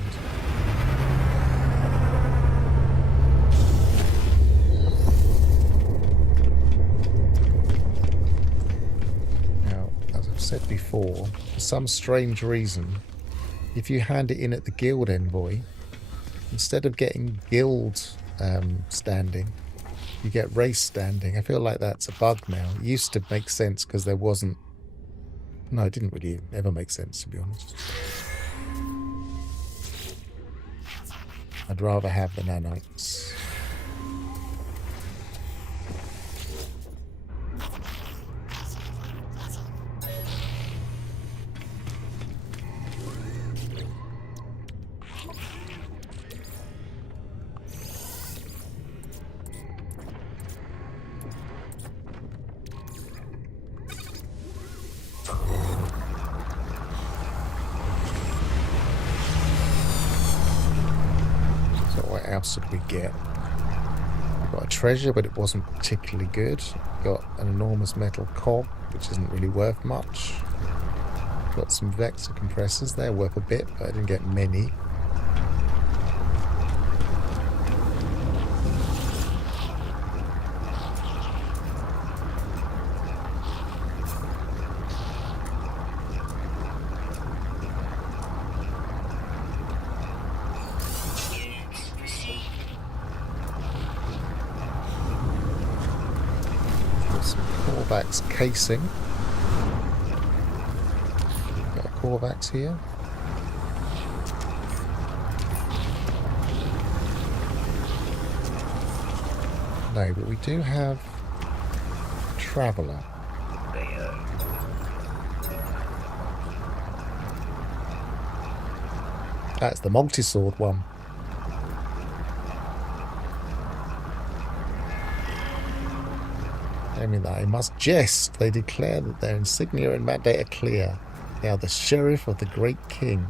Now, as I've said before, for some strange reason, if you hand it in at the guild envoy, instead of getting guild standing, you get race standing. I feel like that's a bug now. It used to make sense because there wasn't... No, it didn't really ever make sense, to be honest. I'd rather have the nanites. What else did we get? We got a treasure, but it wasn't particularly good. Got an enormous metal cog, which isn't really worth much. Got some vector compressors. They're worth a bit, but I didn't get many. Korvax casing. Got a Korvax here. No, but we do have Traveller. That's the multi-sword one. I mean, I must jest. They declare that their insignia and mandate are clear. They are the sheriff of the great king.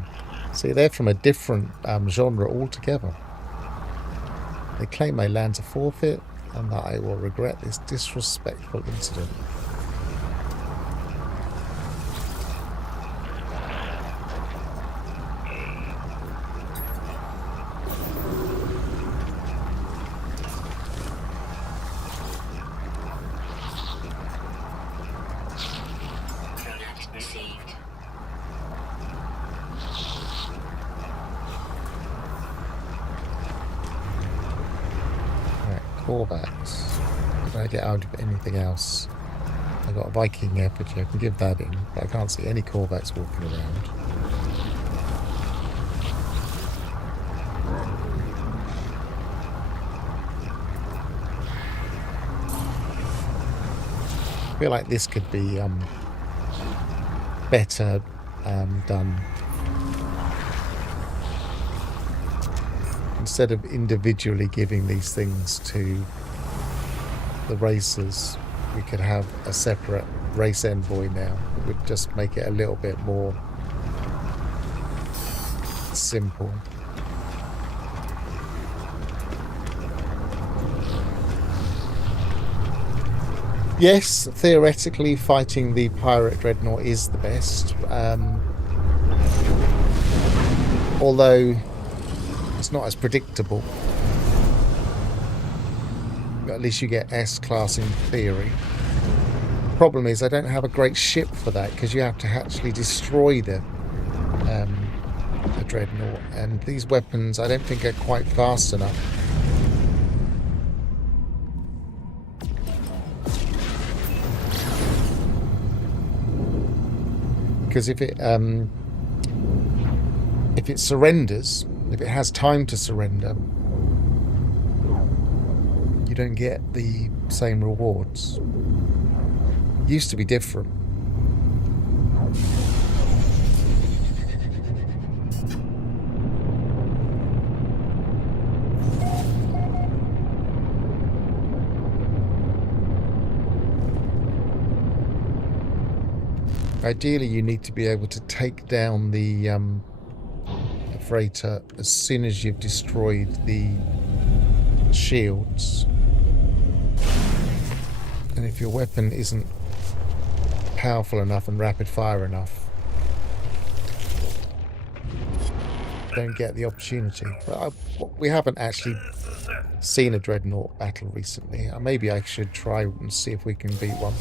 See, they're from a different genre altogether. They claim my lands are forfeit, and that I will regret this disrespectful incident. Korvax. Did I get out of anything else? I got a Viking effigy. I can give that in, but I can't see any Korvax walking around. I feel like this could be better done. Instead of individually giving these things to the racers, we could have a separate race envoy now. It would just make it a little bit more simple. Yes, theoretically, fighting the pirate dreadnought is the best. Although it's not as predictable. But at least you get S-class in theory. Problem is, I don't have a great ship for that because you have to actually destroy the dreadnought, and these weapons I don't think are quite fast enough. Because if it surrenders, if it has time to surrender, you don't get the same rewards. Used to be different. Ideally, you need to be able to take down the freighter as soon as you've destroyed the shields. And if your weapon isn't powerful enough and rapid fire enough, don't get the opportunity. But we haven't actually seen a dreadnought battle recently. Maybe I should try and see if we can beat one.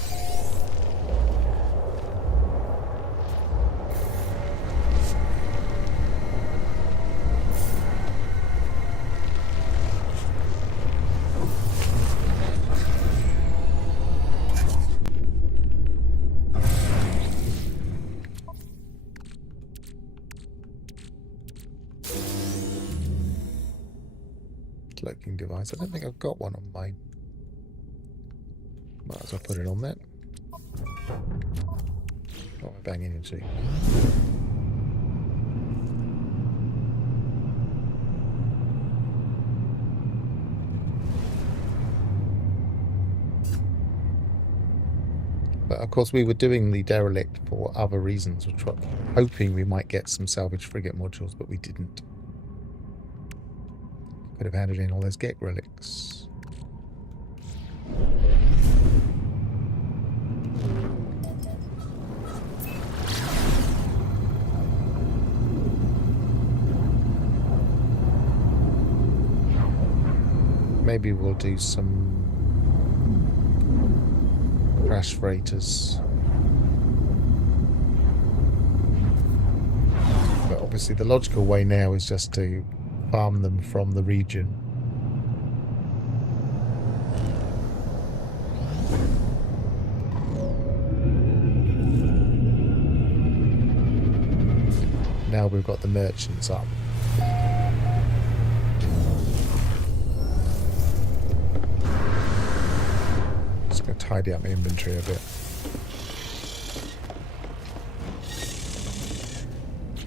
Cloaking device. I don't think I've got one on mine. Might as well put it on that. What am I banging into? But of course we were doing the derelict for other reasons. We're hoping we might get some salvage frigate modules, but we didn't. Could have handed in all those Gek relics. Maybe we'll do some crash freighters. But obviously the logical way now is just to farm them from the region. Now we've got the merchants up. Just going to tidy up my inventory a bit.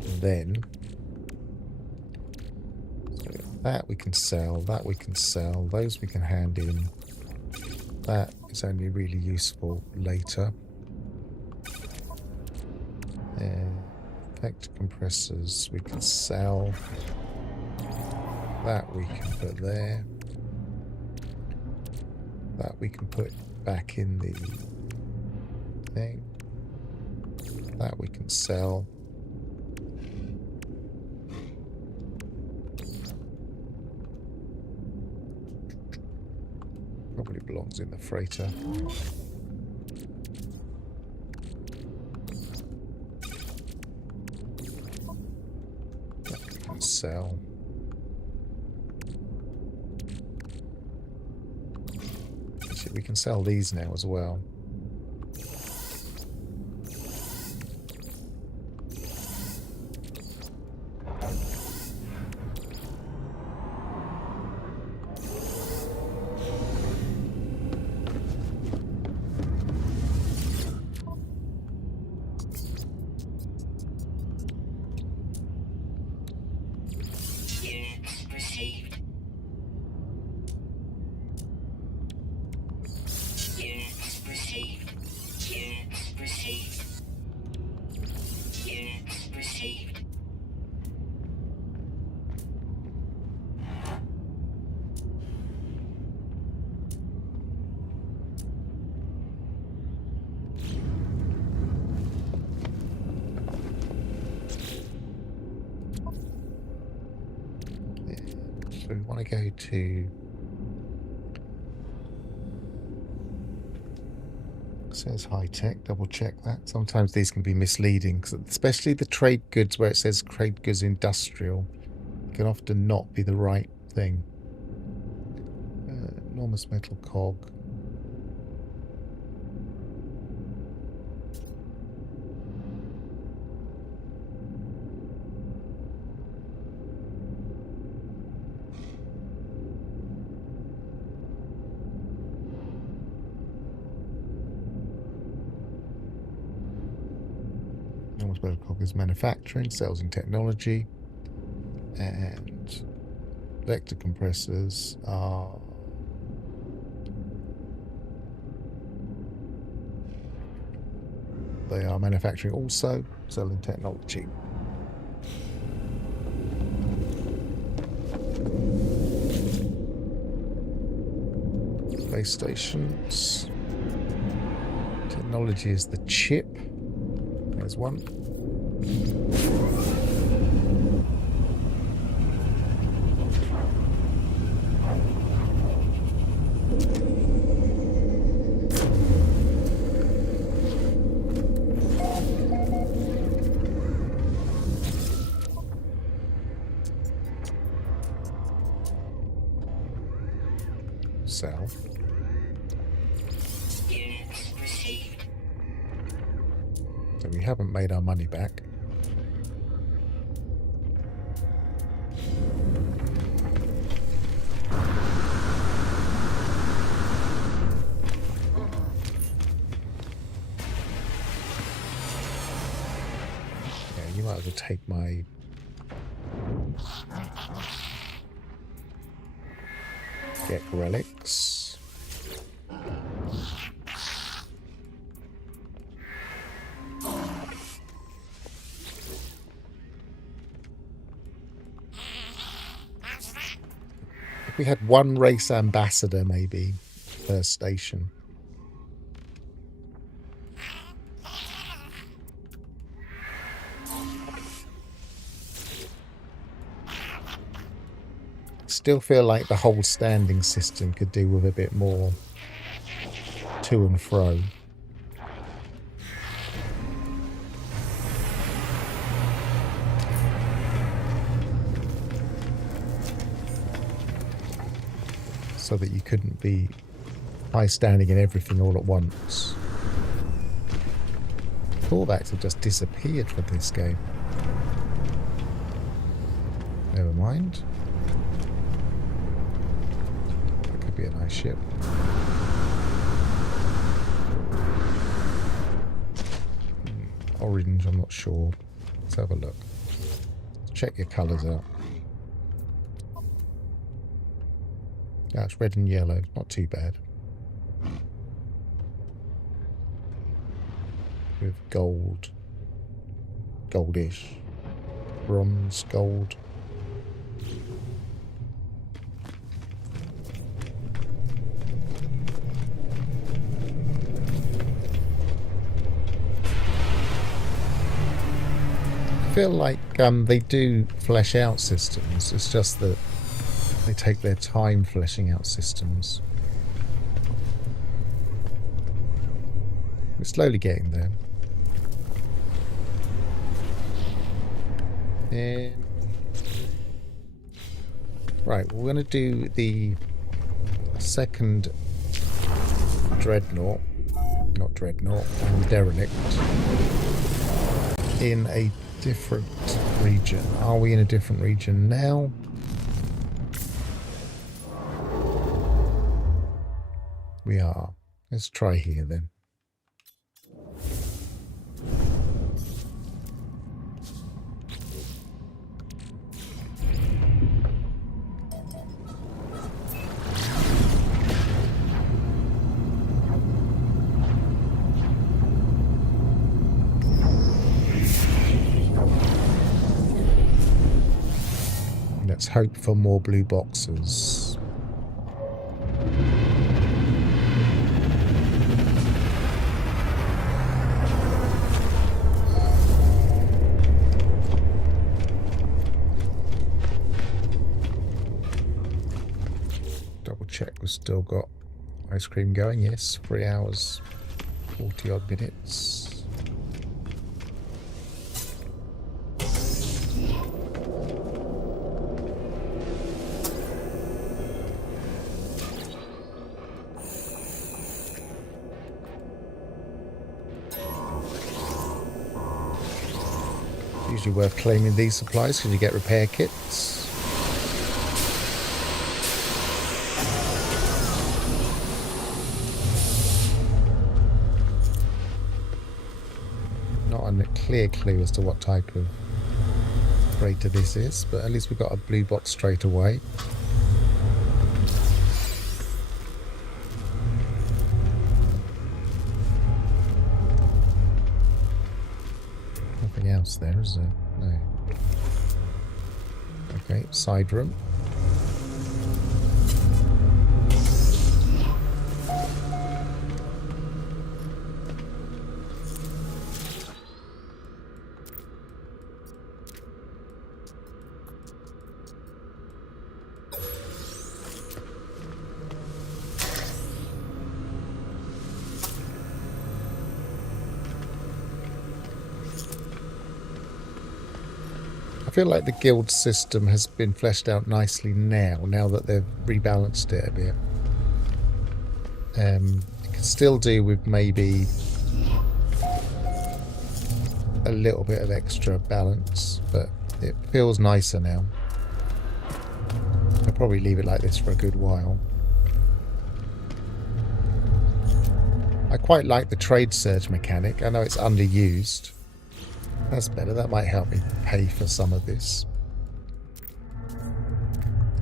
And then that we can sell, that we can sell, those we can hand in. That is only really useful later. Effect compressors we can sell. That we can put there. That we can put back in the thing. That we can sell. Probably belongs in the freighter. That we can sell. Actually, we can sell these now as well. I go to... It says high tech, double check that. Sometimes these can be misleading, especially the trade goods where it says trade goods industrial. It can often not be the right thing. Enormous metal cog. Enormous metal cog is manufacturing, sales and technology, and vector compressors are manufacturing also, selling technology. Space stations. Technology is the chip. There's one. South. Units received. So we haven't made our money back. Yeah, you might as well take my... Get relics. If we had one race ambassador, maybe, per station. Still feel like the whole standing system could do with a bit more to and fro. So that you couldn't be high standing in everything all at once. Callbacks have just disappeared from this game. Never mind. Be a nice ship. Orange, I'm not sure. Let's have a look. Check your colours out. Yeah, it's red and yellow. Not too bad. With gold. Goldish. Bronze, gold. I feel like they do flesh out systems. It's just that they take their time fleshing out systems. We're slowly getting there. Right, we're going to do the second dreadnought, not dreadnought, derelict, in a different region. Are we in a different region now? We are. Let's try here then. Let's hope for more blue boxes. Double check we've still got ice cream going. Yes, 3 hours, 40 odd minutes. Usually worth claiming these supplies because you get repair kits. Not a clear clue as to what type of freighter this is, but at least we got a blue box straight away. Nothing else there, is there? No. Okay, side room. I feel like the guild system has been fleshed out nicely now that they've rebalanced it a bit. It can still do with maybe a little bit of extra balance, but it feels nicer now. I'll probably leave it like this for a good while. I quite like the trade surge mechanic. I know it's underused. That's better. That might help me pay for some of this.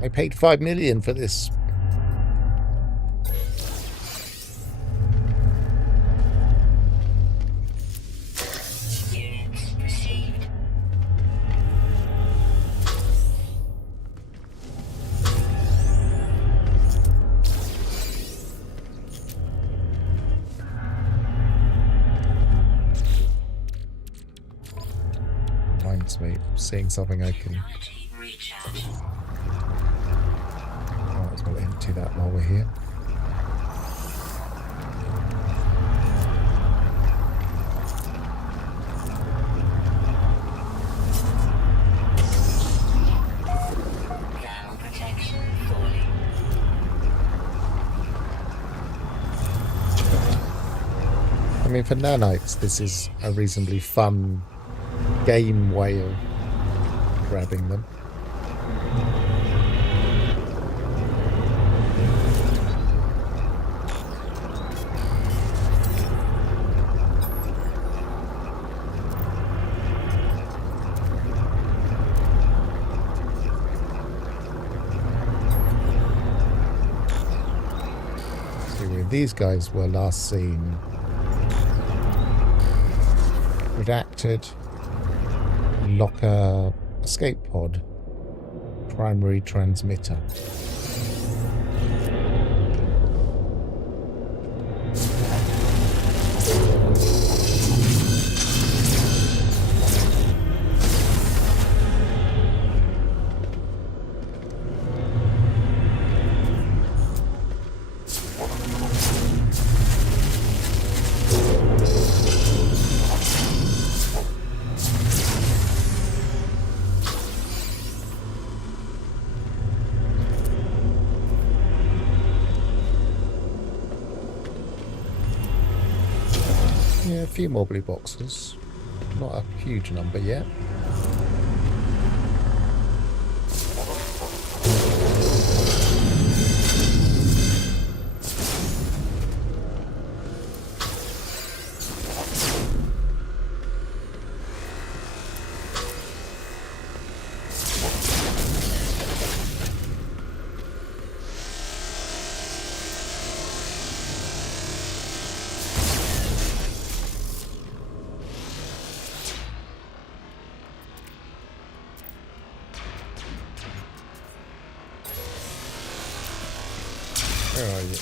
I paid 5 million for this. Units received. Reminds me of seeing something I can... Energy recharge. Might as well empty that while we're here. Thermal protection falling. I mean, for nanites, this is a reasonably fun game way of grabbing them. See where these guys were last seen. Redacted. Locker escape pod. Primary transmitter. Yeah, a few more blue boxes. Not a huge number yet. Where are you?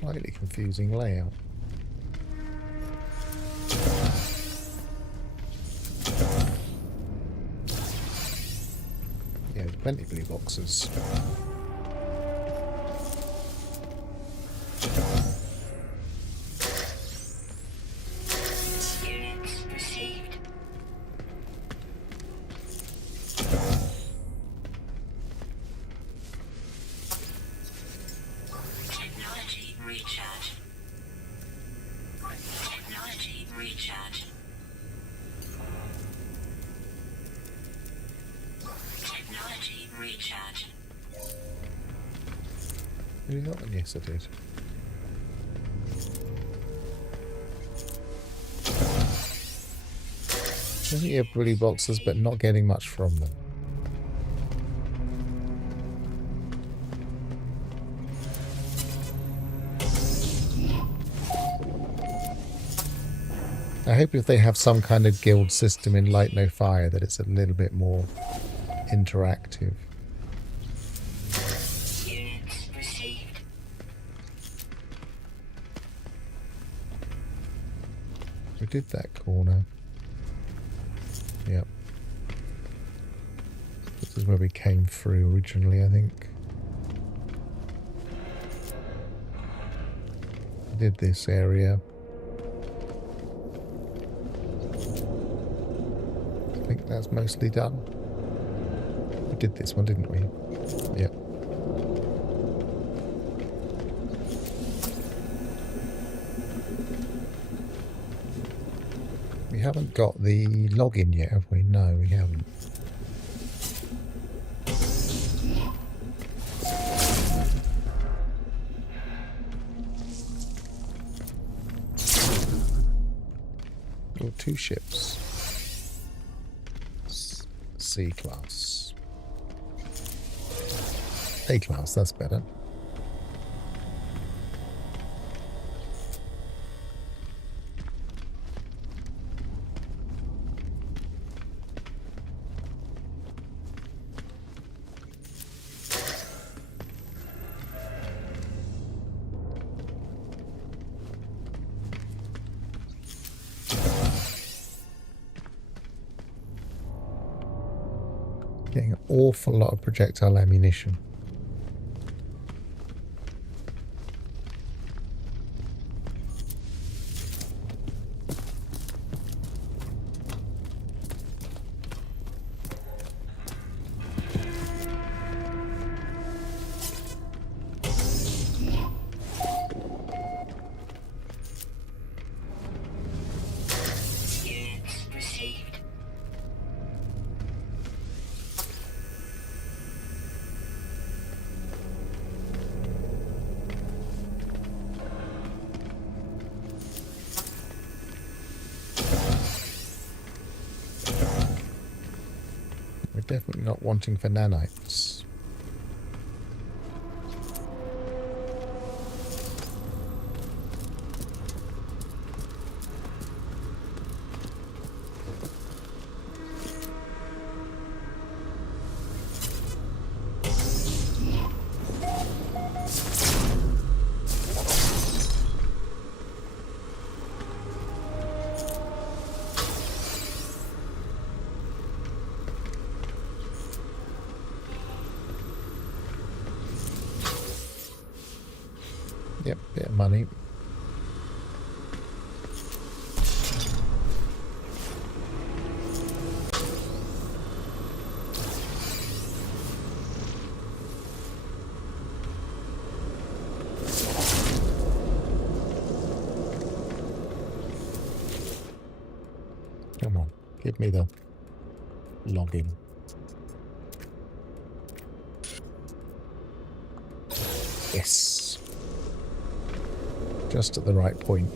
Slightly confusing layout. Yeah, there's plenty of blue boxes. Units received. Technology recharge. Technology recharge. Technology recharge. Maybe not. Yes, I did. Plenty of blue boxes, but not getting much from them. I hope if they have some kind of guild system in Light No Fire that it's a little bit more interactive. Units received. We did that corner. Yep. This is where we came through originally, I think. We did this area. I think that's mostly done. We did this one, didn't we? Yep. We haven't got the login yet, have we? No, we haven't. Oh, 2 ships. C class. A class, that's better. Getting an awful lot of projectile ammunition. Units received. We're definitely not wanting for nanites. Yep, bit of money. Come on, give me the login. Yes. Just at the right point.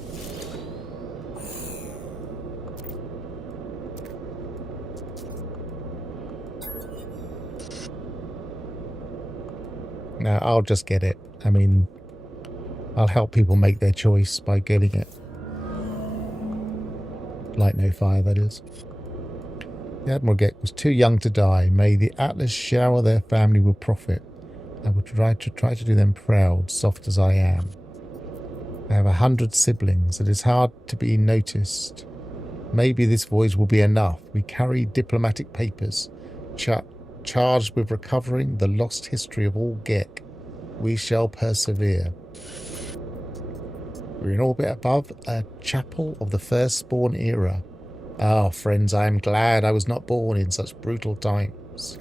No, I'll just get it. I mean, I'll help people make their choice by getting it. Light No Fire, that is. The Admiral Gek was too young to die. May the Atlas shower their family with profit. I will try to do them proud, soft as I am. I have 100 siblings. It is hard to be noticed. Maybe this voyage will be enough. We carry diplomatic papers charged with recovering the lost history of all Gek. We shall persevere. We're in orbit above a chapel of the firstborn era. Ah, friends, I am glad I was not born in such brutal times.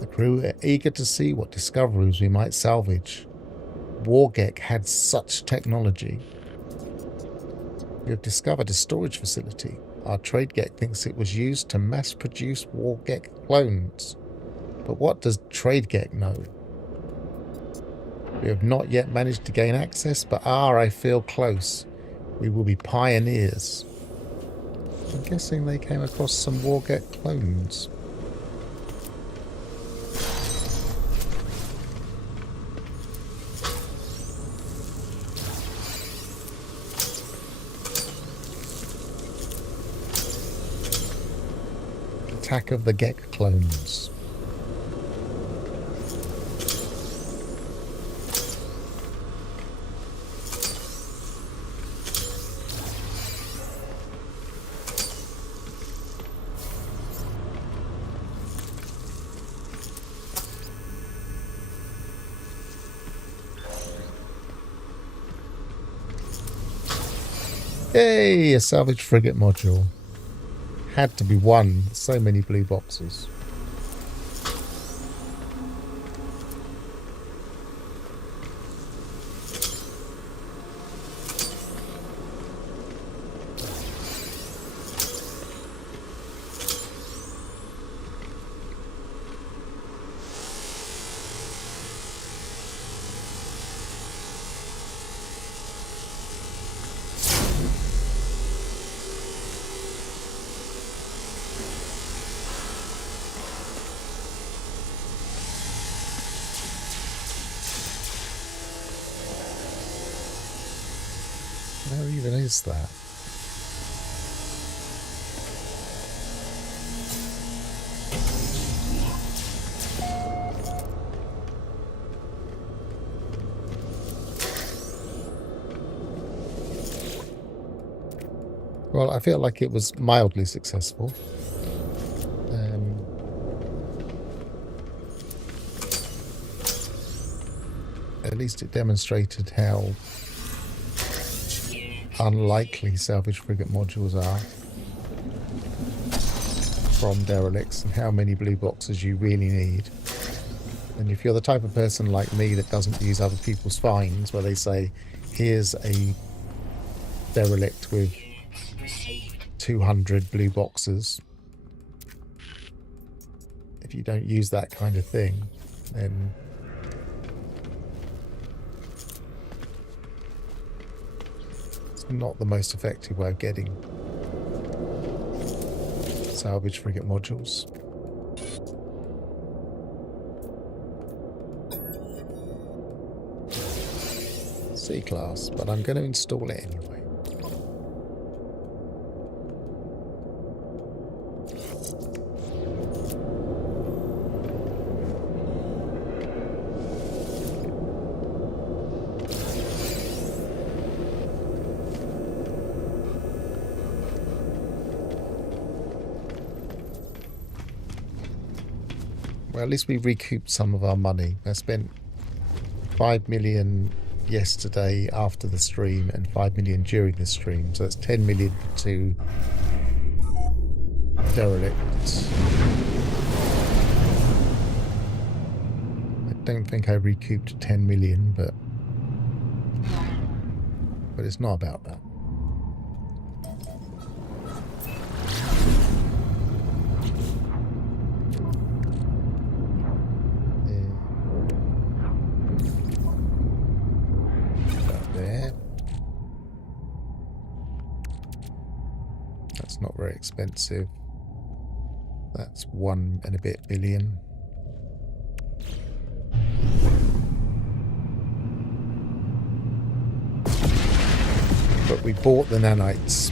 The crew are eager to see what discoveries we might salvage. Wargek had such technology. We have discovered a storage facility. Our trade Gek thinks it was used to mass-produce Wargek clones. But what does trade Gek know? We have not yet managed to gain access, but I feel close. We will be pioneers. I'm guessing they came across some Wargek clones. Attack of the Gek clones. Yay, a salvaged frigate module. Had to be one. So many blue boxes. Where even is that? Well, I feel like it was mildly successful. At least it demonstrated how unlikely salvage frigate modules are from derelicts and how many blue boxes you really need. And if you're the type of person like me that doesn't use other people's finds where they say, here's a derelict with 200 blue boxes, if you don't use that kind of thing, then not the most effective way of getting salvage frigate modules. C-class, but I'm going to install it anyway. Well, at least we recouped some of our money. I spent 5 million yesterday after the stream and 5 million during the stream. So that's 10 million for 2 derelicts. I don't think I recouped 10 million, but it's not about that. Not very expensive. That's 1 and a bit billion. But we bought the nanites.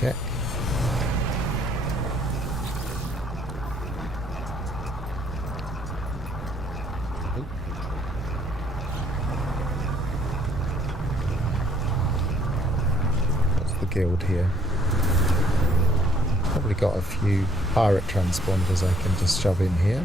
check. What's the guild here? Probably got a few pirate transponders I can just shove in here.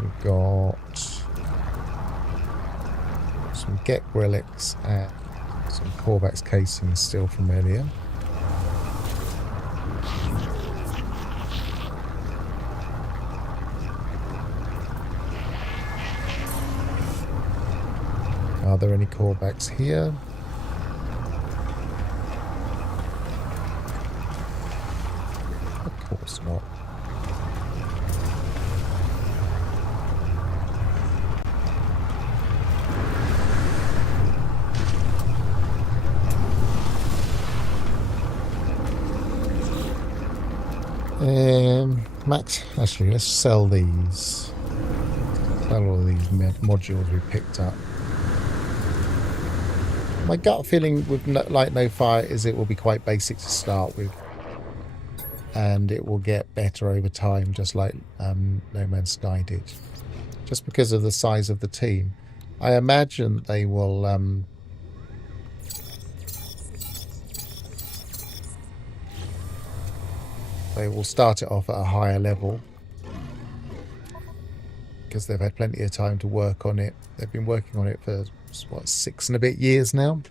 We've got some Gek relics and some Corvax casings still from earlier. Are there any callbacks here? Of course not. Max, actually, let's sell these. Sell all these modules we picked up. My gut feeling with Light No Fire is it will be quite basic to start with, and it will get better over time, just like No Man's Sky did, just because of the size of the team. I imagine they will start it off at a higher level because they've had plenty of time to work on it. They've been working on it for what, 6 and a bit years now.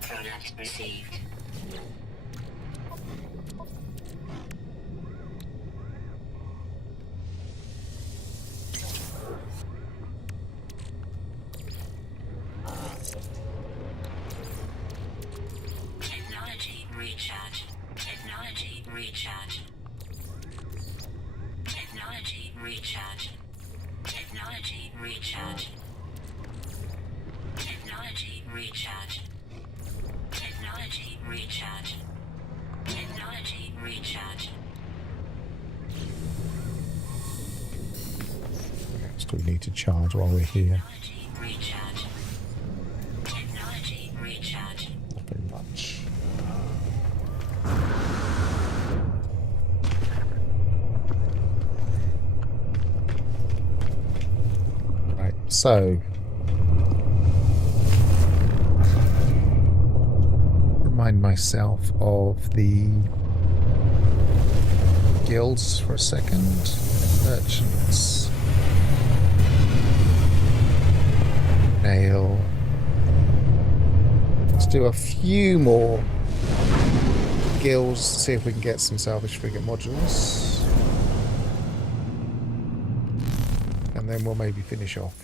Product received. Technology recharge. Technology recharge. Technology recharge. Technology recharge. Technology recharge. Technology recharge. Technology recharge. Still need to charge while we're here. Technology recharge. Technology recharge. Not very much. Right, so remind myself of the guilds for a second. Merchants. Nail. Let's do a few more guilds, see if we can get some salvage frigate modules. And then we'll maybe finish off.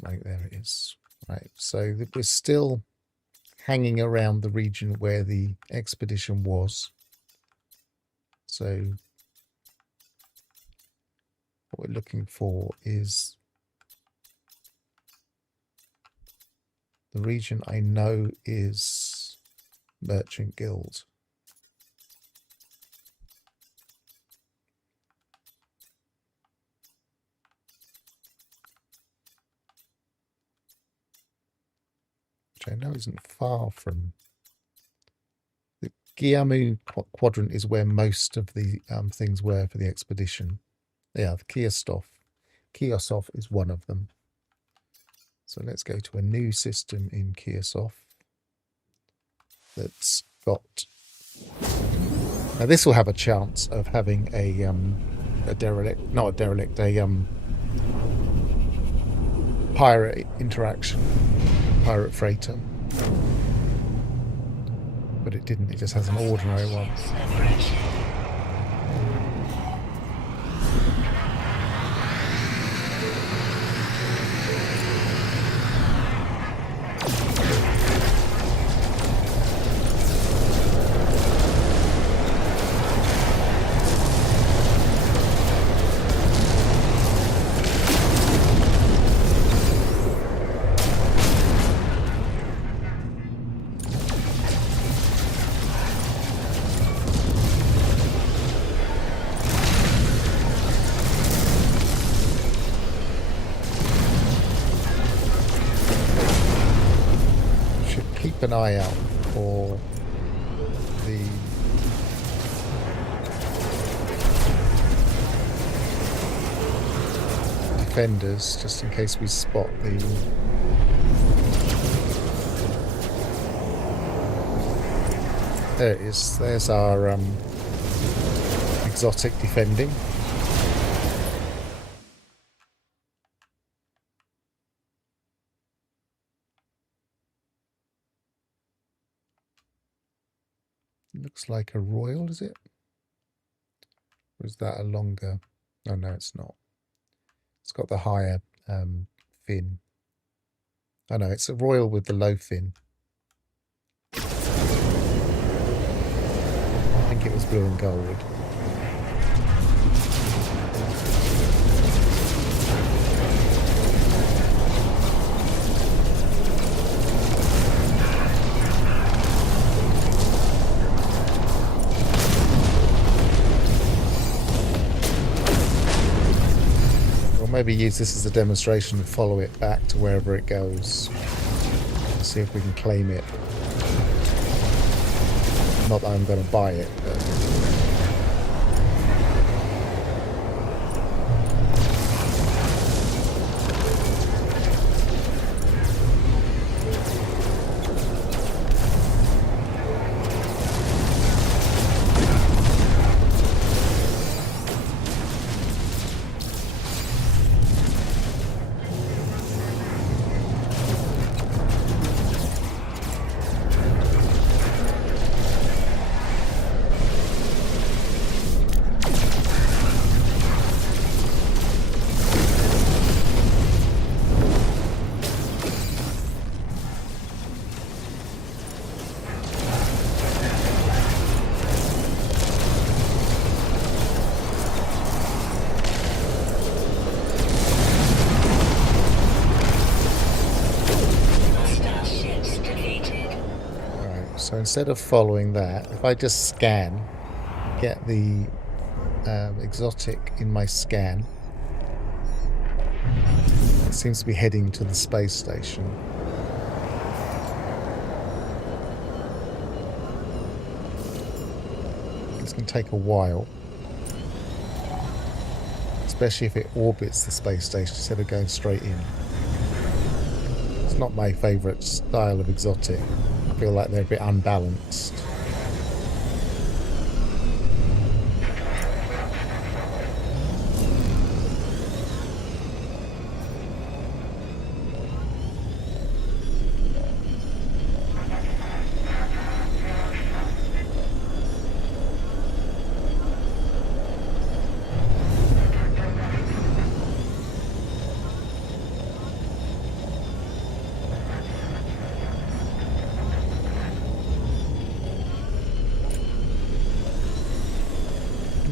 There it is. Right, so we're still hanging around the region where the expedition was. So what we're looking for is the region I know is Merchant Guild. Which I know isn't far from the Guillermo quadrant is where most of the things were for the expedition. Yeah, the Kiosov is one of them. So let's go to a new system in Kiosov that's got. Now this will have a chance of having a derelict, not a derelict, a pirate interaction, pirate freighter. But it didn't, it just has an ordinary one. an eye out for the defenders, just in case we spot the there it is. There's our exotic defending. Looks like a royal, is it? Or is that a longer? Oh no, it's not. It's got the higher fin. Oh no, it's a royal with the low fin. I think it was blue and gold. Maybe use this as a demonstration and follow it back to wherever it goes. See if we can claim it. Not that I'm going to buy it, but... So instead of following that, if I just scan, get the exotic in my scan, it seems to be heading to the space station. It's going to take a while, especially if it orbits the space station instead of going straight in. It's not my favourite style of exotic. I feel like they're a bit unbalanced.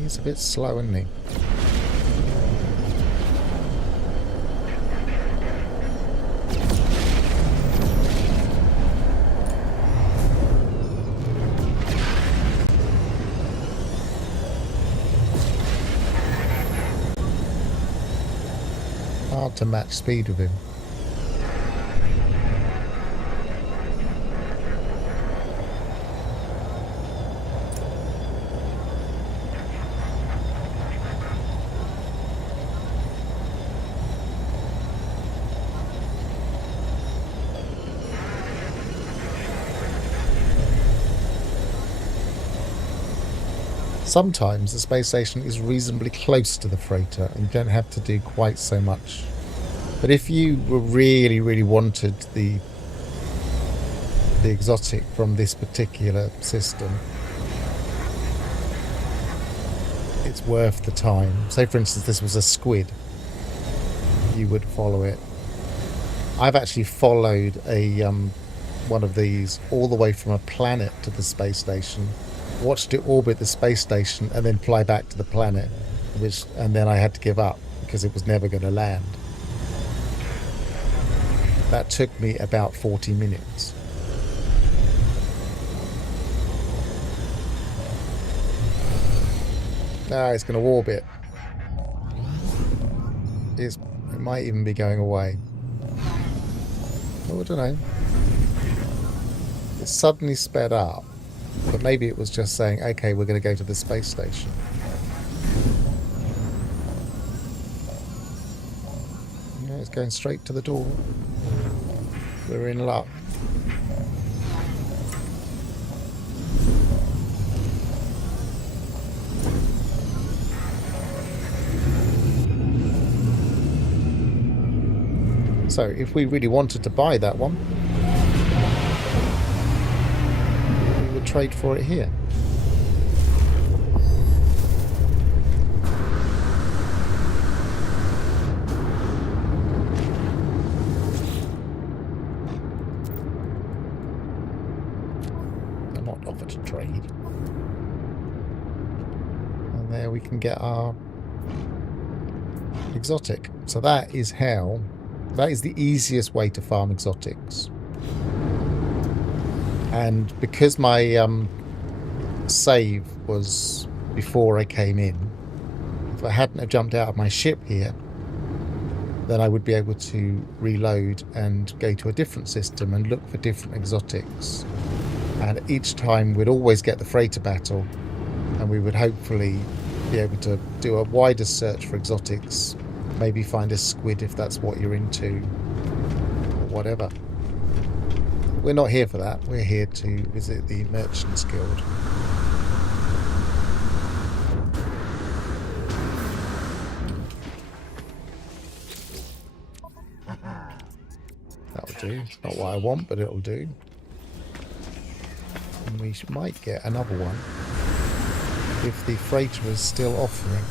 He's a bit slow, isn't he? Hard to match speed with him. Sometimes the space station is reasonably close to the freighter and you don't have to do quite so much. But if you really wanted the exotic from this particular system, it's worth the time. Say for instance this was a squid, you would follow it. I've actually followed a one of these all the way from a planet to the space station, watched it orbit the space station and then fly back to the planet, and then I had to give up because it was never going to land. That took me about 40 minutes. Now it's going to orbit. It might even be going away. Oh, I don't know. It suddenly sped up, but maybe it was just saying, okay, we're going to go to the space station. Yeah, it's going straight to the door. We're in luck. So if we really wanted to buy that one, we would trade for it here. They're not offered to trade. And there we can get our exotic. So that is how... That is the easiest way to farm exotics. And because my save was before I came in, if I hadn't have jumped out of my ship here, then I would be able to reload and go to a different system and look for different exotics. And each time we'd always get the freighter battle, and we would hopefully be able to do a wider search for exotics. Maybe find a squid if that's what you're into, or whatever. We're not here for that. We're here to visit the Merchants Guild. That'll do. It's not what I want, but it'll do. And we might get another one if the freighter is still offering.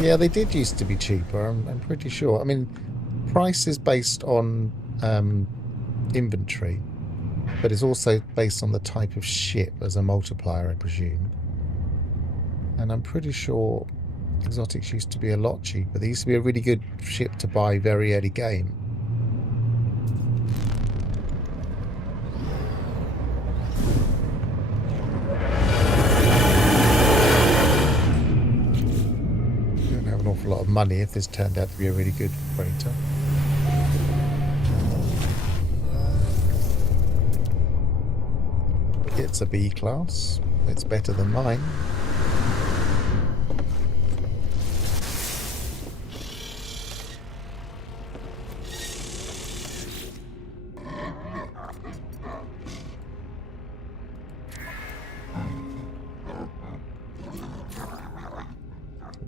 Yeah, they did used to be cheaper, I'm pretty sure. I mean, price is based on inventory, but it's also based on the type of ship as a multiplier, I presume. And I'm pretty sure exotics used to be a lot cheaper. They used to be a really good ship to buy very early game. A lot of money if this turned out to be a really good freighter. It's a B class. It's better than mine.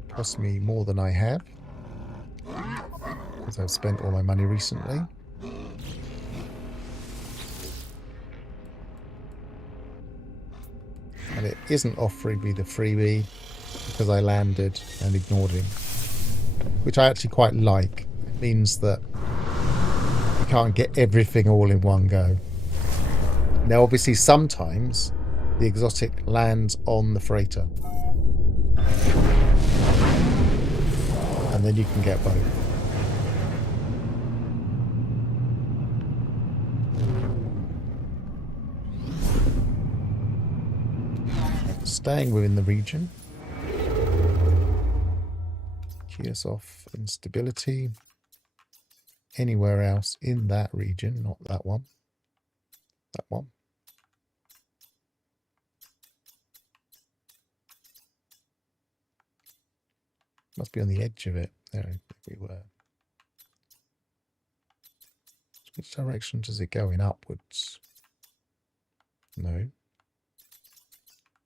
Cost me more than I have because I've spent all my money recently. And it isn't offering me the freebie because I landed and ignored him, which I actually quite like. It means that you can't get everything all in one go. Now obviously sometimes the exotic lands on the freighter, and then you can get both. Staying within the region. Keys off instability. Anywhere else in that region, not that one. That one. Must be on the edge of it. There we were. Which direction does it go in? Upwards? No.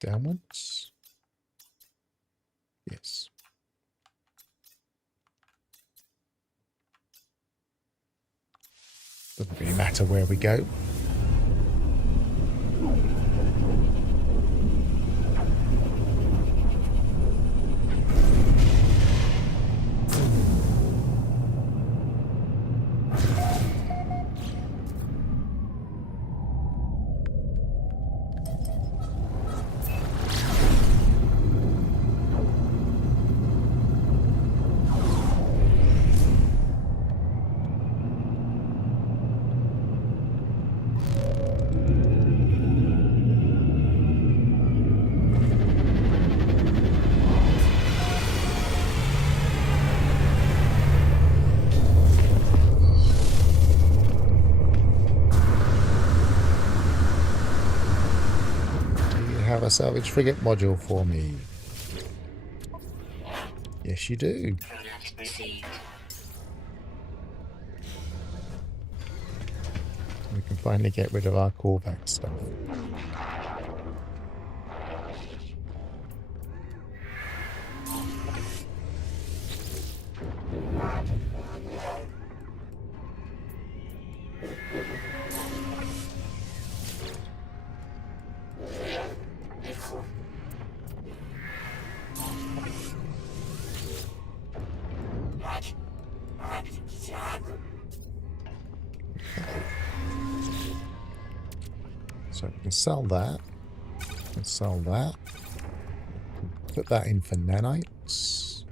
Downwards? Yes. Doesn't really matter where we go. have a salvage frigate module for me? Yes, you do. Product received. We can finally get rid of our Corvax stuff. So we can sell that. We can sell that. Put that in for nanites.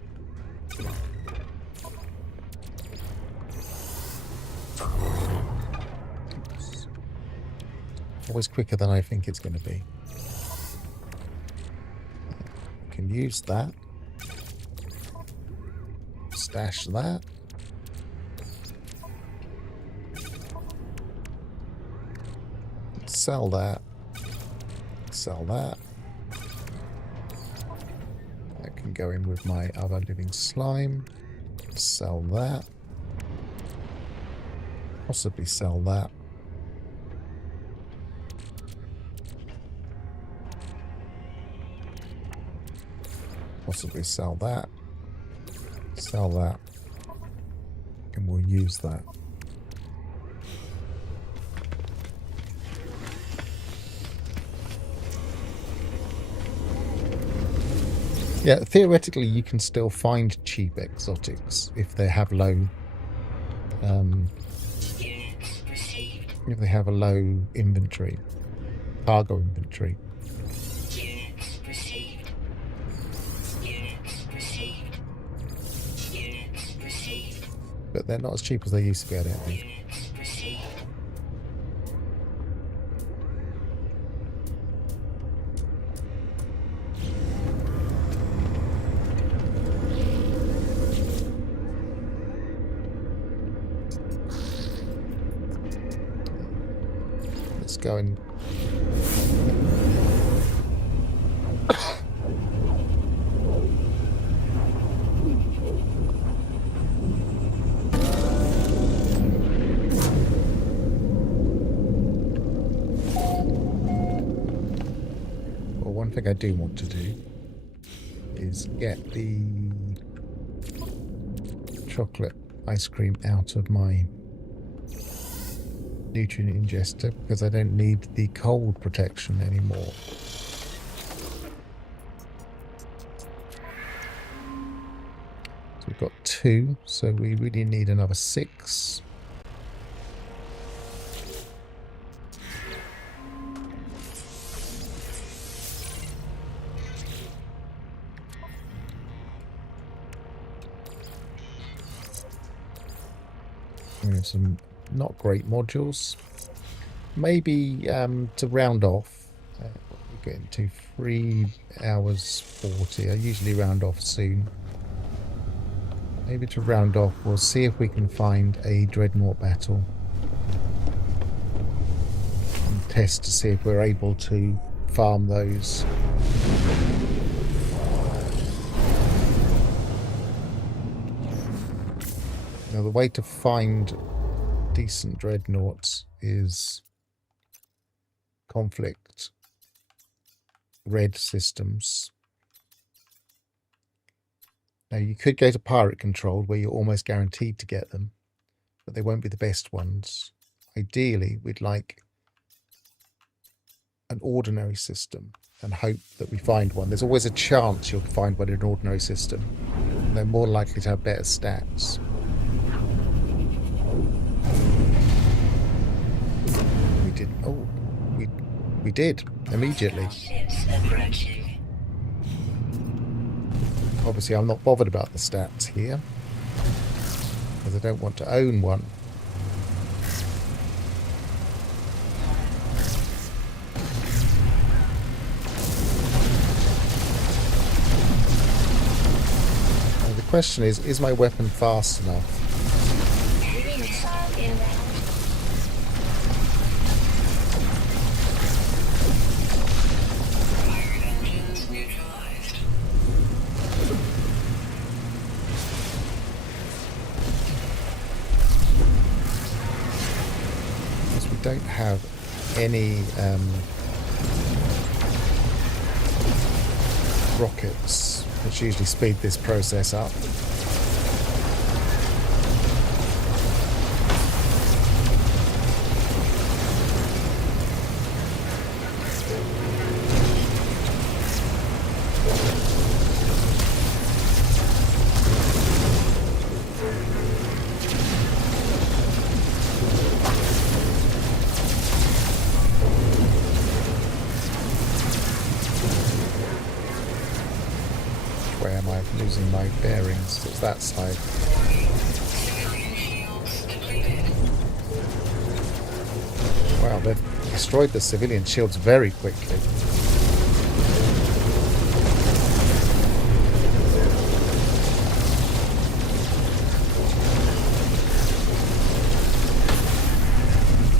Always quicker than I think it's going to be. We can use that. Stash that. Sell that. Sell that. That can go in with my other living slime. Sell that. Possibly sell that. Possibly sell that. Sell that. And we'll use that. Yeah, theoretically you can still find cheap exotics if they have low if they have a low inventory, cargo inventory. Units received. Units received. Units received. But they're not as cheap as they used to be, I don't think. Units received. Let's go and well, one thing I do want to do is get the chocolate ice cream out of my nutrient ingester because I don't need the cold protection anymore. So we've got 2, so we really need another 6. We have some not great modules. Maybe to round off, we're getting to 3 hours 40. I usually round off soon. Maybe to round off, we'll see if we can find a dreadnought battle and test to see if we're able to farm those. Now, the way to find decent dreadnoughts is conflict red systems. Now, you could go to pirate controlled where you're almost guaranteed to get them, but they won't be the best ones. Ideally, we'd like an ordinary system and hope that we find one. There's always a chance you'll find one in an ordinary system. And they're more likely to have better stats. We did immediately. Ships approaching. Obviously, I'm not bothered about the stats here because I don't want to own one. And the question is my weapon fast enough? Heavy missile inbound. don't have any rockets, which usually speed this process up. Where am I losing my bearings? It's that side. Civilian shields depleted. Wow, they've destroyed the civilian shields very quickly.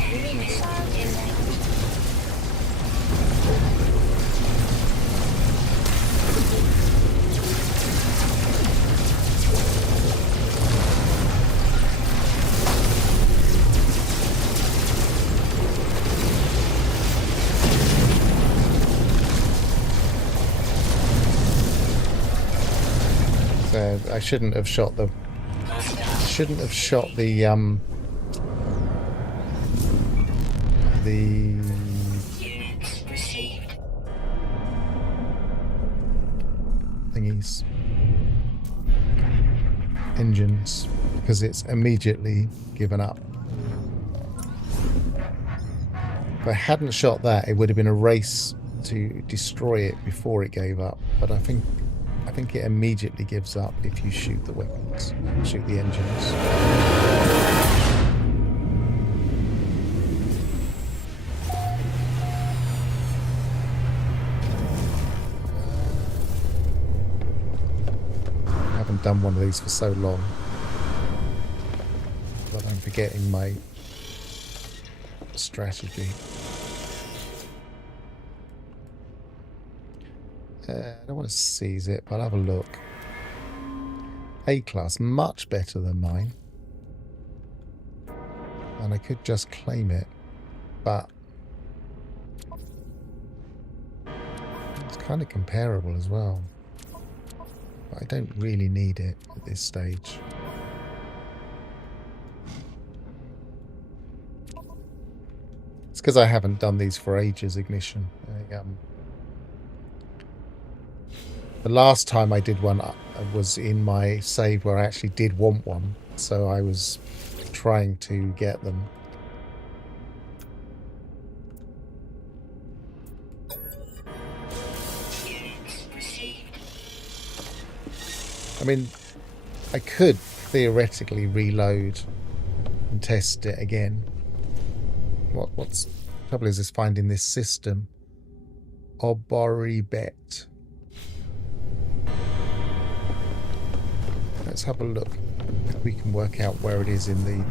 Enemy missile inbound. So I shouldn't have shot the Units received. thingies, engines, because it's immediately given up. If I hadn't shot that, it would have been a race to destroy it before it gave up. But I think it immediately gives up if you shoot the weapons, shoot the engines. I haven't done one of these for so long, but I'm forgetting my strategy. I don't want to seize it, but I'll have a look. A-class, much better than mine. And I could just claim it, but it's kind of comparable as well. But I don't really need it at this stage. It's because I haven't done these for ages, Ignition. The last time I did one was in my save where I actually did want one, so I was trying to get them. Units received. I mean, I could theoretically reload and test it again. What's the trouble is finding this system. Oboribet. Let's have a look if we can work out where it is in the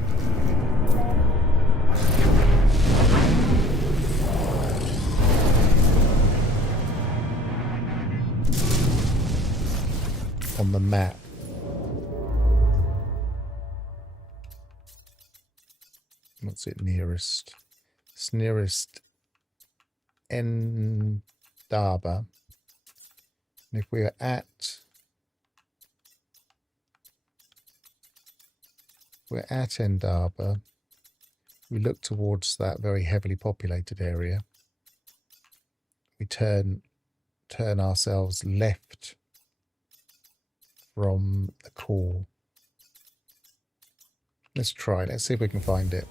on the map. What's it nearest? It's nearest Endaba. And if we are at Endaba, we look towards that very heavily populated area. We turn ourselves left from the core. Let's try. Let's see if we can find it.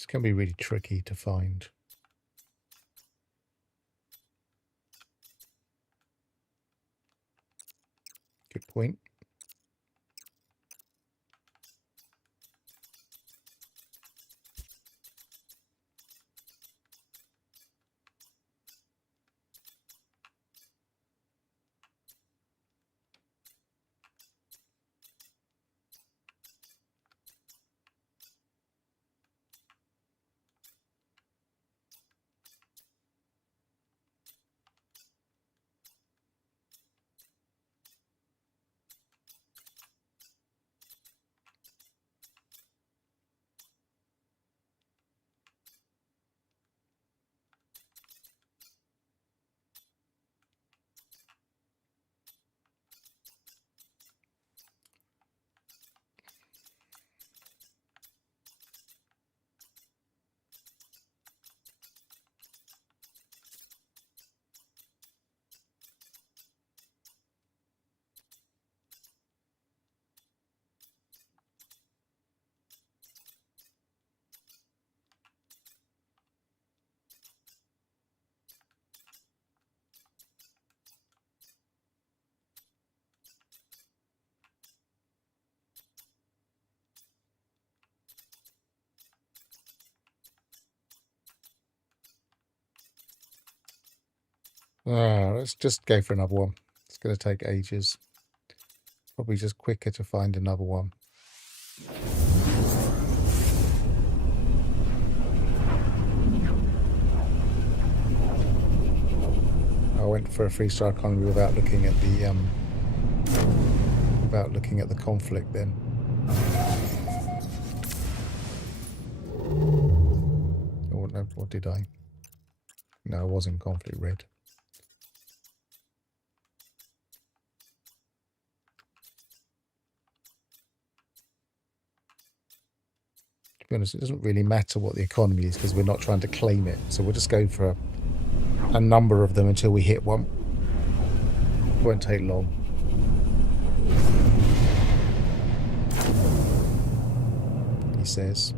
It's going to be really tricky to find. Good point. Let's just go for another one. It's going to take ages. Probably just quicker to find another one. I went for a 3-star economy without looking at the conflict then. Oh no, what did I? No, I was in conflict red. To be honest, it doesn't really matter what the economy is because we're not trying to claim it. So we'll just go for a number of them until we hit one. It won't take long. He says.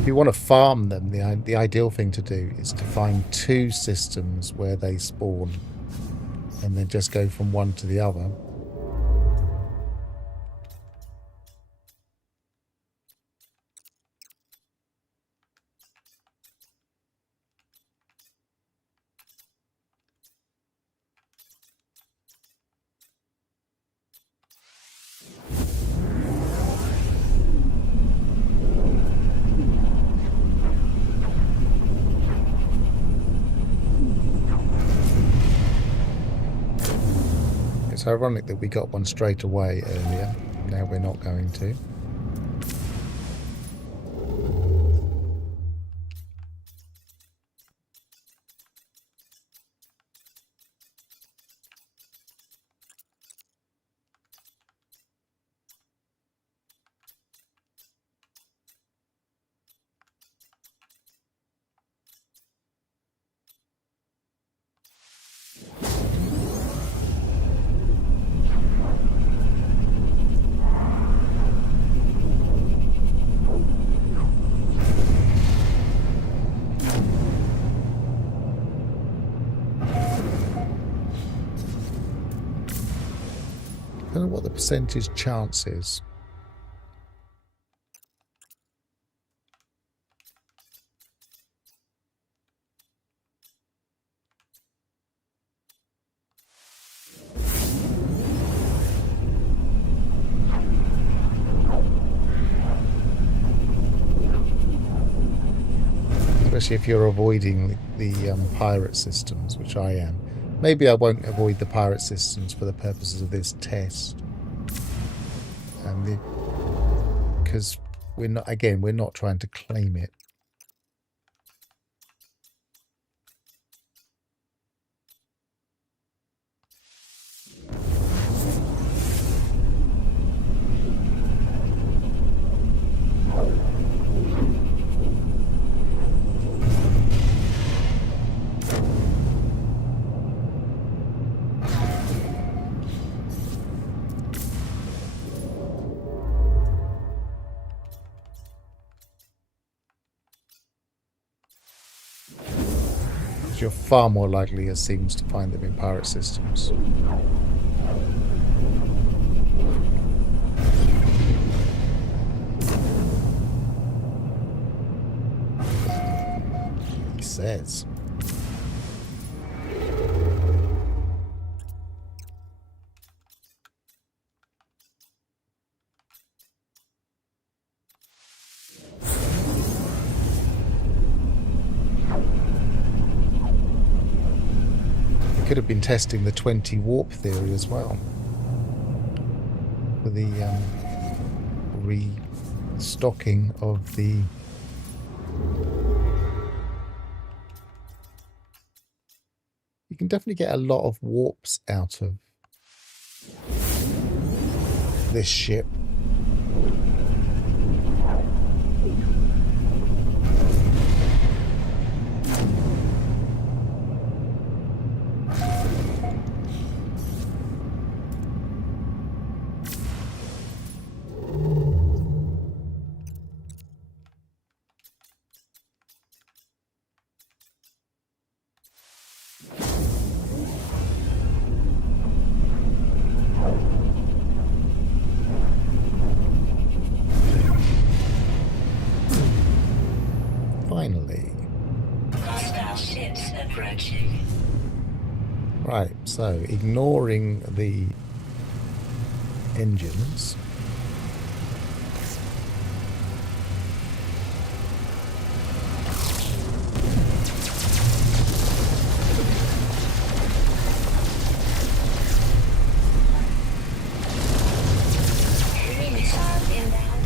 If you want to farm them, the ideal thing to do is to find 2 systems where they spawn and then just go from one to the other. It's ironic that we got one straight away earlier. Now we're not going to. I don't know what the percentage chance is. Especially if you're avoiding the pirate systems, which I am. Maybe I won't avoid the pirate systems for the purposes of this test. Because we're not trying to claim it. You're far more likely, it seems, to find them in pirate systems. He says. Could have been testing the 20 warp theory as well for the restocking of the you can definitely get a lot of warps out of this ship. Finally. Hostile ships approaching. Right, so ignoring the engines. Enemy missile inbound.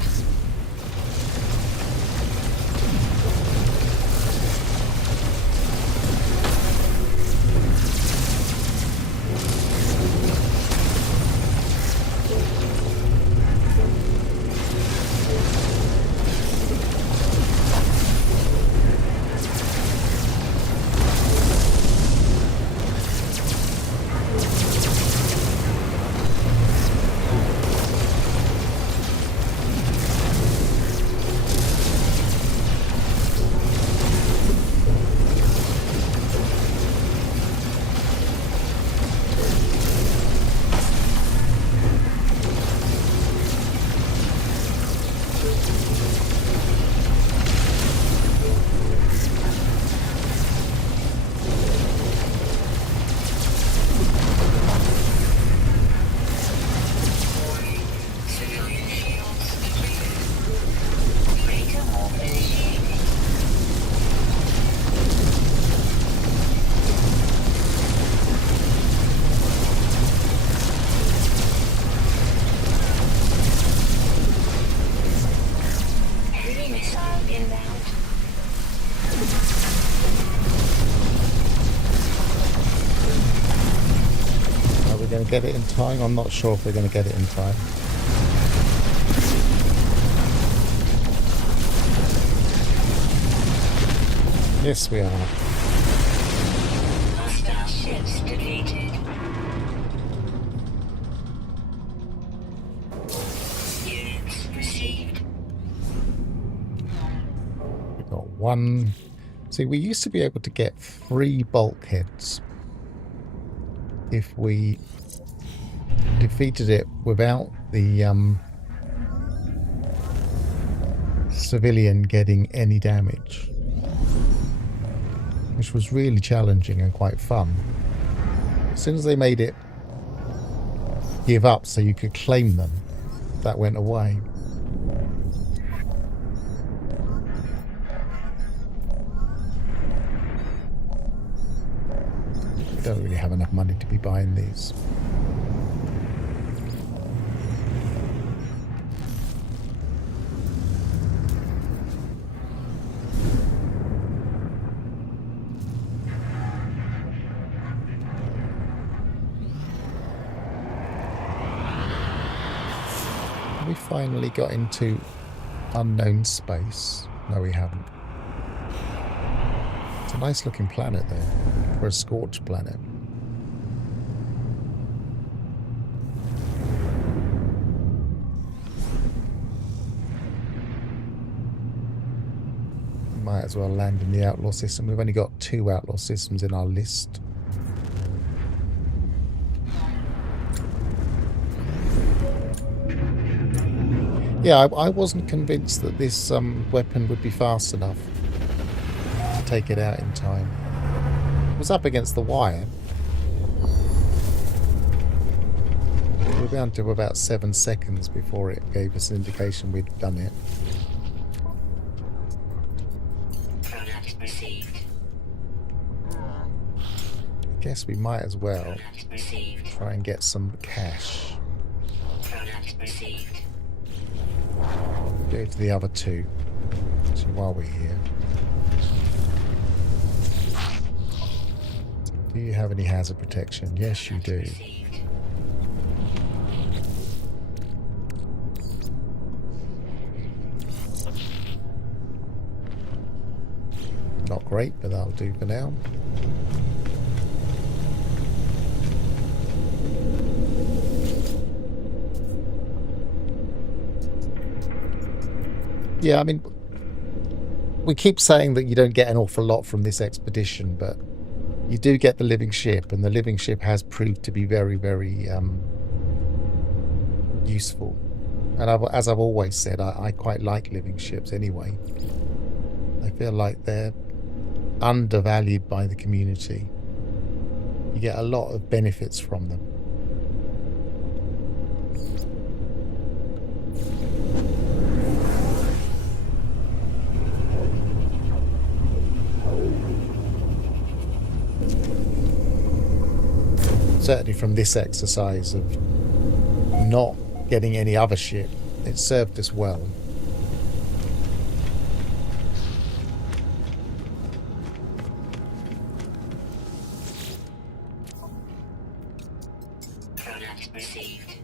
Civilian shields depleted. Greater warp initiated. Enemy missile inbound. Are we going to get it in time? I'm not sure if we're going to get it in time. Yes, we are. Hostile ships depleted. Units received. We've got one. See, we used to be able to get 3 bulkheads if we defeated it without the civilian getting any damage, which was really challenging and quite fun. As soon as they made it give up so you could claim them, that went away. don't really have enough money to be buying these. We finally got into unknown space. No, we haven't. It's a nice looking planet there for a scorched planet. Might as well land in the outlaw system. We've only got 2 outlaw systems in our list. Yeah, I wasn't convinced that this weapon would be fast enough to take it out in time. It was up against the wire. We were down to about 7 seconds before it gave us an indication we'd done it. Product received. I guess we might as well Product received. try and get some cash. Product received. Go to the other 2. So while we're here. Do you have any hazard protection? Yes, you do. Received. Not great, but that'll do for now. Yeah, I mean, we keep saying that you don't get an awful lot from this expedition, but you do get the living ship, and the living ship has proved to be very, very useful. And as I've always said, I quite like living ships anyway. I feel like they're undervalued by the community. You get a lot of benefits from them. Certainly from this exercise of not getting any other ship, it served us well. Product received.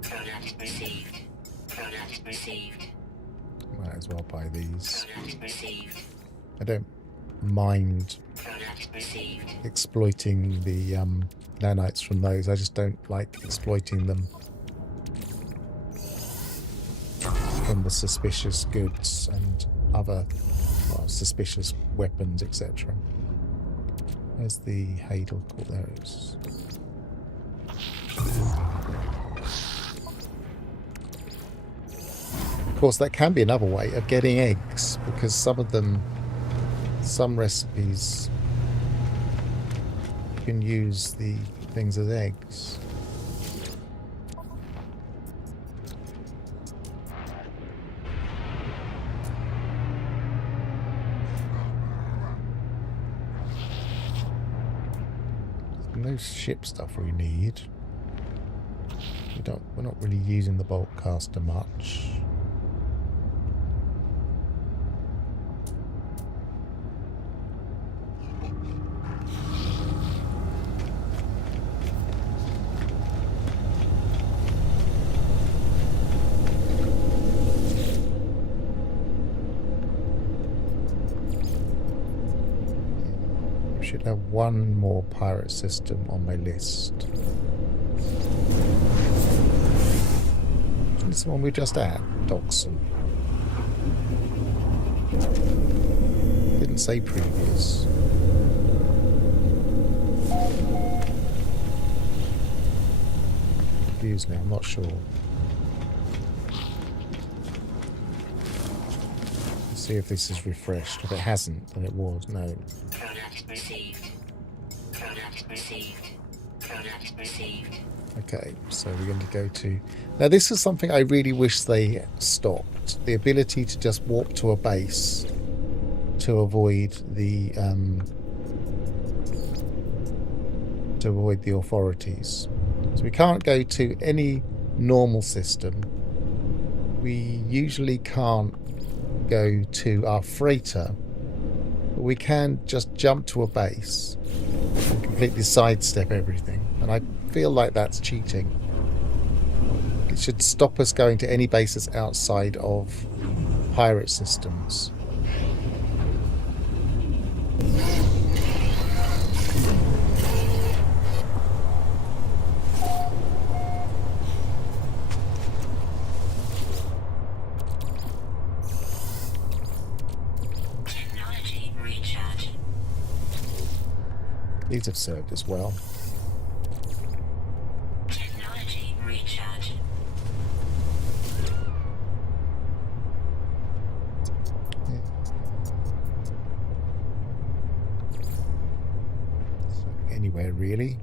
Product received. Product received. Might as well buy these. Product received. I don't mind Product received. exploiting the nanites from those. I just don't like exploiting them from the suspicious goods and other suspicious weapons, etc. Where's the Hadal? Oh, there it is. Of course, that can be another way of getting eggs, because some recipes you can use the things as eggs. No ship stuff we need. We're not really using the bolt caster much. Should have one more pirate system on my list. This is the one we just had, Dogson. Didn't say previous. Confused now, I'm not sure. Let's see if this is refreshed. If it hasn't, then it was. No. Product received. Product received. Product received. Okay, so we're going to go to... Now this is something I really wish they stopped. The ability to just warp to a base to avoid the to avoid the authorities. So we can't go to any normal system. We usually can't go to our freighter, but we can just jump to a base and completely sidestep everything. And I feel like that's cheating. It should stop us going to any bases outside of pirate systems. Technology recharge. These have served as well. Technology recharge. So anywhere really.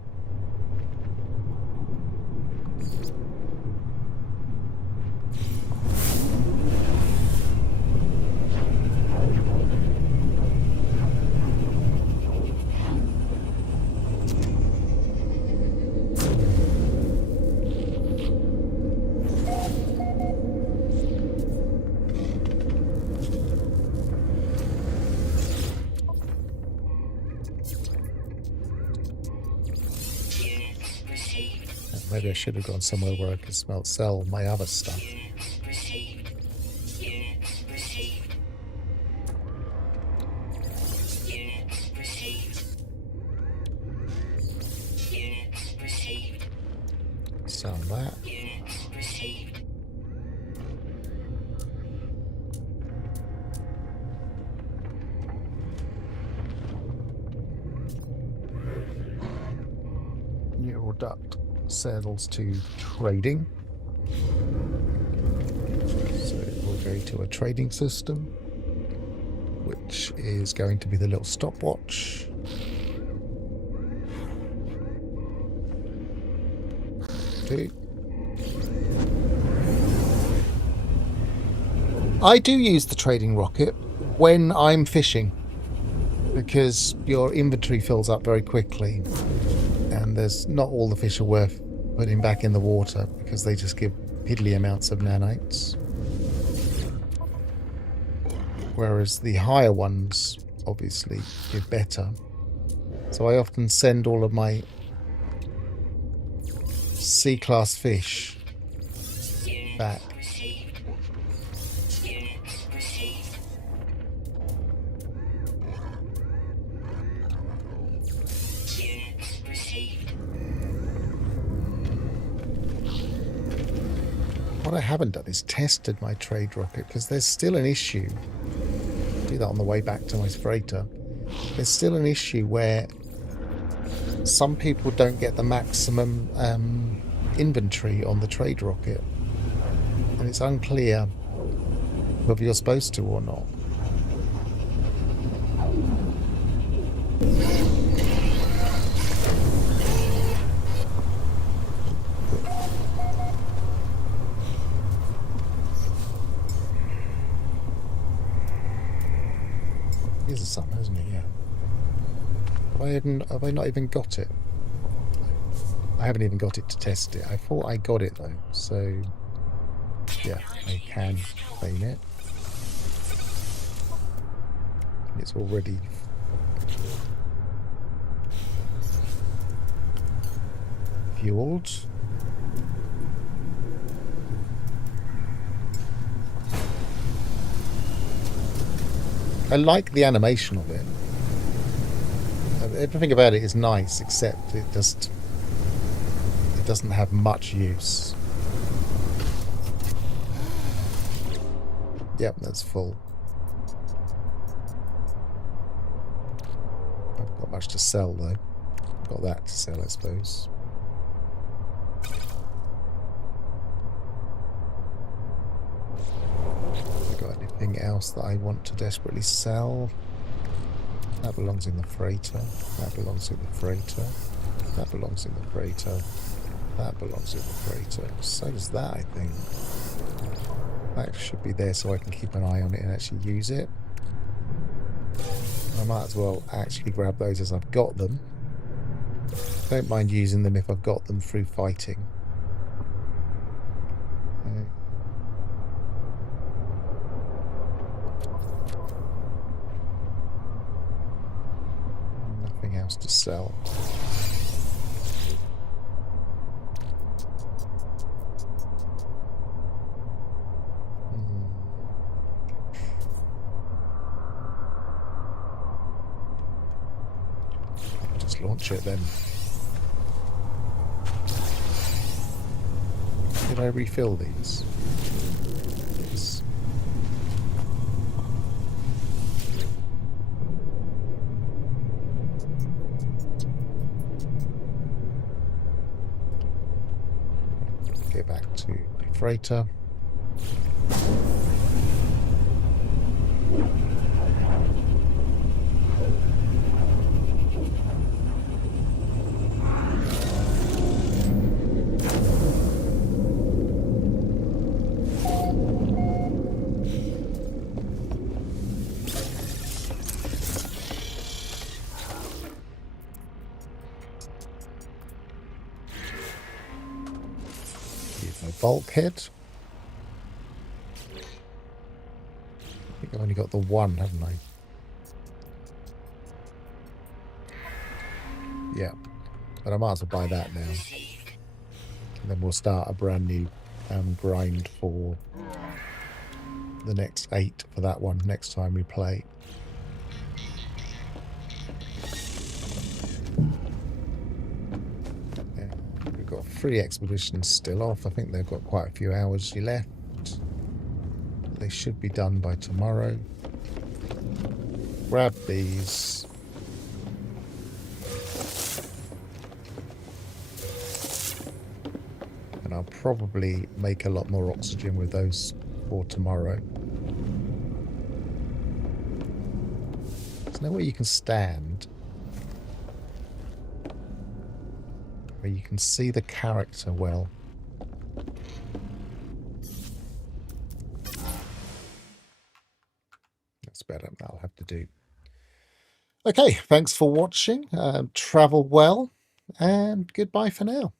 Units received. Maybe I should have gone somewhere where I could sell my other stuff. Units received. Units received. Units received. Units received. Sell that. Units received. Neural duct settles to trading. So we'll go to a trading system, which is going to be the little stopwatch. Okay. I do use the trading rocket when I'm fishing, because your inventory fills up very quickly. And there's not all the fish are worth putting back in the water because they just give piddly amounts of nanites. Whereas the higher ones obviously give better. So I often send all of my C-class fish back. Received. Units received. Units received. What I haven't done is tested my trade rocket, because there's still an issue. I'll do that on the way back to my freighter. There's still an issue where some people don't get the maximum inventory on the trade rocket, and it's unclear whether you're supposed to or not. Here's a summer, isn't it? Yeah. Have I not even got it? I haven't even got it to test it. I thought I got it though, so yeah, I can claim it. It's already fueled. I like the animation of it. Everything about it is nice, except it doesn't have much use. Yep, that's full. I've got much to sell though. Got that to sell, I suppose. Got anything else that I want to desperately sell? That belongs in the freighter. That belongs in the freighter. That belongs in the freighter. That belongs in the freighter. So does that, I think. That should be there so I can keep an eye on it and actually use it. I might as well actually grab those as I've got them. Don't mind using them if I've got them through fighting. Nothing else to sell. Just launch it then. Did I refill these? Yes. Get back to my freighter. Bulkhead. I think I've only got the one, haven't I? Yeah. But I might as well buy that now. And then we'll start a brand new grind for the next 8 for that one next time we play. We've got 3 expeditions still off. I think they've got quite a few hours left. They should be done by tomorrow. Grab these. And I'll probably make a lot more oxygen with those for tomorrow. There's nowhere you can stand where you can see the character well. That's better. That'll have to do. Okay, thanks for watching. Travel well, and goodbye for now.